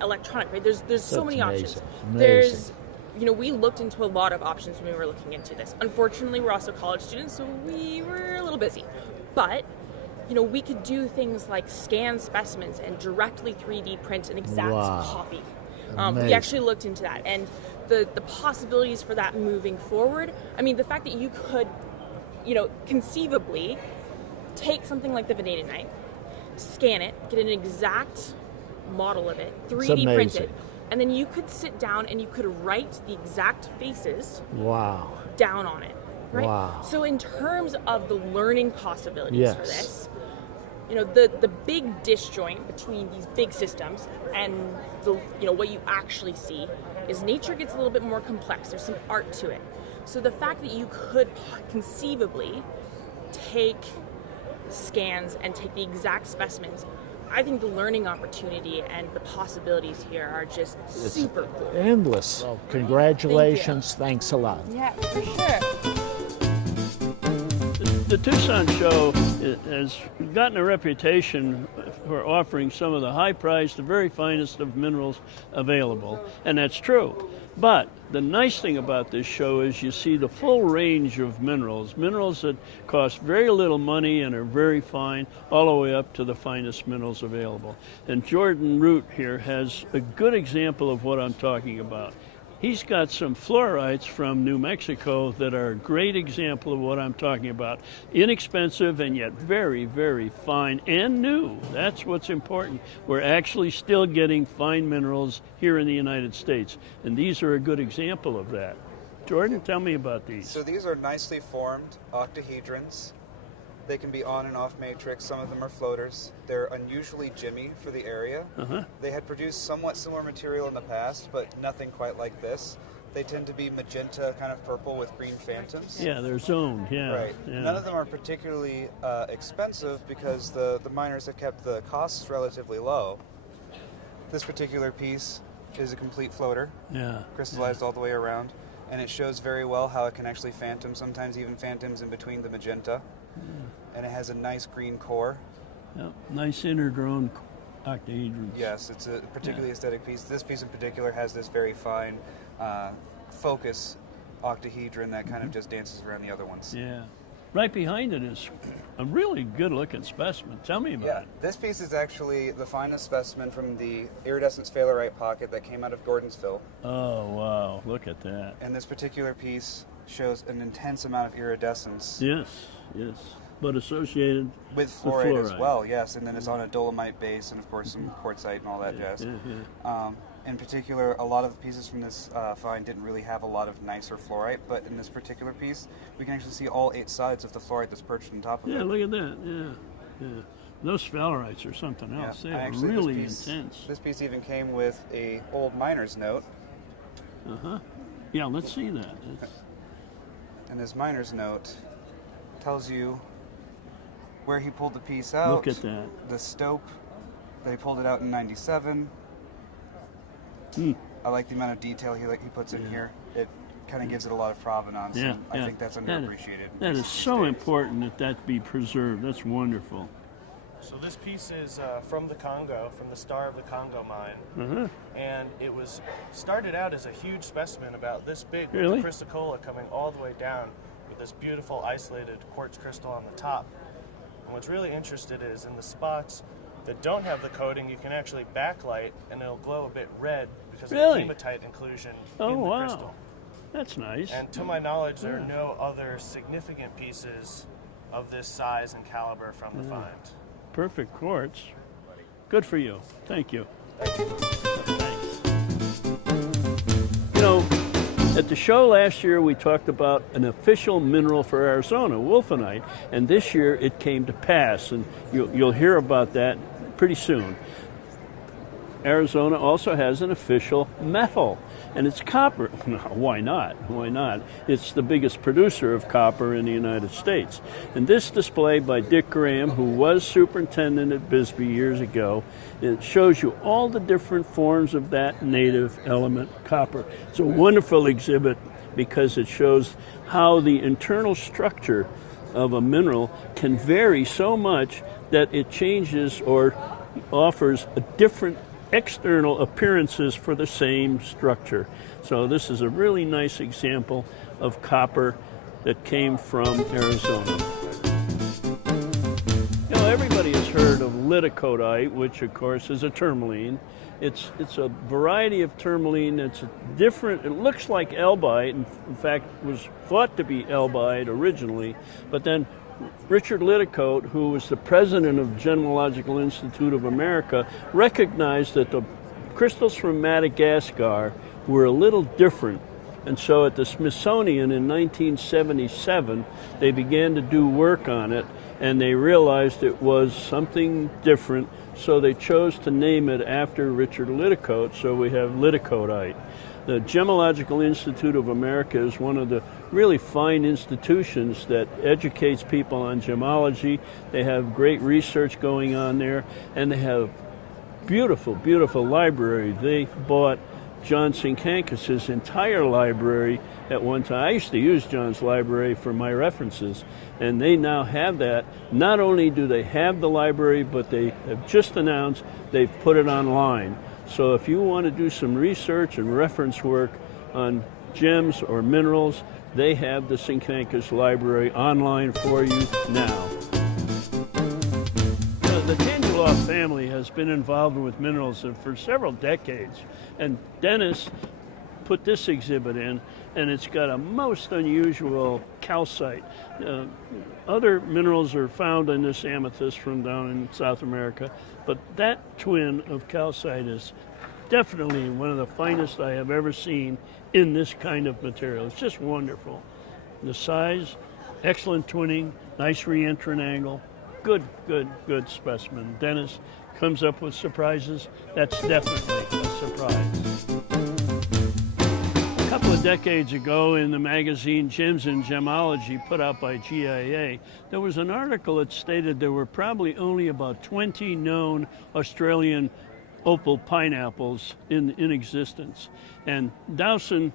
electronic, right? There's so many options. There's, we looked into a lot of options when we were looking into this. Unfortunately, we're also college students, so we were a little busy. But, we could do things like scan specimens and directly 3D print an exact copy. We actually looked into that, and the possibilities for that moving forward, I mean, the fact that you could, conceivably take something like the vanadinite, scan it, get an exact model of it, 3D print it, and then you could sit down and you could write the exact faces down on it, right? Wow. So in terms of the learning possibilities for this, the big disjoint between these big systems and the what you actually see is nature gets a little bit more complex. There's some art to it. So the fact that you could conceivably take scans and take the exact specimens, I think the learning opportunity and the possibilities here are just super cool. Endless. Well, congratulations. Thanks a lot. Yeah, for sure. The Tucson show has gotten a reputation for offering some of the high-priced, the very finest of minerals available, and that's true. But the nice thing about this show is you see the full range of minerals that cost very little money and are very fine, all the way up to the finest minerals available. And Jordan Root here has a good example of what I'm talking about. He's got some fluorites from New Mexico that are a great example of what I'm talking about. Inexpensive and yet very, very fine and new. That's what's important. We're actually still getting fine minerals here in the United States, and these are a good example of that. Jordan, tell me about these. So these are nicely formed octahedrons. They can be on and off matrix. Some of them are floaters. They're unusually jimmy for the area. They had produced somewhat similar material in the past, but nothing quite like this. They tend to be magenta, kind of purple with green phantoms. Yeah, they're zoned, Right. Yeah. None of them are particularly expensive because the miners have kept the costs relatively low. This particular piece is a complete floater, crystallized all the way around, and it shows very well how it can actually phantom, sometimes even phantoms in between the magenta. And it has a nice green core. Yep. Nice inner drone octahedrons. Yes, it's a particularly aesthetic piece. This piece in particular has this very fine focus octahedron that kind of just dances around the other ones. Yeah. Right behind it is a really good-looking specimen. Tell me about it. This piece is actually the finest specimen from the iridescent sphalerite pocket that came out of Gordonsville. Oh, wow. Look at that. And this particular piece shows an intense amount of iridescence. Yes. But associated with fluoride as well, yes. And then it's on a dolomite base and, of course, some quartzite and all that jazz. In particular, a lot of the pieces from this find didn't really have a lot of nicer fluorite, but in this particular piece, we can actually see all 8 sides of the fluorite that's perched on top of it. Yeah, look at that. Yeah. Those sphalerites are something else. They're actually, really this intense. This piece even came with a old miner's note. Yeah, let's see that. And this miner's note tells you where he pulled the piece out. Look at that. The stope that he pulled it out in 97. I like the amount of detail he puts in here. It kind of gives it a lot of provenance. And I think that's underappreciated. That is so important that be preserved. That's wonderful. So this piece is from the Congo, from the Star of the Congo mine. And it was started out as a huge specimen about this big with the Kristalle coming all the way down with this beautiful isolated quartz crystal on the top. And what's really interesting is in the spots that don't have the coating, you can actually backlight and it'll glow a bit red because of the hematite inclusion in the crystal. That's nice. And to my knowledge, there are no other significant pieces of this size and caliber from the find. Perfect quartz. Good for you. Thank you. Thanks. You know, at the show last year, we talked about an official mineral for Arizona, wolfenite, and this year it came to pass, and you'll hear about that pretty soon. Arizona also has an official metal, and it's copper. No, why not? Why not? It's the biggest producer of copper in the United States. And this display by Dick Graham, who was superintendent at Bisbee years ago, it shows you all the different forms of that native element, copper. It's a wonderful exhibit because it shows how the internal structure of a mineral can vary so much that it changes or offers a different external appearances for the same structure. So this is a really nice example of copper that came from Arizona. You know, everybody has heard of lidocodite, which of course is a tourmaline. It's a variety of tourmaline that's different. It looks like elbite, and in fact was thought to be elbite originally, but then Richard Lidicote, who was the president of Gemological Institute of America, recognized that the crystals from Madagascar were a little different. And so at the Smithsonian in 1977, they began to do work on it, and they realized it was something different, so they chose to name it after Richard Lidicote, so we have lidocodite. The Gemological Institute of America is one of the really fine institutions that educates people on gemology. They have great research going on there, and they have beautiful, beautiful library. They bought John Sinkankis' entire library at one time. I used to use John's library for my references, and they now have that. Not only do they have the library, but they have just announced they've put it online. So if you want to do some research and reference work on gems or minerals, they have the Sinkankis library online for you now. The Tangeloff family has been involved with minerals for several decades, and Dennis put this exhibit in, and it's got a most unusual calcite. Other minerals are found in this amethyst from down in South America, but that twin of calcite is definitely one of the finest I have ever seen in this kind of material. It's just wonderful. The size, excellent twinning, nice re-entrant angle, good specimen. Dennis comes up with surprises. That's definitely a surprise. A couple of decades ago in the magazine Gems in Gemology, put out by GIA, there was an article that stated there were probably only about 20 known Australian opal pineapples in existence. And Dowson,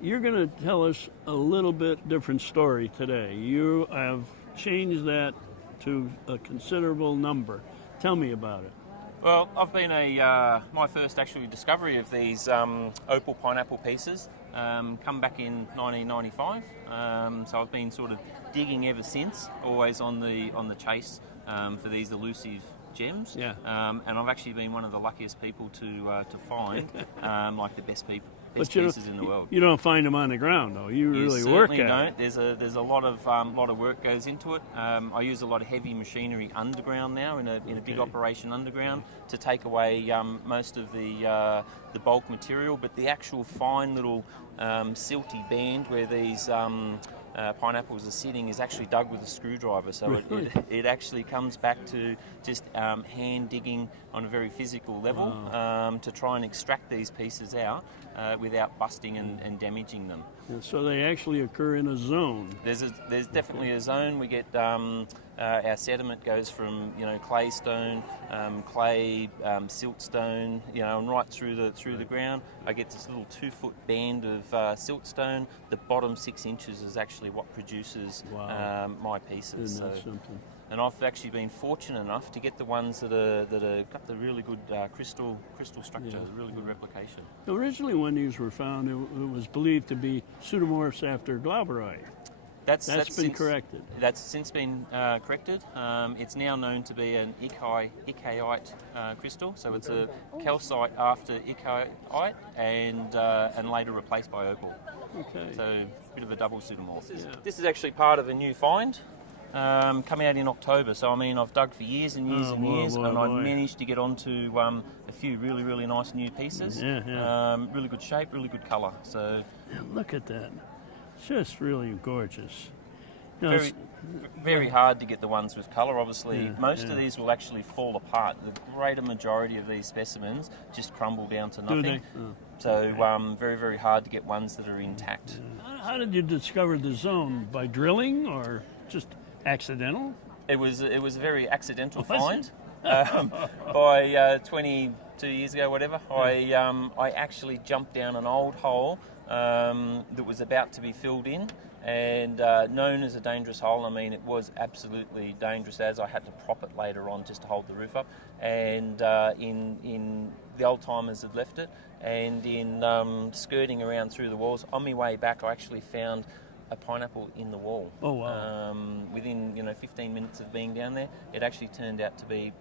you're going to tell us a little bit different story today. You have changed that to a considerable number. Tell me about it. Well, I've been my first actual discovery of these opal pineapple pieces come back in 1995. So I've been sort of digging ever since, always on the chase for these elusive gems. Yeah. And I've actually been one of the luckiest people to find like the best But pieces in the world. You don't find them on the ground, though. You really work at don't. There's a lot of work goes into it. I use a lot of heavy machinery underground now in a big operation underground to take away most of the bulk material, but the actual fine little silty band where these pineapples are sitting is actually dug with a screwdriver, so it actually comes back to just hand digging on a very physical level to try and extract these pieces out without busting and damaging them. And so they actually occur in a zone. There's definitely a zone. We get our sediment goes from clay stone, clay, siltstone, and right through the ground. I get this little 2-foot band of siltstone. The bottom 6 inches is actually what produces my pieces. Isn't that something? And I've actually been fortunate enough to get the ones that are got the really good crystal structure, really good replication. Originally, when these were found, it was believed to be pseudomorphs after glauberite. That's been since, corrected. That's since been corrected. It's now known to be an ichaite crystal, so it's a calcite after ichaite and later replaced by opal. Okay. So a bit of a double pseudomorph. This is actually part of a new find. Come out in October, so I mean I've dug for years and years and years, and I managed to get onto a few really, really nice new pieces. Really good shape, really good colour. So look at that, it's just really gorgeous. Very hard to get the ones with colour. Obviously, most of these will actually fall apart. The greater majority of these specimens just crumble down to nothing. Do they? So very, very hard to get ones that are intact. How did you discover the zone? By drilling or just accidental? It was a very accidental find. By 22 years ago, whatever, I actually jumped down an old hole that was about to be filled in, and known as a dangerous hole. I mean, it was absolutely dangerous, as I had to prop it later on just to hold the roof up. And in the old timers had left it, and in skirting around through the walls on my way back, I actually found a pineapple in the wall. Oh wow! Within 15 minutes of being down there, it actually turned out to be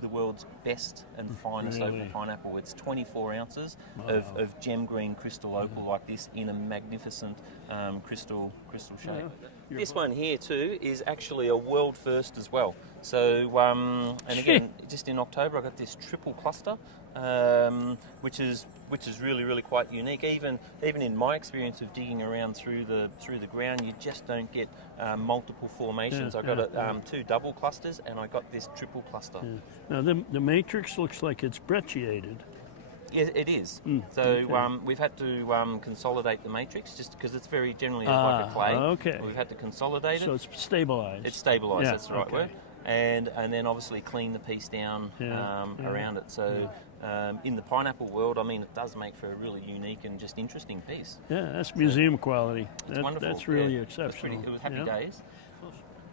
the world's best and finest opal pineapple. It's 24 ounces of gem green crystal opal like this in a magnificent crystal shape. This one here too is actually a world first as well. So and again, just in October, I got this triple cluster, which is really quite unique. Even in my experience of digging around through the ground, you just don't get multiple formations. I got 2 double clusters, and I got this triple cluster. Now the matrix looks like it's brecciated. Yeah, it is. So we've had to consolidate the matrix just because it's very generally like a clay. Okay. We've had to consolidate it. So it's stabilized. It's stabilised. That's the right word. And then obviously clean the piece down around it. So in the pineapple world, I mean, it does make for a really unique and just interesting piece. Yeah, that's museum quality. It's wonderful. That's really exceptional. It was happy days.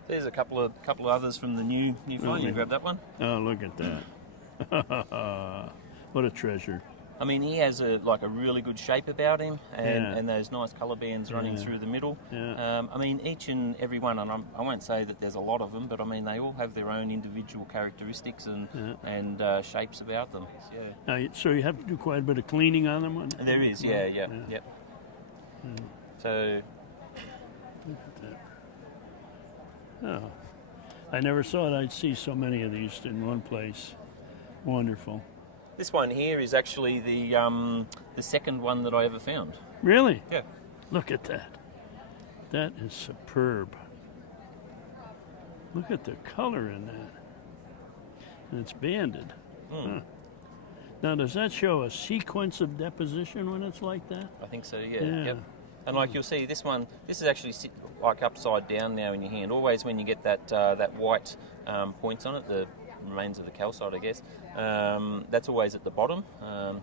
There's a couple of others from the new find. You grab that one. Oh, look at that! What a treasure. I mean, he has a really good shape about him, and those nice colour bands running through the middle. I mean, each and every one, and I won't say that there's a lot of them, but I mean, they all have their own individual characteristics and shapes about them. So you have to do quite a bit of cleaning on them? There is, yep. So... Look at that. Oh, I never thought I'd see so many of these in one place. Wonderful. This one here is actually the second one that I ever found. Really? Yeah. Look at that. That is superb. Look at the color in that. And it's banded. Huh. Now, does that show a sequence of deposition when it's like that? I think so, yeah. Yep. And like you'll see, this is actually like upside down now in your hand. Always when you get that white points on it, the remains of the calcite, I guess, that's always at the bottom.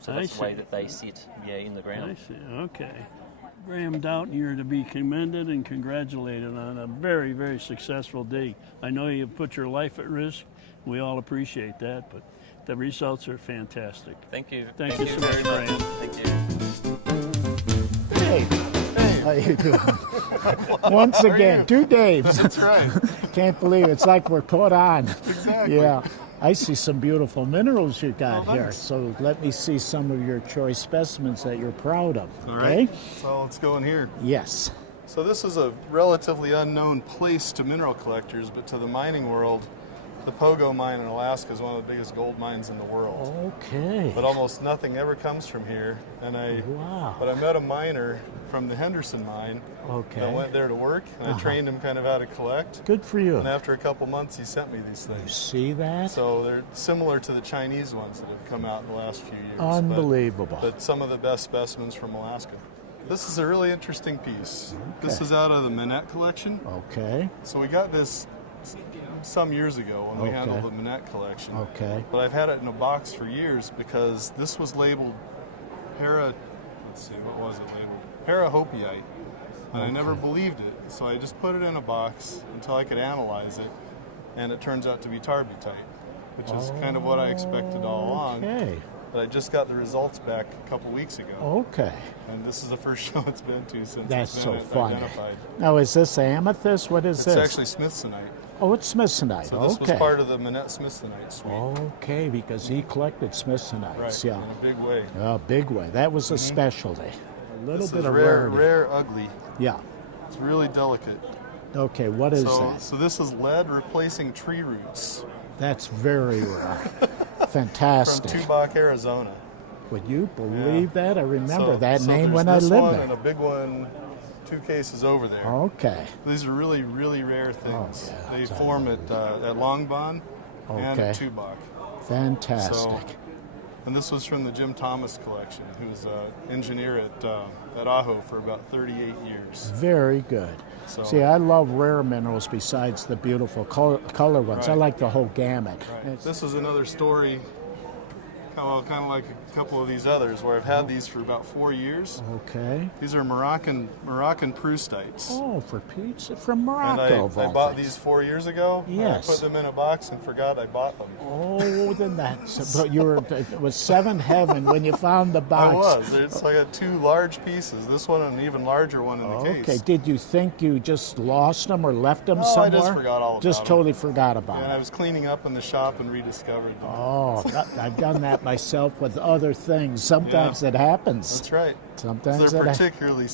So that's the way that they sit, in the ground. I see. Okay. Graham Doughton, you're to be commended and congratulated on a very, very successful dig. I know you put your life at risk. We all appreciate that, but the results are fantastic. Thank you. Thank you so much, Graham. Thank you. Hey. How you doing? Once again, 2 Daves. That's right. Can't believe it. It's like we're caught on. Exactly. Yeah. I see some beautiful minerals you got here. Thanks. So let me see some of your choice specimens that you're proud of. All Okay? right. So let's go in here. Yes. So this is a relatively unknown place to mineral collectors, but to the mining world, the Pogo mine in Alaska is one of the biggest gold mines in the world. Okay. But almost nothing ever comes from here. And But I met a miner from the Henderson mine. Okay. I went there to work, and I trained him kind of how to collect. Good for you. And after a couple months, he sent me these things. You see that? So they're similar to the Chinese ones that have come out in the last few years. Unbelievable. But some of the best specimens from Alaska. This is a really interesting piece. This is out of the Minette collection. Okay. So we got this some years ago when we handled the Minette collection. Okay. But I've had it in a box for years because this was labeled let's see, what was it labeled? Parahopiite. And I never believed it, so I just put it in a box until I could analyze it, and it turns out to be tarbutite, which is kind of what I expected all along. Okay. but I just got the results back a couple weeks ago. Okay. And this is the first show it's been to since That's it's so been funny. identified. Now, is this amethyst? What is It's this? actually Smithsonite. Oh, it's Smithsonite. So this okay. was part of the Minette Smithsonite suite. Okay, because he collected Smithsonites. Right, Yeah. in a big way. A big way. That was a specialty. A little This bit is of rare, rarity. rare, ugly. Yeah. It's really delicate. Okay, what is so, that? So this is lead replacing tree roots. That's very rare. Fantastic. From Tucson, Arizona. Would you believe that? I remember So- that so name there's when I this lived one there. and a big one, 2 cases over there. Okay. These are really, really rare things. yeah, They it's form at Longbon and Okay. at Tubac. Fantastic. So, and this was from the Jim Thomas collection, who was an engineer at Ajo for about 38 years. Very good. So- See, I love rare minerals besides the beautiful color ones. I Right. like the whole gamut. Right. It's- This is another story, kind of like a couple of these others, where I've had these for about 4 years. Okay. These are Moroccan Proustites. Oh, for pizza from And Morocco. of I all bought things. these 4 years ago. Yes. I put them in a box and forgot I bought them. Oh, then that's. But you were. It was seven heaven when you found the box. I was. So I got 2 large pieces. This one and an even larger one in the case. Okay. Did you think you just lost them or left them No, somewhere? I just forgot all about Just them. totally forgot about And them. I was cleaning up in the shop and rediscovered them. Oh, I've done that myself with other things. Sometimes it happens. That's right. Sometimes they're it ha- particularly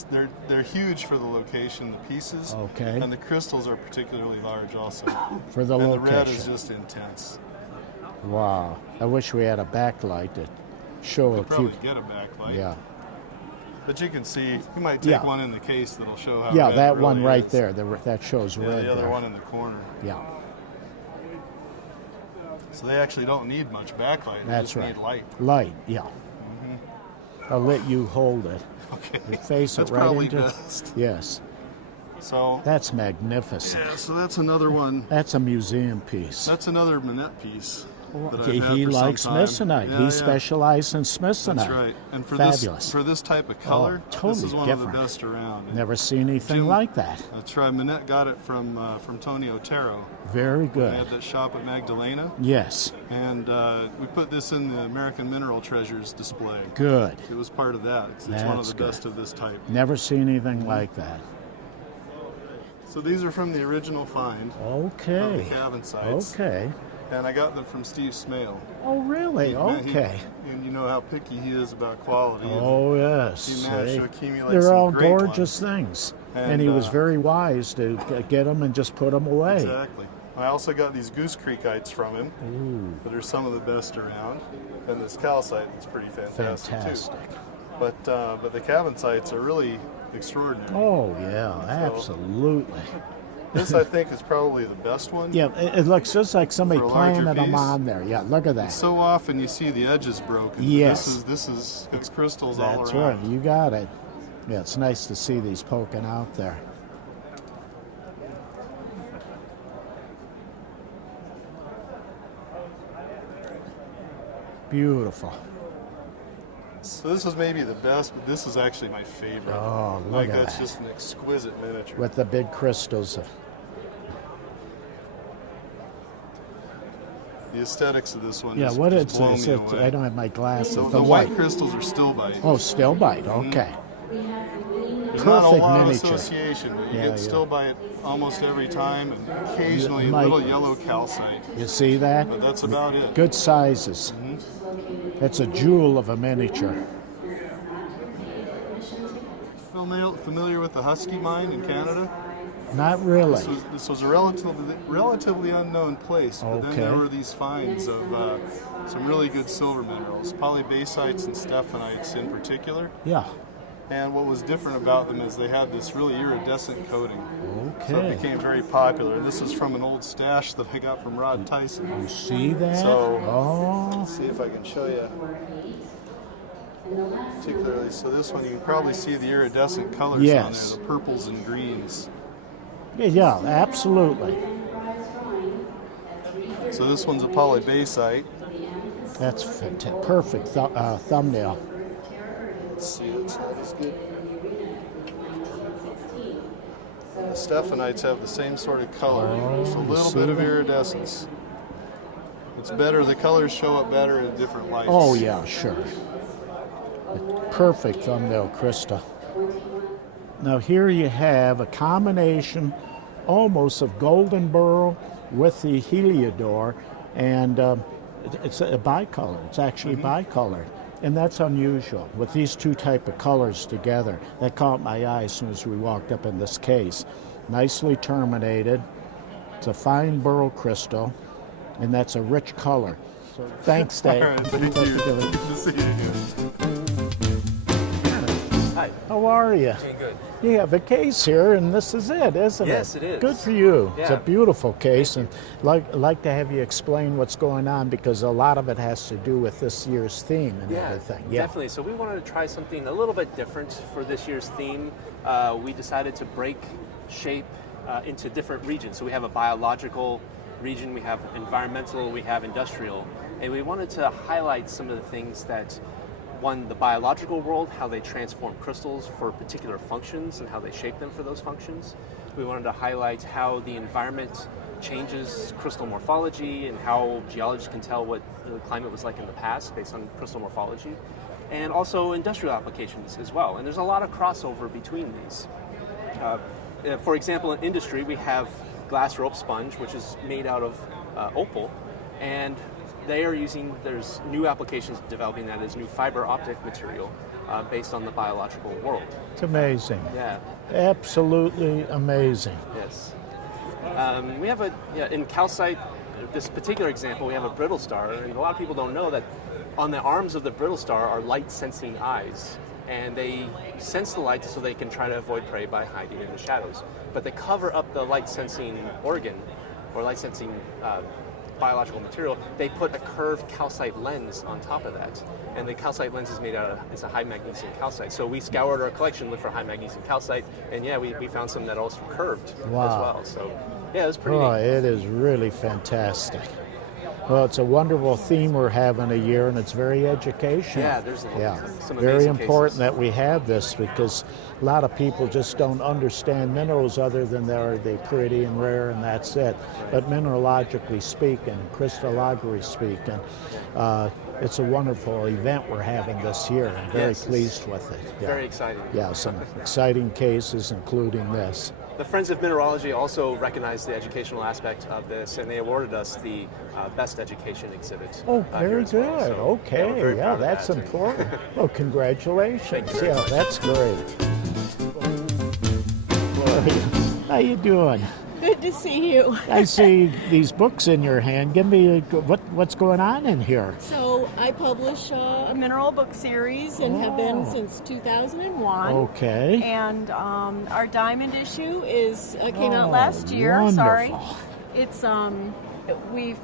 they're huge for the location, the pieces. Okay. And the crystals are particularly large also. For the and the red location. is just intense. Wow. I wish we had a backlight to show You'll a few. probably get a backlight. Yeah. But you can see, you might take Yeah. one in the case that'll show how Yeah, red that it one really right is. there. That shows Yeah, red. the other there. one in the corner. Yeah. So they actually don't need much backlight. They That's just right. need light. Light. Yeah. I'll let you hold it. Okay. You face That's it right probably into. best. Yes. So That's magnificent. yeah, so that's another one. That's a museum piece. That's another Minette piece. That I've He had for likes some time. Smithsonite. Yeah, He yeah. specialized in Smithsonite. That's right. And for Fabulous. this type of color, totally this is one different. of the best around. And Never seen anything like that. That's right. Minette got it from Tony Otero. Very They had good. that shop at Magdalena. Yes. And we put this in the American Mineral Treasures display. Good. It was part of that. It's one of That's the good. best of this type. Never seen anything like that. So these are from the original find of the Okay. Cavansites. Okay. And I got them from Steve Smale. Oh, really? Okay. And you know how picky he is about quality. and Oh, yes. He managed See? to accumulate They're some all great gorgeous ones. things. And, And, he was uh, very wise to get them and just put them away. Exactly. I also got these Goose Creekites from him Ooh. that are some of the best around. And this calcite is pretty fantastic, Fantastic. too. But the Cavansites are really extraordinary. Oh, yeah, absolutely. This, I think, is probably the best one. Yeah, it looks just like somebody For a larger planted them piece. on there. Yeah, look at that. So often you see the edges broken. but Yes. This is it's crystals all That's around. right. You got it. Yeah, it's nice to see these poking out there. Beautiful. So this is maybe the best, but this is actually my favorite. Oh, look like at that's that. just an exquisite miniature. With the big crystals. The aesthetics of this one Yeah, just, what just is blow this? me away. I don't have my glasses. So the the white crystals are still bite. Oh, still bite. Mhm. Okay. There's not a Perfect lot miniature. of association, but you Yeah, get still bite almost every time, and occasionally a Mike- little yellow calcite. You see that? But that's about it. Good sizes. That's a jewel of a miniature. Familiar with the Husky mine in Canada? Not really. This was a relatively unknown place, but then there Okay. were these finds of some really good silver minerals, polybacites and stephanites in particular. Yeah. And what was different about them is they had this really iridescent coating. So Okay. it became very popular. And this is from an old stash that I got from Rod Tyson. You see that? So Oh. let's see if I can show you particularly. So this one, you can probably see the iridescent colors Yes. on there, the purples and greens. Yeah, absolutely. So this one's a polybasite. That's perfect thumbnail. Let's see, it's not as good. And the stephanites have the same sort of color, Oh, just a you little see bit of that? iridescence. It's better. The colors show up better in different lights. Oh yeah, sure. Perfect thumbnail crystal. Now here you have a combination almost of golden beryl with the heliodor, and it's a bicolor. It's actually bicolored, and that's unusual with these two type of colors together. That caught my eye as soon as we walked up in this case. Nicely terminated. It's a fine beryl crystal, and that's a rich color. Thanks, Dave. All right, thank you. Good to see you again. Hi. How are you? Doing good. You have a case here, and this is it, isn't it? Yes, it is. Good for you. Yeah. It's a beautiful case, and like to have you explain what's going on, because a lot of it has to do with this year's theme and everything. Yeah, definitely. So we wanted to try something a little bit different for this year's theme. We decided to break shape into different regions. So we have a biological region, we have environmental, we have industrial, and we wanted to highlight some of the things that, one, the biological world, how they transform crystals for particular functions and how they shape them for those functions. We wanted to highlight how the environment changes crystal morphology and how geologists can tell what the climate was like in the past based on crystal morphology, and also industrial applications as well. And there's a lot of crossover between these. For example, in industry, we have glass rope sponge, which is made out of opal, and they are using, there's new applications developing that as new fiber optic material based on the biological world. It's amazing. Yeah. Absolutely amazing. Yes. We have in calcite, this particular example, we have a brittle star, and a lot of people don't know that on the arms of the brittle star are light-sensing eyes, and they sense the light so they can try to avoid prey by hiding in the shadows. But they cover up the light-sensing organ, or light-sensing biological material. They put a curved calcite lens on top of that, and the calcite lens is made out of, it's a high magnesium calcite. So we scoured our collection, looked for high magnesium calcite, and yeah, we found some that also curved as well. So yeah, it was pretty neat. It is really fantastic. Well, it's a wonderful theme we're having a year, and it's very educational. Yeah, there's some very amazing important cases. that we have this, because a lot of people just don't understand minerals other than they're pretty and rare, and that's it. Right. But mineralogically speaking, crystallography speaking, it's a wonderful event we're having this year. I'm very pleased with it. Yeah. Very exciting. Yeah, some exciting cases, including this. The Friends of Mineralogy also recognized the educational aspect of this, and they awarded us the Best Education Exhibit. Oh, here very as good. well. So, Okay, yeah, we're very proud of that's that. important. Well, congratulations. Thank you very much. That's great. Gloria, how you doing? Good to see you. I see these books in your hand. Give me what's going on in here. So I publish a mineral book series and have been since 2001. Okay. And our diamond issue came out last year. Wonderful. Sorry, it's we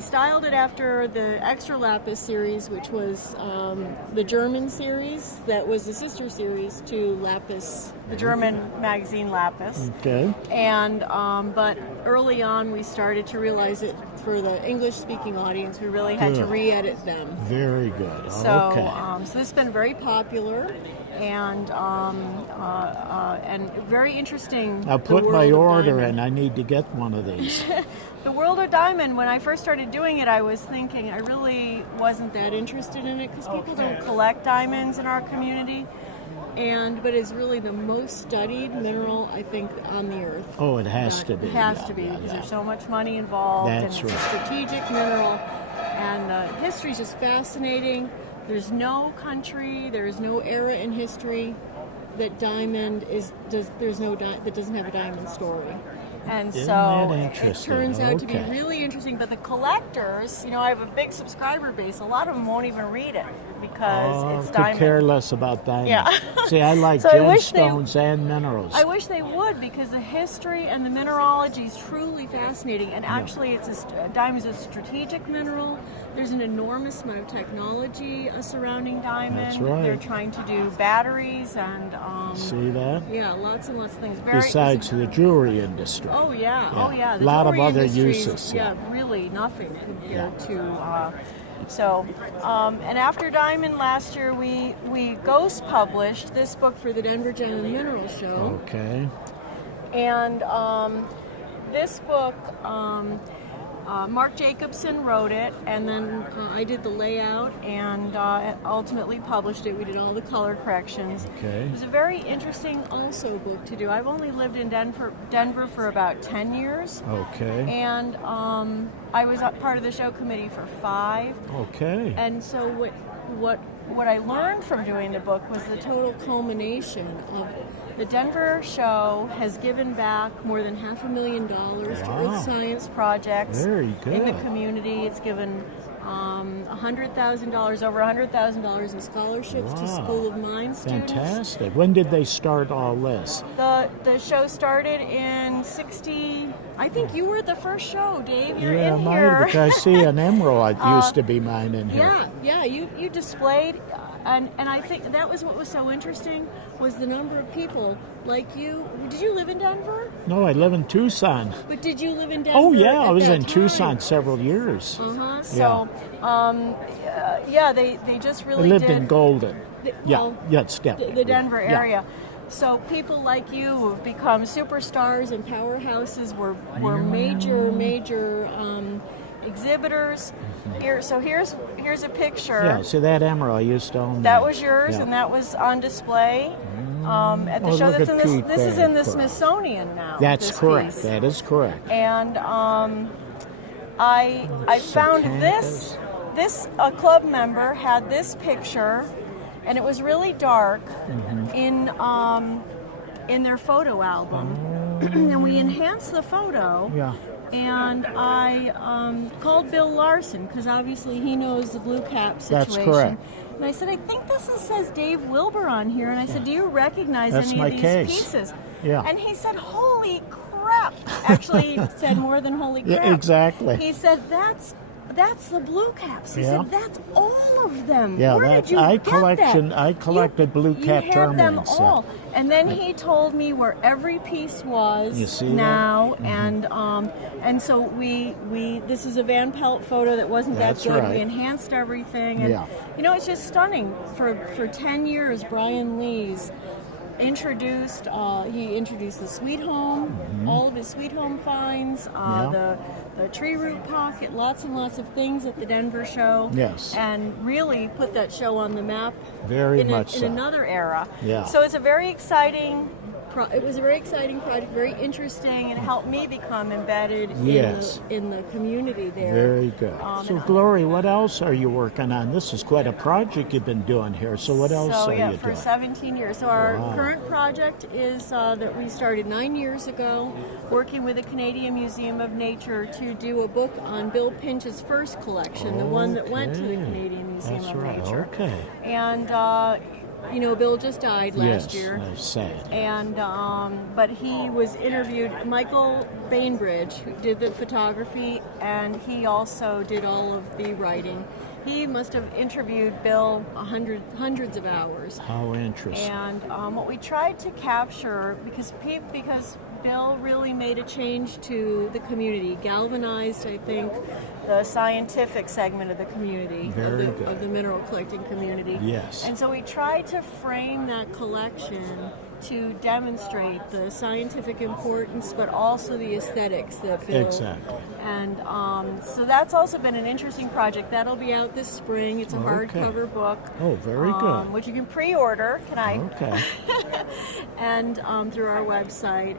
styled it after the Extra Lapis series, which was the German series that was the sister series to Lapis, the German magazine Lapis. Okay. And but early on, we started to realize that for the English-speaking audience, we really had to Good. re-edit them. Very good. So, Okay. so this has been very popular and very interesting. I'll the put world my of order diamond. in. I need to get one of these. The world of diamond, when I first started doing it, I was thinking I really wasn't that interested in it because people don't collect diamonds in our community. But it's really the most studied mineral, I think, on the earth. Oh, it has to be. It has Yeah, to be yeah, because yeah. there's so much money involved, That's and it's right. a strategic mineral. And the history is just fascinating. There's no country, there is no era in history that that doesn't have a diamond story. And Isn't so that it interesting? turns out to be Okay. really interesting. But the collectors, I have a big subscriber base. A lot of them won't even read it because it's Could diamond. care less about diamonds. Yeah. See, I like So I wish they- gemstones and minerals. I wish they would, because the history and the mineralogy is truly fascinating. And actually, diamond is a strategic mineral. There's an enormous amount of technology surrounding diamond. That's right. They're trying to do batteries and See that? yeah, lots and lots of things. Besides the jewelry industry. Oh yeah, Yeah. oh yeah. A lot of jewelry other industry is, uses, Yeah, really nothing compared to. And after Diamond last year, we ghost published this book for the Denver Gem and Mineral Show. Okay. And this book, Mark Jacobson wrote it, and then I did the layout and ultimately published it. We did all the color corrections. Okay. It was a very interesting also book to do. I've only lived in Denver for about 10 years. Okay. And I was part of the show committee for 5. Okay. And so what I learned from doing the book was the total culmination of the Denver show has given back more than $500,000 to Earth science projects Very good. in the community. It's given $100,000, over $100,000 in scholarships to School of Mines students. Fantastic. When did they start all this? The show started in 60. I think you were at the first show, Dave. You're in mine, here. because I see an emerald used to be mine in here. Yeah, you displayed, and I think that was what was so interesting, was the number of people like you. Did you live in Denver? No, I live in Tucson. But did you live in Denver? Oh, yeah, I was that in time? Tucson several years. So, they just I really lived did. in Golden. It's The Denver area. So people like you who have become superstars and powerhouses were major exhibitors. Here's a picture. Yeah, so that emerald I used to own. That was yours, and that was on display at the show. That's in this. This is in the Smithsonian now. That's this correct. piece. That is correct. And I found this. A club member had this picture, and it was really dark in their photo album, and we enhanced the photo. Yeah. And I called Bill Larson, because obviously he knows the blue cap situation. That's correct. And I said, I think says Dave Wilber on here. And I said, do you recognize That's any my of these case. pieces? Yeah. And he said, holy crap. Actually, he said more than holy crap. Yeah, exactly. He said, that's the blue caps. He Yeah. said, that's all of them. Yeah, Where did you I get that? I collected blue cap You have them tourmalines. all. And then he told me where every piece was You see now, that? and so we this is a Van Pelt photo that wasn't That's that good. right. We enhanced everything, and it's just stunning. For 10 years, Brian Lees introduced the Sweet Home, all of his Sweet Home finds, the tree root pocket, lots and lots of things at the Denver show. Yes. And really put that show on the map. Very in much so. another era. Yeah. So it's a very exciting. It was a very exciting project, very interesting, and helped me become embedded in the community there. Very good. So, Glory, what else are you working on? This is quite a project you've been doing here. So, what else are you doing? For 17 years. So, our current project is that we started 9 years ago, working with the Canadian Museum of Nature to do a book on Bill Pinch's first collection, the one that went to the Canadian Museum of Nature. Okay. And Bill just died last year. That's sad. And but he was interviewed. Michael Bainbridge, who did the photography, and he also did all of the writing. He must have interviewed Bill hundreds of hours. How interesting. And what we tried to capture, because Bill really made a change to the community, galvanized, I think, the scientific segment of the community, of the mineral collecting community. Yes. And so we tried to frame that collection to demonstrate the scientific importance, but also the aesthetics that Bill. Exactly. And so that's also been an interesting project. That'll be out this spring. It's a hardcover book. Oh, very good. Which you can pre-order. Okay. And through our website.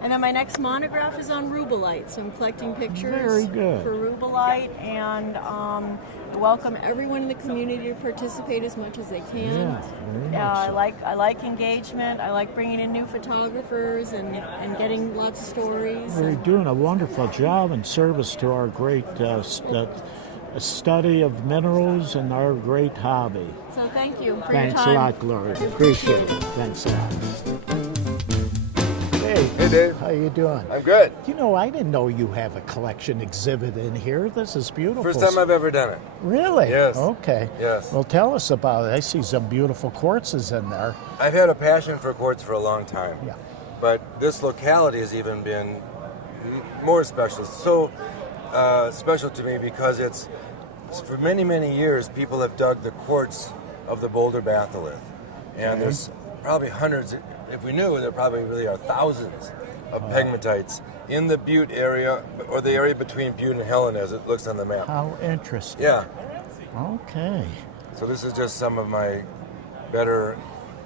And then my next monograph is on rubellite. So I'm collecting pictures Very good. for rubellite, and I welcome everyone in the community to participate as much as they can. Yeah, very much I like engagement. I like bringing in new photographers and getting lots of stories. You're doing a wonderful job in service to our great study of minerals and our great hobby. So thank you for Thanks your time. a lot, Gloria. Appreciate it. Thanks a lot. Hey, Dave. How you doing? I'm good. I didn't know you have a collection exhibit in here. This is beautiful. First time I've ever done it. Really? Yes. Okay. Yes. Well, tell us about it. I see some beautiful quartzes in there. I've had a passion for quartz for a long time. Yeah. But this locality has even been more special. So special to me because it's, for many, many years, people have dug the quartz of the Boulder batholith. And there's probably hundreds. If we knew, there probably really are thousands of pegmatites in the Butte area, or the area between Butte and Helen as it looks on the map. How interesting. Yeah. Okay. So this is just some of my better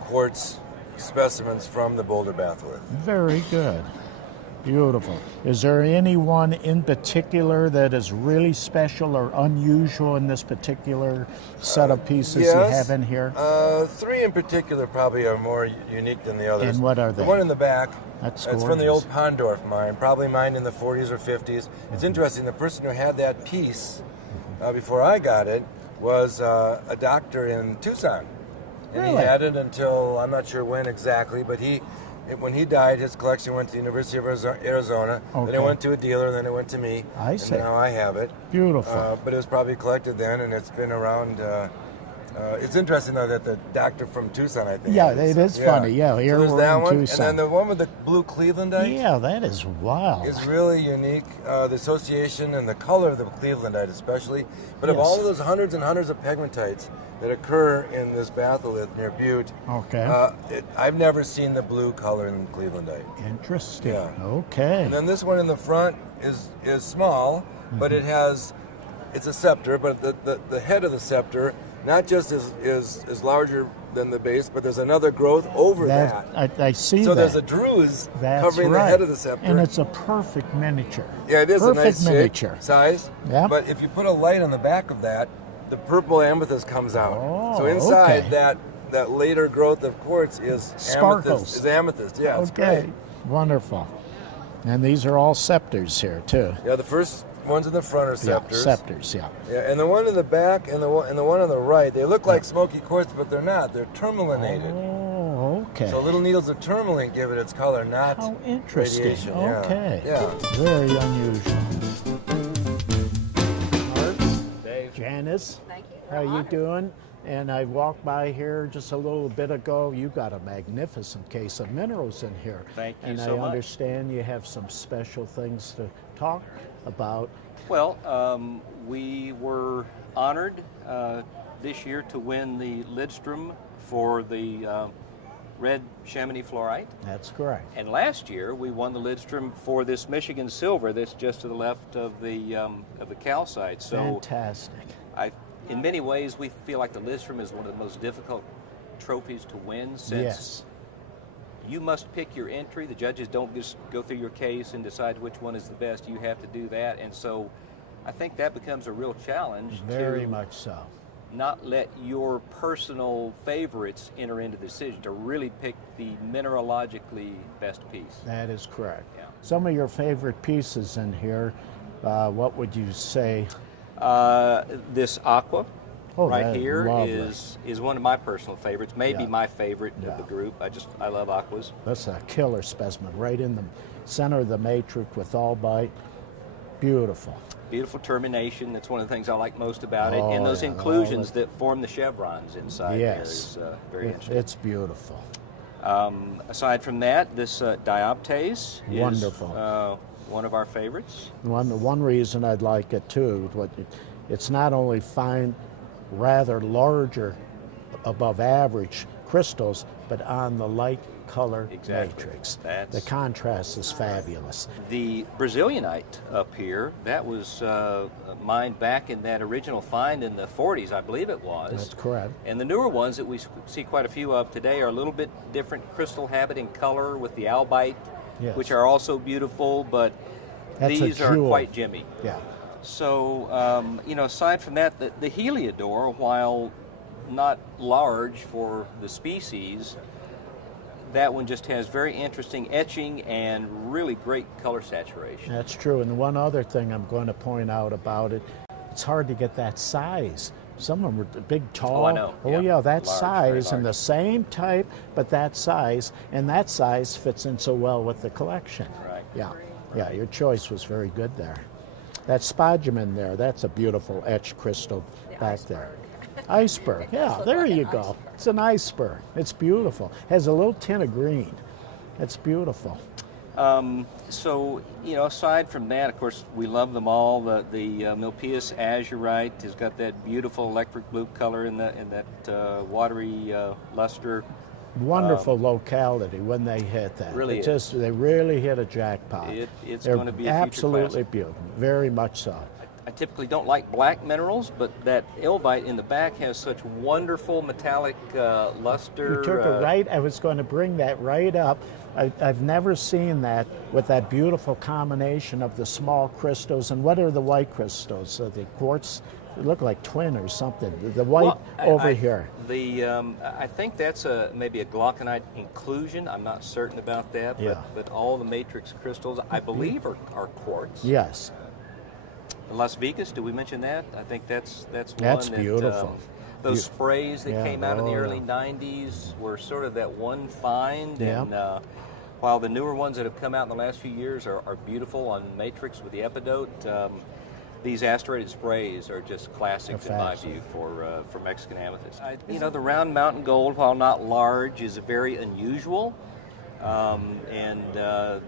quartz specimens from the Boulder batholith. Very good. Beautiful. Is there any one in particular that is really special or unusual in this particular set of pieces you have in here? Three in particular probably are more unique than the others. And what are they? The one in the back, That's it's from the old Pondorf mine, probably mined in the 40s or 50s. It's interesting, the person who had that piece before I got it was a doctor in Tucson. And he had it until, I'm not sure when exactly, but when he died, his collection went to the University of Arizona. Then it went to a dealer, then it went to me. I see. And now I have it. Beautiful. But it was probably collected then, and it's been around. It's interesting, though, that the doctor from Tucson, I think. Yeah, it is funny. Yeah, here so there's we're that in one. Tucson. And then the one with the blue Clevelandite. Yeah, that is wild. It's really unique. The association and the color of the Clevelandite especially. But of all of those hundreds and hundreds of pegmatites that occur in this batholith near Butte, I've never seen the blue color in Clevelandite. Interesting. Yeah. Okay. And then this one in the front is small, but it's a scepter, but the head of the scepter not just is larger than the base, but there's another growth over that. I see so that. there's a druze That's covering right. the head of the scepter. And it's a perfect miniature. Yeah, it is perfect a nice miniature. size. Yeah. But if you put a light on the back of that, the purple amethyst comes out. Oh, so inside okay. that later growth of quartz is Sparkles. amethyst. Yeah, it's Okay. great. Wonderful. And these are all scepters here too. Yeah, the first ones in the front are scepters. Yeah, scepters, yeah. Yeah, and the one in the back and the one on the right, they look like smoky quartz, but they're not. They're tourmalinated. Oh, okay. So little needles of tourmaline give it its color, not How interesting. radiation. Yeah. Okay. Yeah. Very unusual. Dave. Janice, how you doing? And I walked by here just a little bit ago. You got a magnificent case of minerals in here. Thank you and so I much. understand you have some special things to talk about. Well, we were honored this year to win the Lidstrom for the red Chamonix fluorite. That's correct. And last year we won the Lidstrom for this Michigan silver that's just to the left of the calcite. So Fantastic. in many ways, we feel like the Lidstrom is one of the most difficult trophies to win since you must pick your entry. The judges don't just go through your case and decide which one is the best. You have to do that. And so I think that becomes a real challenge. Very to much so. Not let your personal favorites enter into the decision, to really pick the mineralogically best piece. That is correct. Yeah. Some of your favorite pieces in here, what would you say? This aqua right that is here lovely. is one of my personal favorites, maybe my favorite of the group. I love aquas. That's a killer specimen, right in the center of the matrix with all bite. Beautiful. Beautiful termination. That's one of the things I like most about it. Oh, And those yeah, inclusions that form the chevrons inside there is very interesting. It's beautiful. Aside from that, this dioptase Wonderful. is one of our favorites. One reason I'd like it too, it's not only fine, rather larger, above average crystals, but on the light color matrix. The contrast is fabulous. The Brazilianite up here, that was mined back in that original find in the 40s, I believe it was. That's correct. And the newer ones that we see quite a few of today are a little bit different crystal habit and color with the albite, Yes. which are also beautiful, but That's a these are jewel. quite Jimmy. Yeah. So, aside from that, the Heliodor, while not large for the species, that one just has very interesting etching and really great color saturation. That's true. And the one other thing I'm going to point out about it, it's hard to get that size. Some of them are big, tall. Oh, I know. Oh, yeah, that Large, size very and the same type, but that size, and that size fits in so well with the collection. Right. Yeah, your choice was very good there. That spodumene there, that's a beautiful etched crystal back there. Iceberg, yeah, there you go. It's an iceberg. It's beautiful. Has a little tint of green. It's beautiful. Aside from that, of course, we love them all. The Milpias azurite has got that beautiful electric blue color in that watery luster. Wonderful locality when they hit that. Really It is. they really hit a jackpot. It's They're going to be a future absolutely classic. beautiful, very much so. I typically don't like black minerals, but that elvite in the back has such wonderful metallic luster. You took it right. I was going to bring that right up. I've never seen that with that beautiful combination of the small crystals. And what are the white crystals? The quartz. They look like twin or something. The white here. I think that's maybe a glauconite inclusion. I'm not certain about that. Yeah. But all the matrix crystals, I believe, are quartz. Yes. Las Vegas, did we mention that? I think that's That's one that, beautiful. Those sprays that came out in the early yeah. 90s were sort of that one find. Yeah. And while the newer ones that have come out in the last few years are beautiful on matrix with the epidote, these asteroided sprays are just classics in my view for Mexican amethyst. The round mountain gold, while not large, is very unusual. And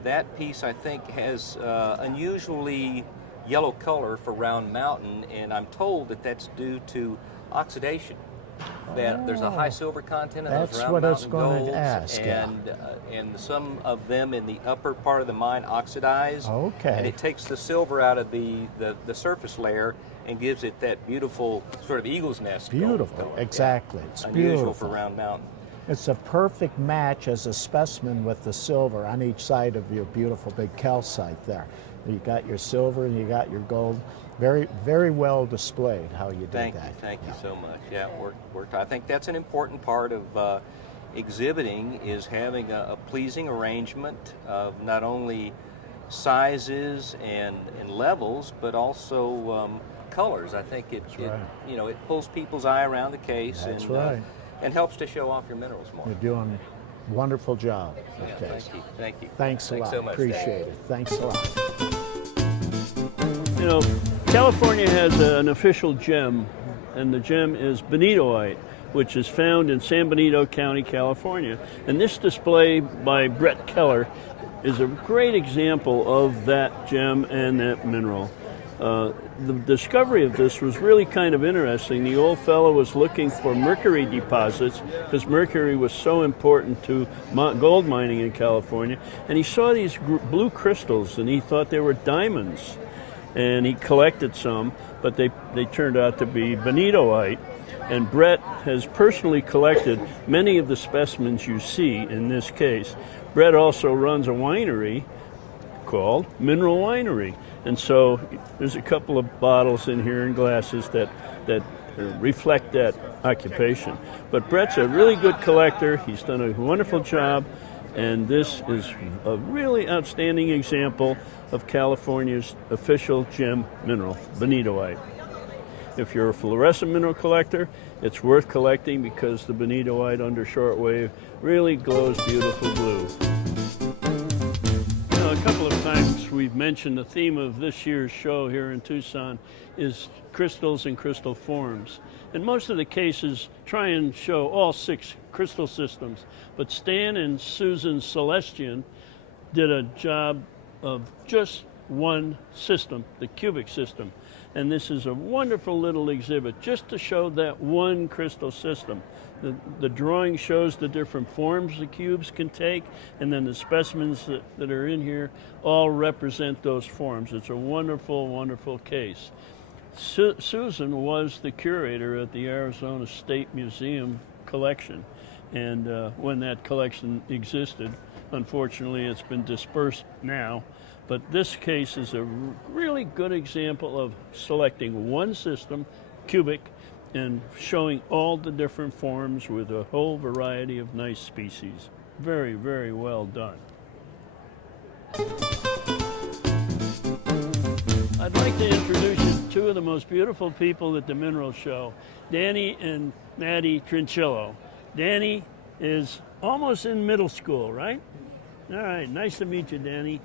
that piece, I think, has unusually yellow color for round mountain, and I'm told that that's due to oxidation. That there's a high silver content in those round what I was mountain going golds, to ask. and some of them in the upper part of the mine oxidize. Okay. And it takes the silver out of the surface layer and gives it that beautiful sort of eagle's nest. Beautiful, gold. exactly. Yeah. It's Unusual beautiful. for round mountain. It's a perfect match as a specimen with the silver on each side of your beautiful big calcite there. You got your silver and you got your gold. Very, very well displayed how you did that. Thank you so much. Yeah, worked. I think that's an important part of exhibiting is having a pleasing arrangement of not only sizes and levels, but also colors. I think it pulls people's eye around the case. That's and, right. And helps to show off your minerals more. You're doing a wonderful job. Yeah, Okay. Thank you. Thanks a lot. So much. Appreciate it. Thanks a lot. California has an official gem, and the gem is benitoite, which is found in San Benito County, California. And this display by Brett Keller is a great example of that gem and that mineral. The discovery of this was really kind of interesting. The old fellow was looking for mercury deposits because mercury was so important to gold mining in California. And he saw these blue crystals and he thought they were diamonds. And he collected some, but they turned out to be benitoite. And Brett has personally collected many of the specimens you see in this case. Brett also runs a winery called Mineral Winery. And so there's a couple of bottles in here and glasses that reflect that occupation. But Brett's a really good collector. He's done a wonderful job. And this is a really outstanding example of California's official gem mineral, benitoite. If you're a fluorescent mineral collector, it's worth collecting because the benitoite under shortwave really glows beautiful blue. A couple of times we've mentioned the theme of this year's show here in Tucson is crystals and crystal forms. In most of the cases, try and show all 6 crystal systems, but Stan and Susan Celestian did a job of just one system, the cubic system. And this is a wonderful little exhibit just to show that one crystal system. The drawing shows the different forms the cubes can take, and then the specimens that are in here all represent those forms. It's a wonderful, wonderful case. Susan was the curator at the Arizona State Museum collection, and when that collection existed, unfortunately it's been dispersed now, but this case is a really good example of selecting one system, cubic, and showing all the different forms with a whole variety of nice species. Very, very well done. I'd like to introduce you to 2 of the most beautiful people at the Mineral Show, Danny and Maddie Trinchillo. Danny is almost in middle school, right? All right, nice to meet you, Danny.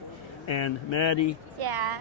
And Maddie,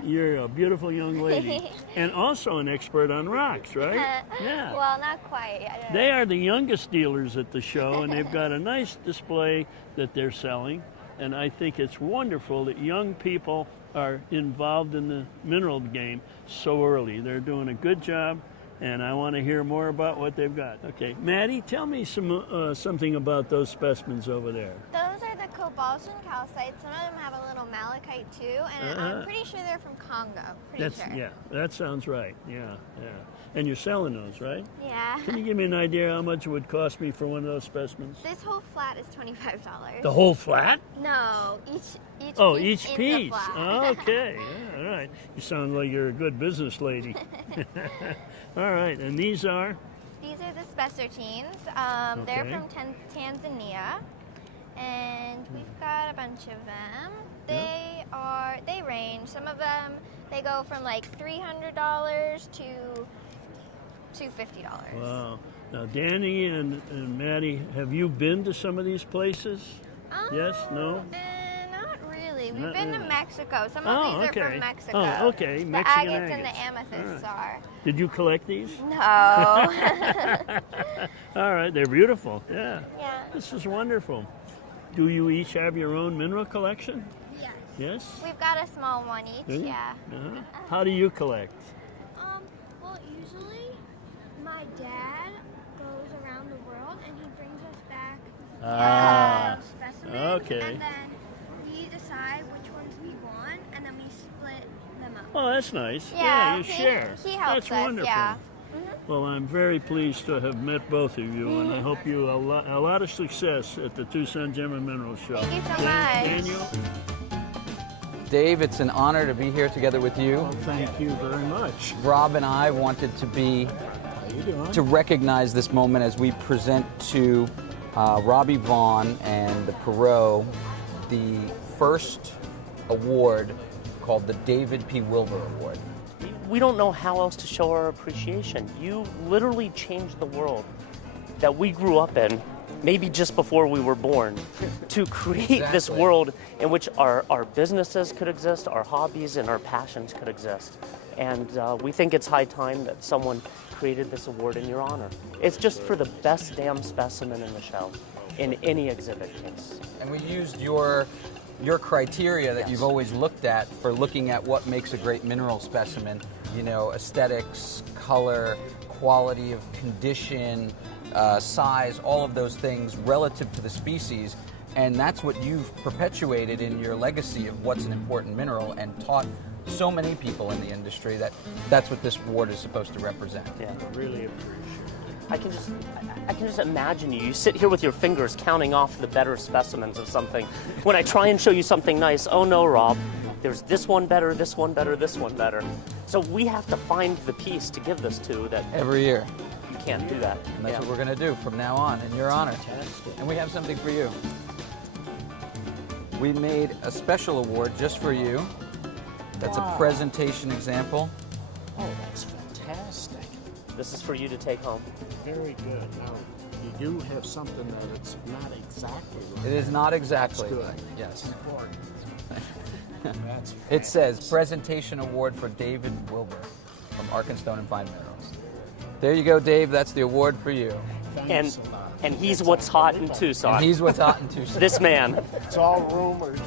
you're a beautiful young lady. And also an expert on rocks, right? Yeah. Well, not quite. They are the youngest dealers at the show, and they've got a nice display that they're selling. And I think it's wonderful that young people are involved in the mineral game so early. They're doing a good job, and I want to hear more about what they've got. Okay, Maddie, tell me something about those specimens over there. Those are the cobalt and calcite. Some of them have a little malachite too, and I'm pretty sure they're from Congo. Yeah, that sounds right. Yeah. And you're selling those, right? Yeah. Can you give me an idea how much it would cost me for one of those specimens? This whole flat is $25. The whole flat? No, each each in piece. the flat. Okay, yeah, all right. You sound like you're a good business lady. All right, and these are? These are the spessartines. They're from Tanzania, and we've got a bunch of them. They range. Some of them, they go from like $300 to $250. Wow. Now, Danny and Maddie, have you been to some of these places? Yes? No? Not really. We've Not been to really. Mexico. Some of these are okay. from Mexico. Oh, okay. The Mexican agates and the agates. amethysts All right. are. Did you collect these? No. All right, they're beautiful. Yeah. Yeah. This is wonderful. Do you each have your own mineral collection? Yes. Yes? We've got a small one each, Do you? yeah. Uh-huh. How do you collect? Well, usually my dad goes around the world and he brings us back specimens. Okay. And then we decide which ones we want and then we split them up. Oh, that's nice. Yeah, you share. He helps That's us, wonderful. yeah. Well, I'm very pleased to have met both of you, and I hope you a lot of success at the Tucson Gem and Mineral Show. Thank you so much. Daniel? Dave, it's an honor to be here together with you. Well, thank you very much. Rob and I wanted to recognize this moment as we present to Robbie Vaughn and the Perot the first award called the David P. Wilber Award. We don't know how else to show our appreciation. You literally changed the world that we grew up in, maybe just before we were born, to create this world in which our businesses could exist, our hobbies and our passions could exist. And we think it's high time that someone created this award in your honor. It's just for the best damn specimen in the show, in any exhibit case. And we used your criteria that you've always looked at for looking at what makes a great mineral specimen. You know, aesthetics, color, quality of condition, size, all of those things relative to the species. And that's what you've perpetuated in your legacy of what's an important mineral and taught so many people in the industry that that's what this award is supposed to represent. Yeah, really appreciate I can just imagine you. You sit here with your fingers counting off the better specimens of something. When I try and show you something nice, oh no, Rob, there's this one better, this one better, this one better. So we have to find the piece to give this to that. Every year. You can't do that. And that's what we're going to do from now on in your honor. And we have something for you. We made a special award just for you. That's a presentation example. Oh, that's fantastic. This is for you to take home. Very good. Now, you do have something that it's not exactly right. It is not exactly That's good. right. Yes. That's important. That's It says Presentation Award for David Wilber from Arkenstone and Fine Minerals. There you go, Dave. That's the award for you. And he's what's hot in Tucson. And he's what's hot in Tucson. This man. It's all rumors.